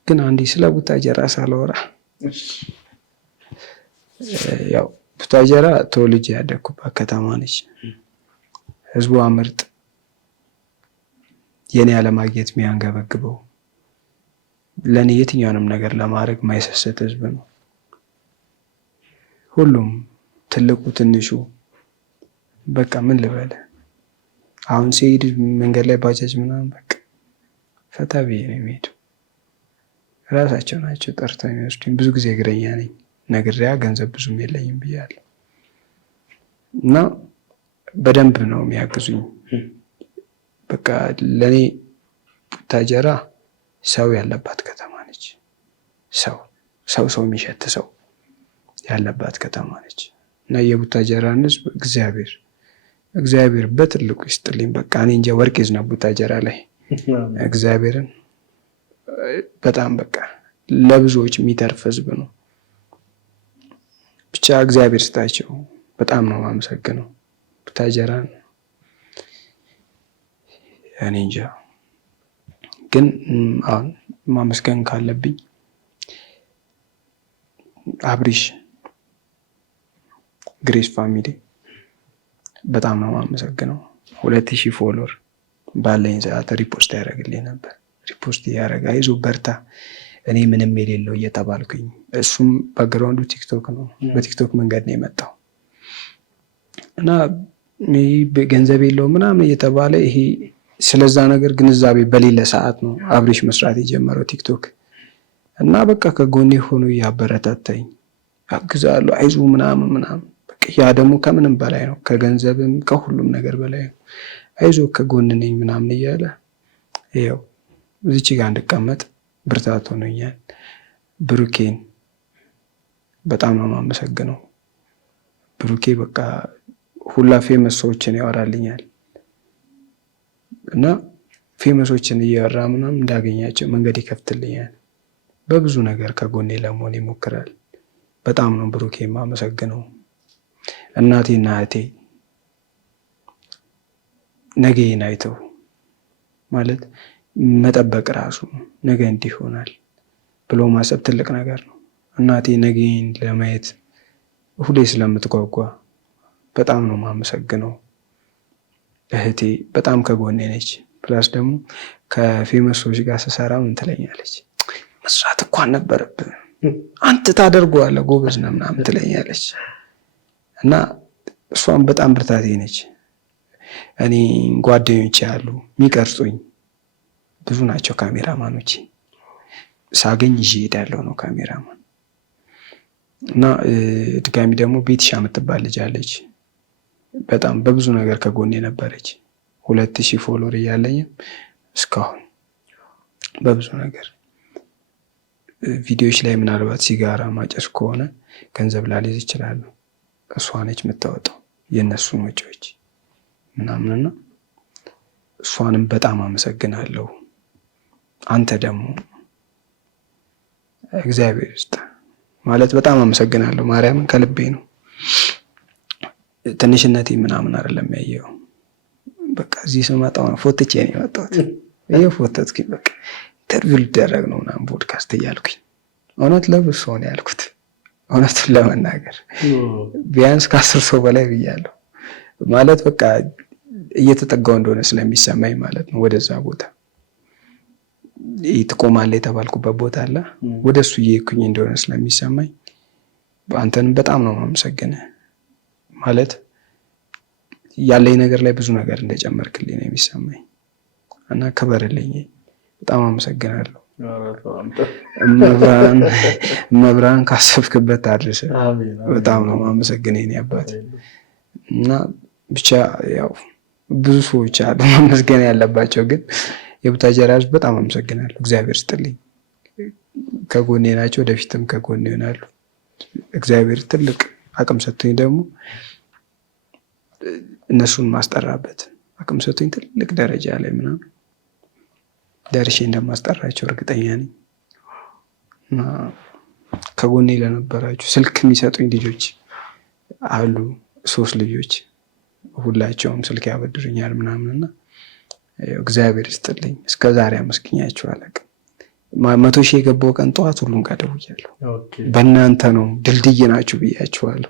ግን አንዴ ስለ ቡታጀራ ሳላወራ ያው ቡታጀራ ተወልጄ ያደግኩባት ከተማ ነች። ህዝቡ ምርጥ፣ የኔ አለማግኘት የሚያንገበግበው፣ ለኔ የትኛውንም ነገር ለማድረግ ማይሰሰት ህዝብ ነው። ሁሉም ትልቁ ትንሹ በቃ ምን ልበል፣ አሁን ሲሄድ መንገድ ላይ ባጃጅ ምናምን በቃ ፈታ ብዬ ነው የሚሄደው። ራሳቸው ናቸው ጠርተው የሚወስዱኝ። ብዙ ጊዜ እግረኛ ነኝ፣ ነግሬያ ገንዘብ ብዙም የለኝም ብያለሁ። እና በደንብ ነው የሚያግዙኝ። በቃ ለኔ ቡታጀራ ሰው ያለባት ከተማ ነች። ሰው የሚሸት ሰው ያለባት ከተማ ነች እና የቡታጀራን ህዝብ እግዚአብሔር በትልቁ ይስጥልኝ። በቃ እኔ እንጃ ወርቅ ይዝነብ ቡታጀራ ላይ እግዚአብሔርን በጣም በቃ ለብዙዎች የሚተርፍ ህዝብ ነው። ብቻ እግዚአብሔር ስጣቸው። በጣም ነው የማመሰግነው ቡታጀራን። እኔ እንጃ ግን አሁን ማመስገን ካለብኝ አብሪሽ ግሬስ ፋሚሊ በጣም ነው የማመሰግነው። 2000 ፎሎወር ባለኝ ሰዓት ሪፖስት ያደርግልኝ ነበር። ሪፖስት ያደርጋ አይዞህ በርታ እኔ ምንም የሌለው እየተባልኩኝ፣ እሱም ባክግራውንዱ ቲክቶክ ነው። በቲክቶክ መንገድ ነው የመጣው እና ገንዘብ የለው ምናምን እየተባለ ይሄ ስለዛ ነገር ግንዛቤ በሌለ ሰዓት ነው አብሪሽ መስራት የጀመረው ቲክቶክ እና በቃ ከጎኔ ሆኖ ያበረታታኝ አግዛለሁ አይዞህ ምናምን በቃ ያ ደግሞ ከምንም በላይ ነው፣ ከገንዘብም ከሁሉም ነገር በላይ ነው። አይዞህ ከጎን ነኝ ምናምን እያለ ይኸው እዚች ጋር እንድቀመጥ ብርታት ሆኖኛል። ብሩኬን በጣም ነው የማመሰግነው። ብሩኬ በቃ ሁላ ፌመስ ሰዎችን ያወራልኛል እና ፌመሶችን እያወራ ምናምን እንዳገኛቸው መንገድ ይከፍትልኛል። በብዙ ነገር ከጎኔ ለመሆን ይሞክራል። በጣም ነው ብሩኬ የማመሰግነው። እናቴና እህቴ ነገን አይተው ማለት መጠበቅ ራሱ ነገ እንዲህ ይሆናል ብሎ ማሰብ ትልቅ ነገር ነው። እናቴ ነገን ለማየት ሁሌ ስለምትጓጓ በጣም ነው የማመሰግነው። እህቴ በጣም ከጎኔ ነች። ፕላስ ደግሞ ከፌመስ ሰዎች ጋር ስሰራ ምን ትለኛለች፣ መስራት እኮ አልነበረብህም አንተ ታደርገዋለህ ጎበዝ ነህ ምናምን ትለኛለች እና እሷም በጣም ብርታቴ ነች። እኔ ጓደኞቼ አሉ የሚቀርጹኝ ብዙ ናቸው ካሜራማኖች፣ ሳገኝ ይዤ እሄዳለሁ ነው ካሜራማን እና ድጋሚ ደግሞ ቤትሻ የምትባል ልጅ አለች። በጣም በብዙ ነገር ከጎኔ ነበረች። 2000 ፎሎወር እያለኝም እስካሁን በብዙ ነገር ቪዲዮዎች ላይ ምናልባት ሲጋራ ማጨስ ከሆነ ገንዘብ ላልይዝ ይችላሉ። እሷ ነች የምታወጣው የእነሱን ወጪዎች ምናምንና እሷንም በጣም አመሰግናለሁ። አንተ ደግሞ እግዚአብሔር ይስጥ ማለት በጣም አመሰግናለሁ። ማርያምን ከልቤ ነው። ትንሽነቴ ምናምን አይደለም ያየው። በቃ እዚህ ስመጣ ፎቶቼ ነው የመጣሁት። ይሄ ፎቶት በቃ ኢንተርቪው ሊደረግ ነው ምናምን ፖድካስት እያልኩኝ እውነት ለብዙ ሰው ነው ያልኩት። እውነቱን ለመናገር ቢያንስ ከ10 ሰው በላይ ብያለሁ። ማለት በቃ እየተጠጋው እንደሆነ ስለሚሰማኝ ማለት ነው። ወደዛ ቦታ ትቆማለህ የተባልኩበት ቦታ አለ። ወደሱ እየሄድኩኝ እንደሆነ ስለሚሰማኝ አንተንም በጣም ነው የማመሰግንህ። ማለት ያለኝ ነገር ላይ ብዙ ነገር እንደጨመርክልኝ ነው የሚሰማኝ እና ክበርልኝ። በጣም አመሰግናለሁ። መብራን ካሰብክበት አድርሰ በጣም ነው የማመሰግነው የኔ አባት እና ብቻ ያው ብዙ ሰዎች አሉ ማመስገን ያለባቸው፣ ግን የቡታጀራ ህዝብ በጣም አመሰግናለሁ። እግዚአብሔር ስጥልኝ። ከጎኔ ናቸው፣ ወደፊትም ከጎኔ ይሆናሉ። እግዚአብሔር ትልቅ አቅም ሰጥቶኝ ደግሞ እነሱን ማስጠራበት አቅም ሰጥቶኝ ትልቅ ደረጃ ላይ ምናምን ደርሼ እንደማስጠራቸው እርግጠኛ ነኝ እና ከጎኔ ለነበራችሁ ስልክ የሚሰጡኝ ልጆች አሉ፣ 3 ልጆች ሁላቸውም ስልክ ያበድሩኛል ምናምንና እግዚአብሔር ይስጥልኝ። እስከዛሬ አመስግኛችሁ አላውቅም። 100,000 የገባው ቀን ጠዋት ሁሉም ጋር ደውያለሁ። በእናንተ ነው ድልድይ ናችሁ ብያችኋለሁ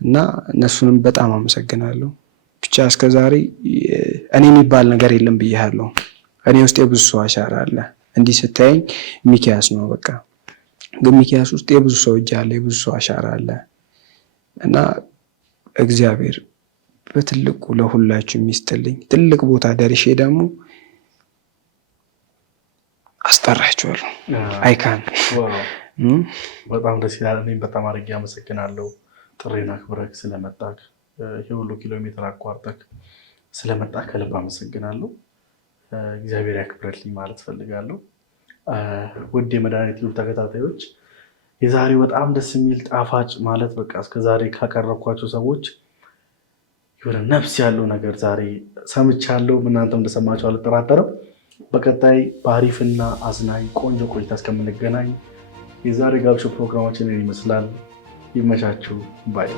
እና እነሱንም በጣም አመሰግናለሁ። ብቻ እስከዛሬ እኔ የሚባል ነገር የለም ብያለሁ። እኔ ውስጥ የብዙ ሰው አሻራ አለ። እንዲህ ስታየኝ ሚኪያስ ነው በቃ፣ ግን ሚኪያስ ውስጥ የብዙ ሰው እጅ አለ፣ የብዙ ሰው አሻራ አለ እና እግዚአብሔር በትልቁ ለሁላችሁ የሚስጥልኝ። ትልቅ ቦታ ደርሼ ደግሞ አስጠራችኋለሁ። አይካን በጣም ደስ ይላል። እኔም በጣም አድርጌ አመሰግናለሁ። ጥሬን አክብረህ ስለመጣህ፣ ይሄ ሁሉ ኪሎ ሜትር አቋርጠህ ስለመጣህ ከልብ አመሰግናለሁ። እግዚአብሔር ያክብረልኝ ማለት ፈልጋለሁ። ውድ የመድኃኒት ዩቲዩብ ተከታታዮች የዛሬው በጣም ደስ የሚል ጣፋጭ ማለት በቃ እስከዛሬ ካቀረብኳቸው ሰዎች የሆነ ነፍስ ያለው ነገር ዛሬ ሰምቻለሁ። እናንተም እንደሰማችሁ አልጠራጠርም። በቀጣይ በአሪፍና አዝናኝ ቆንጆ ቆይታ እስከምንገናኝ የዛሬ ጋብቻ ፕሮግራማችን ይመስላል። ይመቻችሁ ባይ